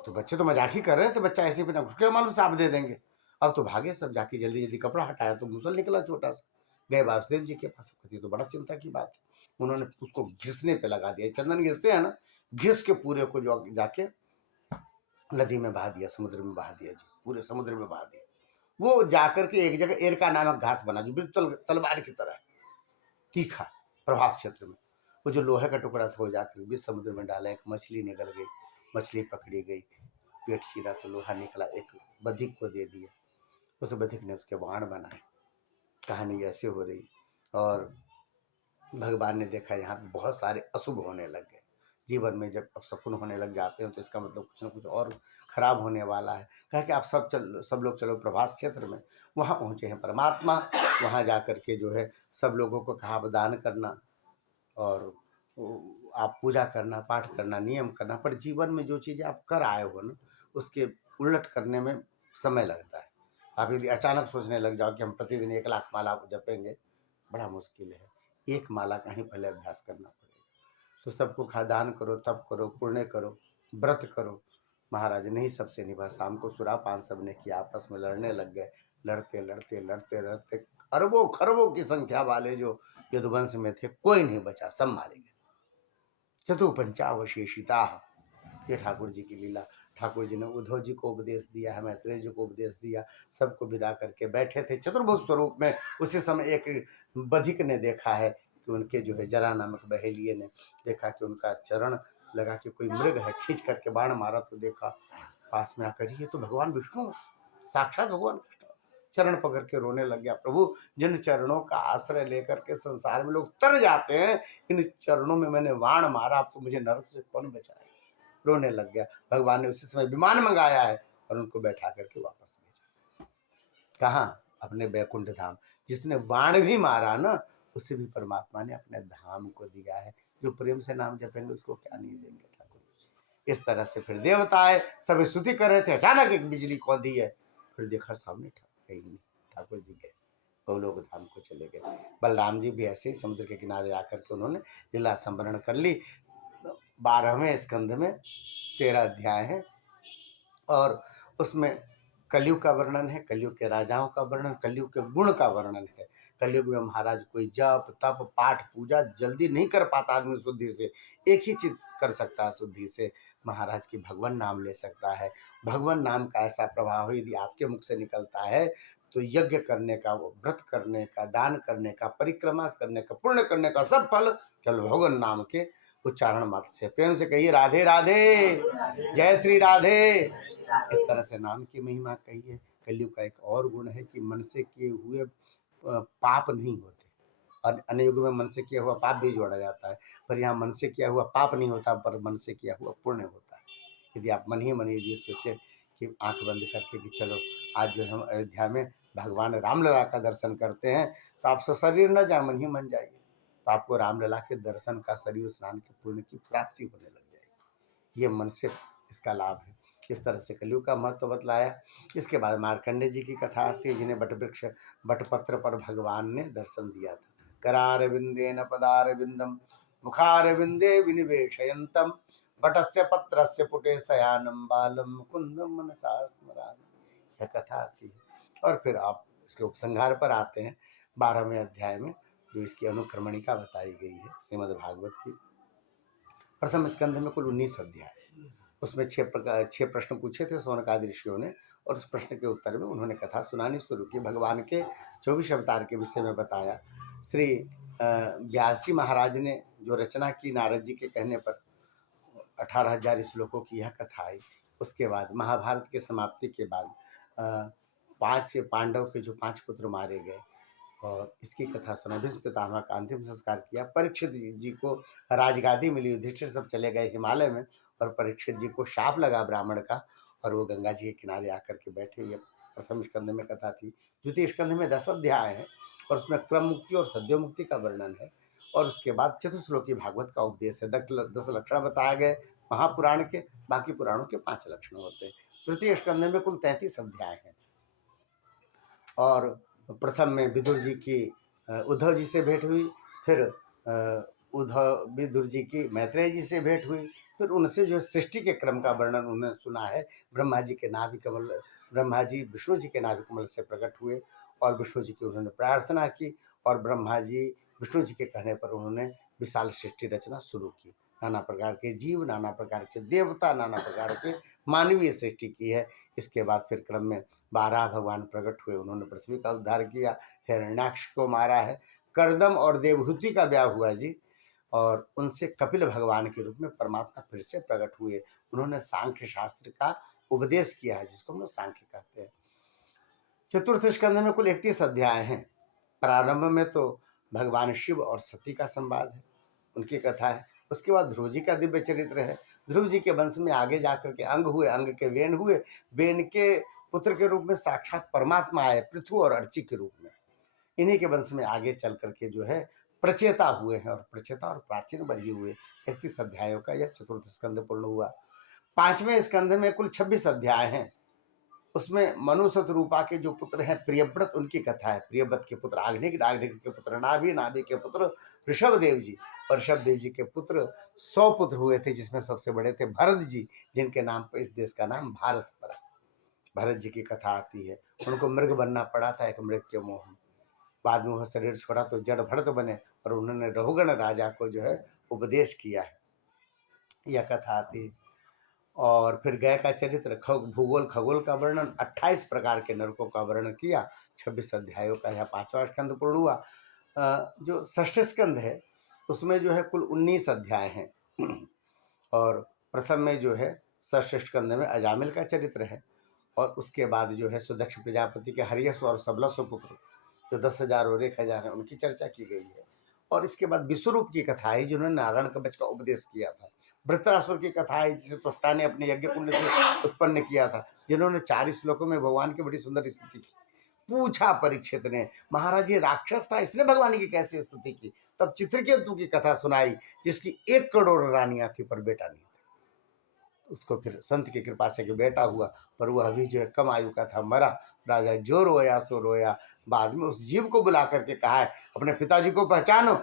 तो बच्चे तो मजाक ही कर रहे थे, बच्चा ऐसे बिना क्या मालूम साफ दे देंगे। अब तो भागे सब, जाके जल्दी जल्दी कपड़ा हटाया तो मूसल निकला छोटा सा। गए वासुदेव जी के पास, कहती तो बड़ा चिंता की बात है। उन्होंने उसको घिसने पे लगा दिया, चंदन घिसते हैं ना, घिस के पूरे को जो जाके नदी में बहा दिया, समुद्र में बहा दिया जी, पूरे समुद्र में बहा दिया। वो जाकर के एक जगह एरका नामक घास बना जो बिल्कुल तलवार की तरह तीखा, प्रभास क्षेत्र में। वो जो लोहे का टुकड़ा था वो जाकर बीच समुद्र में डाला। एक मछली निकल गई, मछली पकड़ी गई, पेट चीरा तो लोहा निकला, एक बधिक को दे दिया। उस बधिक ने उसके बाण बनाए। कहानी ऐसे हो रही और भगवान ने देखा यहाँ पे बहुत सारे अशुभ होने लग गए। जीवन में जब अब शकुन होने लग जाते हैं तो इसका मतलब कुछ ना कुछ और खराब होने वाला है। कहा कि आप सब लोग चलो प्रभास क्षेत्र में। वहाँ पहुँचे हैं परमात्मा। वहाँ जा कर के जो है सब लोगों को कहा दान करना और आप पूजा करना, पाठ करना, नियम करना। पर जीवन में जो चीज़ें आप कर आए हो ना, उसके उलट करने में समय लगता है। आप यदि अचानक सोचने लग जाओ कि हम प्रतिदिन 1,00,000 माला जपेंगे, बड़ा मुश्किल है। एक माला का ही पहले अभ्यास करना पड़ेगा। तो सबको कहा दान करो, तप करो, पुण्य करो, व्रत करो। महाराज ने ही सबसे निभा। शाम को सुरापान सब ने किया, आपस में लड़ने लग गए। लड़ते लड़ते लड़ते लड़ते अरबों खरबों की संख्या वाले जो यदुवंश में थे कोई नहीं बचा, सब मारे गए। चतुपंचावशेषिता, ये ठाकुर जी की लीला। ठाकुर जी ने उद्धव जी को उपदेश दिया है, मैत्रेय जी को उपदेश दिया। सबको विदा करके बैठे थे चतुर्भुज स्वरूप में। उसी समय एक बधिक ने देखा है कि उनके जो है जरा नामक बहेलिए ने देखा कि उनका चरण लगा कि कोई मृग है, खींच करके बाण मारा। तो देखा पास में आकर ये तो भगवान विष्णु, साक्षात भगवान विष्णु। चरण पकड़ के रोने लग गया, प्रभु जिन चरणों का आश्रय लेकर के संसार में लोग तर जाते हैं, इन चरणों में मैंने वाण मारा, अब तो मुझे नरक से कौन बचाएगा। रोने लग गया। भगवान ने उसी समय विमान मंगाया है और उनको बैठा करके वापस भेजा। कहाँ? अपने बैकुंठ धाम। जिसने वाण भी मारा ना, उसे भी परमात्मा ने अपने धाम को दिया है। जो प्रेम से नाम जपेंगे उसको क्या नहीं देंगे ठाकुर जी। इस तरह से फिर देवता आए, सभी स्तुति कर रहे थे, अचानक एक बिजली कौंधी है। फिर देखा सामने ठाकुर जी गए, गौलोक धाम को चले गए। बलराम जी भी ऐसे ही समुद्र के किनारे आकर के उन्होंने लीला संवरण कर ली। 12वें स्कंध में 13 अध्याय है और उसमें कलयुग का वर्णन है, कलयुग के राजाओं का वर्णन, कलयुग के गुण का वर्णन है। कलयुग में महाराज कोई जप तप पाठ पूजा जल्दी नहीं कर पाता आदमी शुद्धि से। एक ही चीज कर सकता है शुद्धि से, महाराज की भगवान नाम ले सकता है। भगवान नाम का ऐसा प्रभाव यदि आपके मुख से निकलता है तो यज्ञ करने का, व्रत करने का, दान करने का, परिक्रमा करने का, पुण्य करने का सब फल केवल भगवान नाम के उच्चारण मात्र से। प्रेम से कहिए राधे राधे, जय श्री राधे। इस तरह से नाम की महिमा कही है। कलयुग का एक और गुण है कि मन से किए हुए पाप नहीं होते, और अन्य युग में मन से किया हुआ पाप भी जोड़ा जाता है, पर यहाँ मन से किया हुआ पाप नहीं होता, पर मन से किया हुआ पुण्य होता है। यदि आप मन ही मन यदि सोचें कि आंख बंद करके कि चलो आज जो हम अयोध्या में भगवान रामलला का दर्शन करते हैं, तो आप सशरीर न जाए, मन ही मन जाइए, तो आपको रामलला के दर्शन का, शरीर स्नान के पुण्य की प्राप्ति होने लग जाएगी। ये मन से इसका लाभ है। इस तरह से कलयुग का महत्व बतलाया। इसके बाद मार्कंडे जी की कथा आती है, जिन्हें बटवृक्ष बटपत्र पर भगवान ने दर्शन दिया था। करार विंदेन पदार विंदम मुखार विंदे विनिवेशयंतम बटस्य पत्रस्य पुटे शयानम बालम मुकुंदम मनसा स्मरामि। यह कथा आती है। और फिर आप इसके उपसंहार पर आते हैं 12वें अध्याय में, जो इसकी अनुक्रमणिका बताई गई है श्रीमद् भागवत की। प्रथम स्कंध में कुल 19 अध्याय, उसमें 6 प्रश्न पूछे थे शौनकादि ऋषियों ने, और उस प्रश्न के उत्तर में उन्होंने कथा सुनानी शुरू की। भगवान के 24 अवतार के विषय में बताया। श्री व्यास जी महाराज ने जो रचना की नारद जी के कहने पर 18,000 श्लोकों की यह कथा आई। उसके बाद महाभारत के समाप्ति के बाद 5 पांडव के जो 5 पुत्र मारे गए, और इसकी कथा सुना। भीष्म पितामह का अंतिम संस्कार किया। परीक्षित जी को राजगादी मिली, युधिष्ठिर सब चले गए हिमालय में, और परीक्षित जी को शाप लगा ब्राह्मण का, और वो गंगा जी के किनारे आकर के बैठे। ये प्रथम स्कंध में कथा थी। द्वितीय स्कंध में 10 अध्याय है, और उसमें क्रम मुक्ति और सद्यो मुक्ति का वर्णन है। और उसके बाद चतुश्लोकी भागवत का उपदेश है। 10 लक्षण बताए गए महापुराण के, बाकी पुराणों के 5 लक्षण होते हैं। तृतीय स्कंध में कुल 33 अध्याय हैं। और प्रथम में विदुर जी की उद्धव जी से भेंट हुई, फिर विदुर जी की मैत्रेय जी से भेंट हुई, फिर उनसे जो सृष्टि के क्रम का वर्णन उन्होंने सुना है। ब्रह्मा जी के नाभि कमल, ब्रह्मा जी विष्णु जी के नाभि कमल से प्रकट हुए, और विष्णु जी की उन्होंने प्रार्थना की, और ब्रह्मा जी विष्णु जी के कहने पर उन्होंने विशाल सृष्टि रचना शुरू की। नाना प्रकार के जीव, नाना प्रकार के देवता, नाना प्रकार के मानवीय सृष्टि की है। इसके बाद फिर क्रम में 12 भगवान प्रकट हुए, उन्होंने पृथ्वी का उद्धार किया, हिरण्याक्ष को मारा है, करदम और देवहूति का ब्याह हुआ जी, और उनसे कपिल भगवान के रूप में परमात्मा फिर से प्रकट हुए। उन्होंने सांख्य शास्त्र का उपदेश किया है, जिसको हम लोग सांख्य कहते हैं। चतुर्थ स्कंध में कुल 31 अध्याय हैं। प्रारंभ में तो भगवान शिव और सती का संवाद है, उनकी कथा है। उसके बाद ध्रुव जी का दिव्य चरित्र है। ध्रुव जी के वंश में आगे जाकर के अंग हुए, अंग के वेन हुए, वेन के पुत्र के रूप में साक्षात परमात्मा आए पृथु और अर्ची के रूप में। इन्हीं के वंश में आगे चल करके जो है प्रचेता हुए हैं, और प्रचेता और प्राचीन बरही हुए। 31 अध्यायों का यह चतुर्थ स्कंध पूर्ण हुआ। 5वें स्कंध में कुल 26 अध्याय हैं। उसमें मनु शतरूपा के जो पुत्र हैं प्रियव्रत, उनकी कथा है। प्रियव्रत के पुत्र आग्निक, आग्निक के पुत्र नाभि, नाभि के पुत्र ऋषभ देव जी, और ऋषभ देव जी के पुत्र 100 पुत्र हुए थे, जिसमें सबसे बड़े थे भरत जी, जिनके नाम पर इस देश का नाम भारत पड़ा। भरत जी की कथा आती है। उनको मृग बनना पड़ा था, एक मृग के मोह में। बाद में वह शरीर छोड़ा तो जड़ भरत बने, और उन्होंने रघुगण राजा को जो है उपदेश किया है, यह कथा आती है। और फिर गय का चरित्र, भूगोल खगोल का वर्णन, 28 प्रकार के नरकों का वर्णन किया। 26 अध्यायों का यह 5वां स्कंद पूर्ण हुआ। जो षष्ठ स्कंद है उसमें जो है कुल 19 अध्याय हैं। और प्रथम में जो है षष्ठ स्कंद में अजामिल का चरित्र है, और उसके बाद जो है सुदक्ष प्रजापति के हरियश और सबलस्व पुत्र जो 10,000 और 1,000 है, उनकी चर्चा की गई है। और इसके बाद विश्वरूप की कथा है, जिन्होंने नारायण कवच का उपदेश किया था। वृत्रासुर की कथा है, जिसे त्वष्टा ने अपने यज्ञ कुंड से उत्पन्न किया था, जिन्होंने 4 श्लोकों में भगवान की बड़ी सुंदर स्तुति की। पूछा परीक्षित ने, महाराज ये राक्षस था, इसने भगवान की कैसे स्तुति की? तब चित्रकेतु की कथा सुनाई, जिसकी 1 करोड़ रानियां थी पर बेटा नहीं था। उसको फिर संत की कृपा से कि बेटा हुआ, पर वह अभी जो है कम आयु का था, मरा। राजा जो रोया सो रोया। बाद में उस जीव को बुला करके कहा है, अपने पिताजी को पहचानो।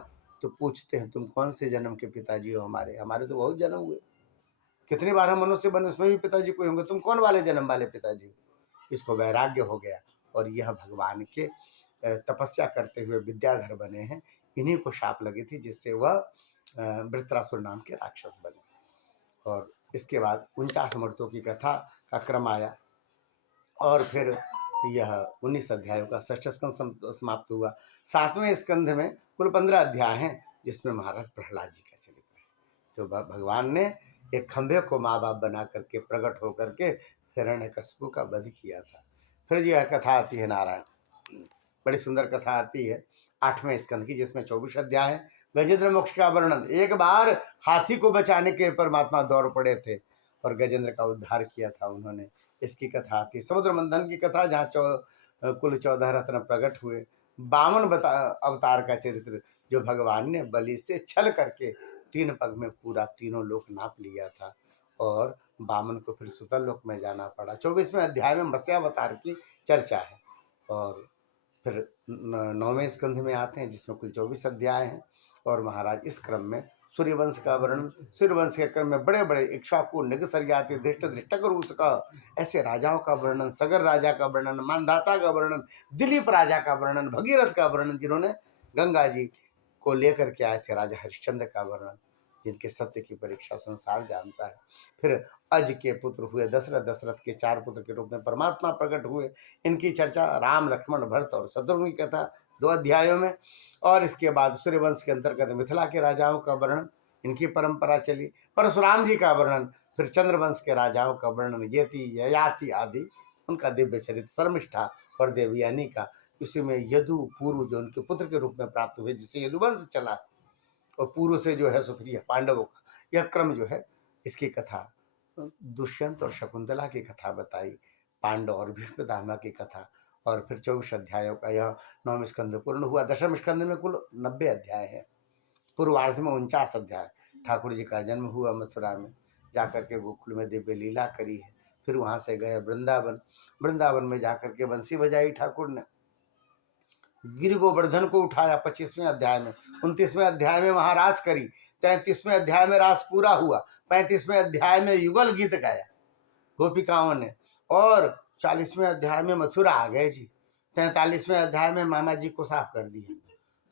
तो पूछते हैं, तुम कौन से जन्म के पिताजी हो? हमारे हमारे तो बहुत जन्म हुए, कितनी बार हम मनुष्य बने, उसमें भी पिताजी कोई होंगे, तुम कौन वाले जन्म वाले पिताजी हो? इसको वैराग्य हो गया, और यह भगवान के तपस्या करते हुए विद्याधर बने हैं, इन्हीं को शाप लगी थी जिससे वह वृत्रासुर नाम के राक्षस बने। और इसके बाद 49 अमृतों की कथा का क्रम आया और फिर यह 19 अध्यायों का षष्ठ स्कंद समाप्त हुआ। 7वें स्कंध में कुल 15 अध्याय हैं, जिसमें महाराज प्रहलाद जी का चरित्र है, जो भगवान ने एक खंभे को माँ बाप बना करके प्रकट होकर के हिरण्यकशिपु का वध किया था। फिर यह कथा आती है नारायण, बड़ी सुंदर कथा आती है 8वें स्कंद की, जिसमें 24 अध्याय है। गजेंद्र मोक्ष का वर्णन, एक बार हाथी को बचाने के परमात्मा दौड़ पड़े थे और गजेंद्र का उद्धार किया था उन्होंने, इसकी कथा आती है। समुद्र मंथन की कथा, जहाँ कुल 14 रत्न प्रकट हुए। 52 अवतार का चरित्र, जो भगवान ने बलि से छल करके 3 पग में पूरा तीनों लोक नाप लिया था और 52 को फिर सुतल लोक में जाना पड़ा। 24वें अध्याय में मत्स्यावतार की चर्चा है और फिर 9वें स्कंध में आते हैं, जिसमें कुल 24 अध्याय हैं। और महाराज इस क्रम में सूर्यवंश का वर्णन, सूर्यवंश के क्रम में बड़े बड़े इक्ष्वाकु, निगसर्याति, धृष्टकरूस का, ऐसे राजाओं का वर्णन, सगर राजा का वर्णन, मानधाता का वर्णन, दिलीप राजा का वर्णन, भगीरथ का वर्णन, जिन्होंने गंगा जी को लेकर के आए थे, राजा हरिश्चंद्र का वर्णन, जिनके सत्य की परीक्षा संसार जानता है। फिर अज के पुत्र हुए दशरथ, दशरथ के 4 पुत्र के रूप में परमात्मा प्रकट हुए, इनकी चर्चा राम, लक्ष्मण, भरत और शत्रुघ्न की कथा 2 अध्यायों में। और इसके बाद सूर्यवंश के अंतर्गत मिथिला के राजाओं का वर्णन, इनकी परंपरा चली। परशुराम जी का वर्णन, फिर चंद्रवंश के राजाओं का वर्णन, यति, ययाति आदि, उनका दिव्य चरित्र, शर्मिष्ठा और देवयानी का, इसी में यदु, पुरु जो उनके पुत्र के रूप में प्राप्त हुए, जिससे यदुवंश चला, और पूर्व से जो है सुप्रिय पांडवों का यह क्रम जो है, इसकी कथा दुष्यंत और शकुंतला की कथा बताई, पांडव और भीष्मपितामह की कथा, और फिर 24 अध्यायों का यह 9वां स्कंद पूर्ण हुआ। 10वें स्कंद में कुल 90 अध्याय हैं। पूर्वार्ध में 49 अध्याय। ठाकुर जी का जन्म हुआ मथुरा में, जाकर के गोकुल में दिव्य लीला करी है। फिर वहां से गए वृंदावन, वृंदावन में जाकर के बंसी बजाई ठाकुर ने, गिरि गोवर्धन को उठाया 25वें अध्याय में, 29वें अध्याय में महारास करी, 33वें अध्याय में रास पूरा हुआ, 35वें अध्याय में युगल गीत गाया गोपिकाओं ने, और 40वें अध्याय में मथुरा आ गए जी, 43वें अध्याय में मामा जी को साफ कर दिया।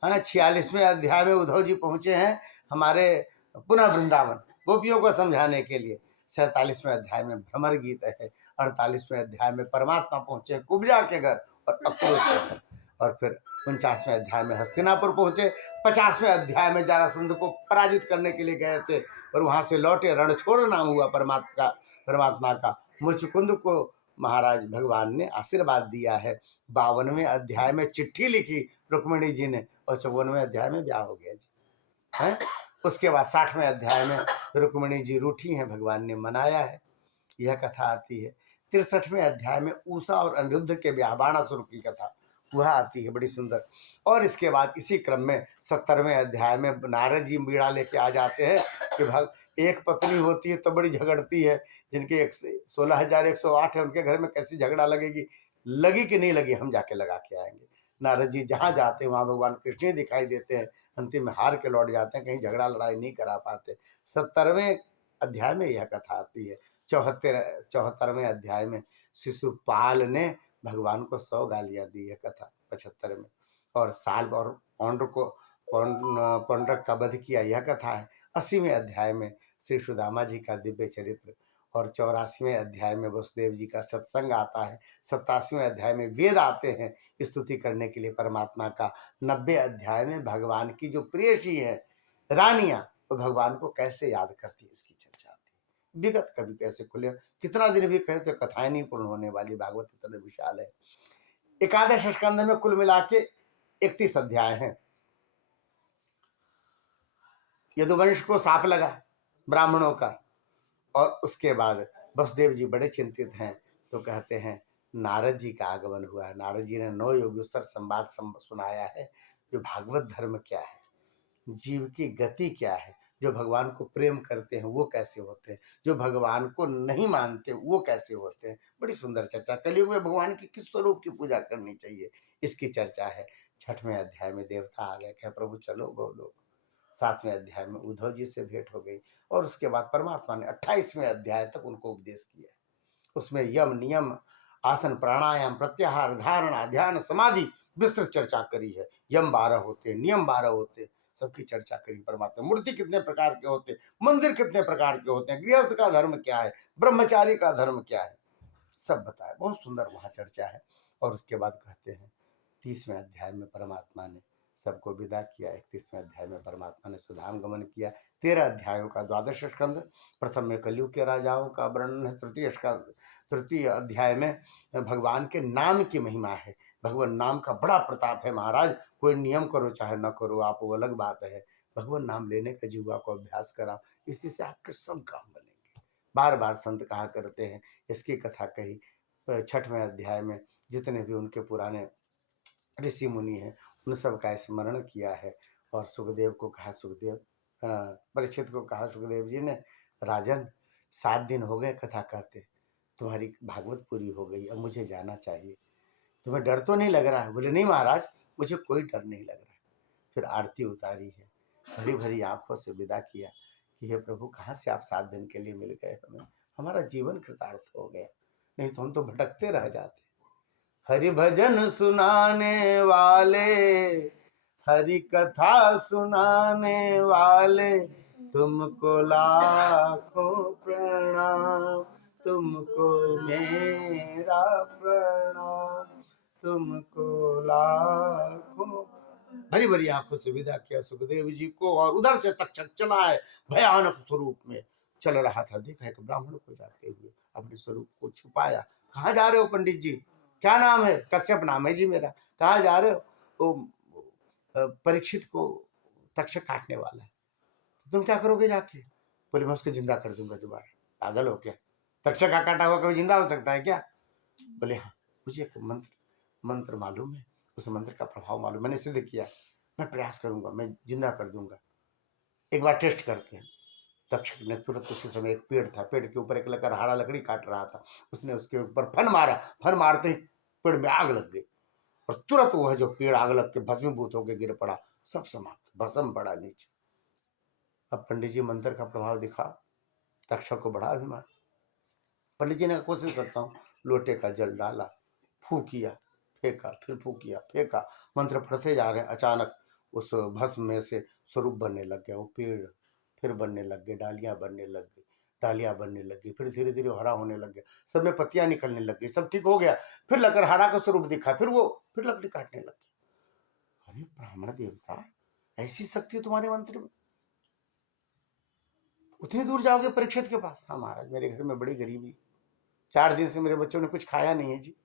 हाँ, 46वें अध्याय में उद्धव जी पहुंचे हैं हमारे पुनः वृंदावन गोपियों को समझाने के लिए। 47वें अध्याय में भ्रमर गीत है। 48वें अध्याय में परमात्मा पहुंचे कुब्जा के घर और अक्रूर के घर। और फिर 49वें अध्याय में हस्तिनापुर पहुंचे। 50वें अध्याय में जरासंध को पराजित करने के लिए गए थे और वहां से लौटे, रणछोड़ नाम हुआ परमात्मा का। मुचकुंद को महाराज भगवान ने आशीर्वाद दिया है। 52वें अध्याय में चिट्ठी लिखी रुक्मिणी जी ने और 54वें अध्याय में ब्याह हो गया जी है। उसके बाद 60वें अध्याय में रुक्मिणी जी रूठी हैं, भगवान ने मनाया है, यह कथा आती है। 63वें अध्याय में उषा और अनिरुद्ध के ब्याह, बाणासुर की कथा वह आती है, बड़ी सुंदर। और इसके बाद इसी क्रम में 70वें अध्याय में नारद जी बीड़ा लेके आ जाते हैं कि एक पत्नी होती है तो बड़ी झगड़ती है, जिनके 16,108 है, उनके घर में कैसी झगड़ा लगेगी, लगी कि नहीं लगी, हम जाके लगा के आएंगे। नारद जी जहाँ जाते हैं वहाँ भगवान कृष्ण दिखाई देते हैं, अंतिम में हार के लौट जाते हैं, कहीं झगड़ा लड़ाई नहीं करा पाते। 70वें अध्याय में यह कथा आती है। 74वें अध्याय में शिशुपाल ने भगवान को 100 गालियां दी है कथा 75 में। और साल और पौंड्रक का वध किया, यह कथा है। 80वें अध्याय में श्री सुदामा जी का दिव्य चरित्र, और 84वें अध्याय में वसुदेव जी का सत्संग आता है। 87वें अध्याय में वेद आते हैं स्तुति करने के लिए परमात्मा का। 90 अध्याय में भगवान की जो प्रेयसी है रानियां, तो भगवान को कैसे याद करती है, इसकी चर्चा आती है। विगत कभी कैसे खुले, कितना दिन भी कहे तो कथाएं नहीं पूर्ण होने वाली, भागवत इतना विशाल है। 11 स्कंद में कुल मिला के 31 अध्याय हैं। यदुवंश को साप लगा ब्राह्मणों का, और उसके बाद वसुदेव जी बड़े चिंतित हैं, तो कहते हैं नारद जी का आगमन हुआ है। नारद जी ने 9 योगेश्वर संवाद सुनाया है, जो भागवत धर्म क्या है, जीव की गति क्या है, जो भगवान को प्रेम करते हैं वो कैसे होते हैं, जो भगवान को नहीं मानते वो कैसे होते हैं। बड़ी सुंदर चर्चा। कलयुग में भगवान की किस स्वरूप की पूजा करनी चाहिए, इसकी चर्चा है। 6वें अध्याय में देवता आ गए, कहे प्रभु चलो गोलोक। 7वें अध्याय में उद्धव जी से भेंट हो गई, और उसके बाद परमात्मा ने 28वें अध्याय तक उनको उपदेश किया। उसमें यम, नियम, आसन, प्राणायाम, प्रत्याहार, धारणा, ध्यान, समाधि, विस्तृत चर्चा करी है। यम 12 होते, नियम 12 होते, सबकी चर्चा करी परमात्मा। मूर्ति कितने प्रकार के होते, मंदिर कितने प्रकार के होते हैं, गृहस्थ का धर्म क्या है, ब्रह्मचारी का धर्म क्या है, सब बताया। बहुत सुंदर वहाँ चर्चा है। और उसके बाद कहते हैं 30वें अध्याय में परमात्मा ने सबको विदा किया। 31वें अध्याय में परमात्मा ने सुधाम गमन किया। 13 अध्यायों का द्वादश स्कंद, प्रथम में कलयुग के राजाओं का वर्णन है। तृतीय अध्याय में भगवान के नाम की महिमा है। भगवान नाम का बड़ा प्रताप है महाराज। कोई नियम करो चाहे न करो, आप वो अलग बात है, भगवान नाम लेने का जीवा को अभ्यास कराओ, इसी से आपके सब काम बनेंगे। बार बार संत कहा करते हैं, इसकी कथा कही 6वें अध्याय में। जितने भी उनके पुराने ऋषि मुनि हैं उन सब का स्मरण किया है। और सुखदेव को कहा, सुखदेव परीक्षित को कहा सुखदेव जी ने, राजन 7 दिन हो गए कथा कहते, तुम्हारी भागवत पूरी हो गई, अब मुझे जाना चाहिए, तुम्हें डर तो नहीं लग रहा है? बोले नहीं महाराज, मुझे कोई डर नहीं लग रहा है। फिर आरती उतारी है, भरी भरी आंखों से विदा किया कि हे प्रभु, कहाँ से आप 7 दिन के लिए मिल गए हमें, हमारा जीवन कृतार्थ हो गया, नहीं तो हम तो भटकते रह जाते। हरि भजन सुनाने वाले, हरि कथा सुनाने वाले, तुमको लाखों प्रणाम, तुमको मेरा प्रणाम, तुमको लाखों। भरी भरी आंखों से विदा किया सुखदेव जी को। और उधर से तक्षक चला है भयानक स्वरूप में चल रहा था। देखा एक ब्राह्मण को जाते हुए, अपने स्वरूप को छुपाया। कहाँ जा रहे हो पंडित जी? क्या नाम है? कश्यप नाम है जी मेरा। कहाँ जा रहे हो? वो परीक्षित को तक्षक काटने वाला है, तो तुम क्या करोगे जाके? बोले मैं उसको जिंदा कर दूंगा दोबारा। पागल हो क्या? तक्षक का काटा हुआ कभी जिंदा हो सकता है क्या? बोले हाँ, मुझे एक मंत्र मालूम है, उस मंत्र का प्रभाव मालूम, मैंने सिद्ध किया, मैं प्रयास करूंगा, मैं जिंदा कर दूंगा, एक बार टेस्ट करते हैं। तक्षक ने तुरंत उसी समय, एक पेड़ था, पेड़ के ऊपर एक लकड़हारा लकड़ी काट रहा था, उसने उसके ऊपर फन मारा। फन मारते ही पेड़ में आग लग गई और तुरंत वह जो पेड़ आग लग के भस्मीभूत होकर गिर पड़ा, सब समाप्त, भस्म पड़ा नीचे। अब पंडित जी मंत्र का प्रभाव दिखा, तक्षक को बड़ा अभिमान। पंडित जी ने कोशिश करता हूँ, लोटे का जल डाला, फूंक किया, फेंका, फिर फूंक किया, फेंका, मंत्र पढ़ते जा रहे हैं। अचानक उस भस्म में से स्वरूप बनने लग गया, वो पेड़ फिर बनने लग गए, डालियां बनने लग गई, डालियां बनने लग गई, फिर धीरे धीरे हरा होने लग गया, सब में पत्तियां निकलने लग गई, सब ठीक हो गया। फिर लकड़हारा का स्वरूप दिखा, फिर लकड़ी काटने लग गया। अरे ब्राह्मण देवता, ऐसी शक्ति तुम्हारे मंत्र में? उतनी दूर जाओगे परीक्षित के पास? हाँ महाराज, मेरे घर में बड़ी गरीबी, 4 दिन से मेरे बच्चों ने कुछ खाया नहीं है जी,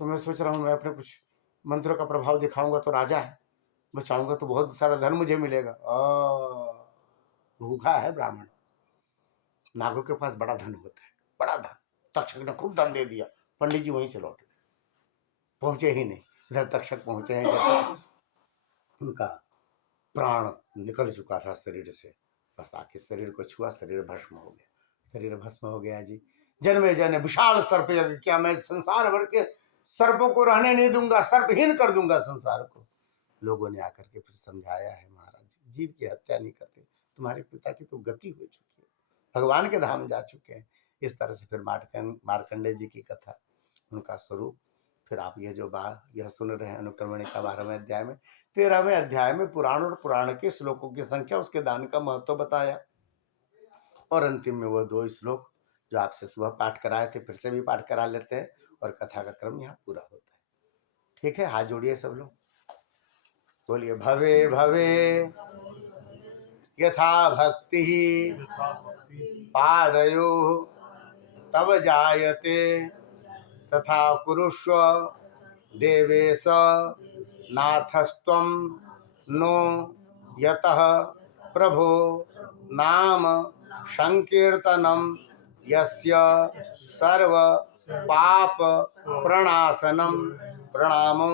तो मैं सोच रहा हूँ मैं अपने कुछ मंत्रों का प्रभाव दिखाऊंगा तो राजा है, बचाऊंगा तो बहुत सारा धन मुझे मिलेगा। भूखा है ब्राह्मण। नागों के पास बड़ा धन होता है, बड़ा धन। तक्षक ने खूब धन दे दिया, पंडित जी वहीं से लौटे, पहुंचे ही नहीं। इधर तक्षक पहुंचे हैं जब उनका प्राण निकल चुका था शरीर से, बस आके शरीर को छुआ, शरीर भस्म हो गया, शरीर भस्म हो गया जी। जन्मे जन विशाल सर्प यज्ञ किया, मैं संसार भर के सर्पों को रहने नहीं दूंगा, सर्पहीन कर दूंगा संसार को। लोगों ने आकर के फिर समझाया है, महाराज जीव की हत्या नहीं करते, तुम्हारे पिता की तो गति हो चुकी है, भगवान के धाम जा चुके हैं। इस तरह से फिर मार्कंडे जी की कथा, उनका स्वरूप, फिर आप ये जो यह सुन रहे हैं अनुक्रमणिका का 12वें अध्याय में। 13वें अध्याय में पुराण और पुराण के श्लोकों की संख्या, उसके दान का महत्व बताया। और अंतिम में वो 2 श्लोक जो आपसे सुबह पाठ कराए थे, फिर से भी पाठ करा लेते हैं और कथा का क्रम यहाँ पूरा होता है। ठीक है, हाथ जोड़िए सब लोग, बोलिए भवे भवे यथा भक्ति पादयो तब जायते, तथा कुरुष्व देवेश नाथस्त्वं नो यतः प्रभो नाम संकीर्तनम यस्य सर्व पाप प्रणाशनम प्रणामो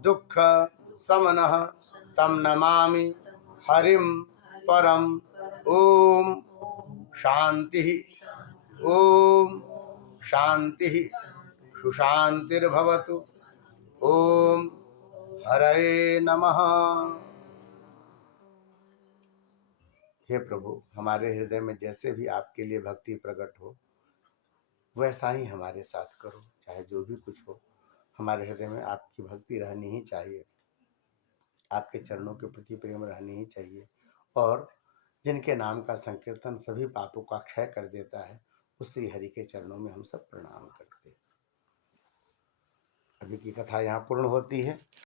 दुख समनः तम नमामि हरिम परम। ओम शांति, ओम शांति, सुशांतिर्भवतु। ओम हरे नमः। हे प्रभु, हमारे हृदय में जैसे भी आपके लिए भक्ति प्रकट हो, वैसा ही हमारे साथ करो, चाहे जो भी कुछ हो। हमारे हृदय में आपकी भक्ति रहनी ही चाहिए, आपके चरणों के प्रति प्रेम रहनी ही चाहिए। और जिनके नाम का संकीर्तन सभी पापों का क्षय कर देता है, उस श्री हरि के चरणों में हम सब प्रणाम करते हैं। अभी की कथा यहाँ पूर्ण होती है।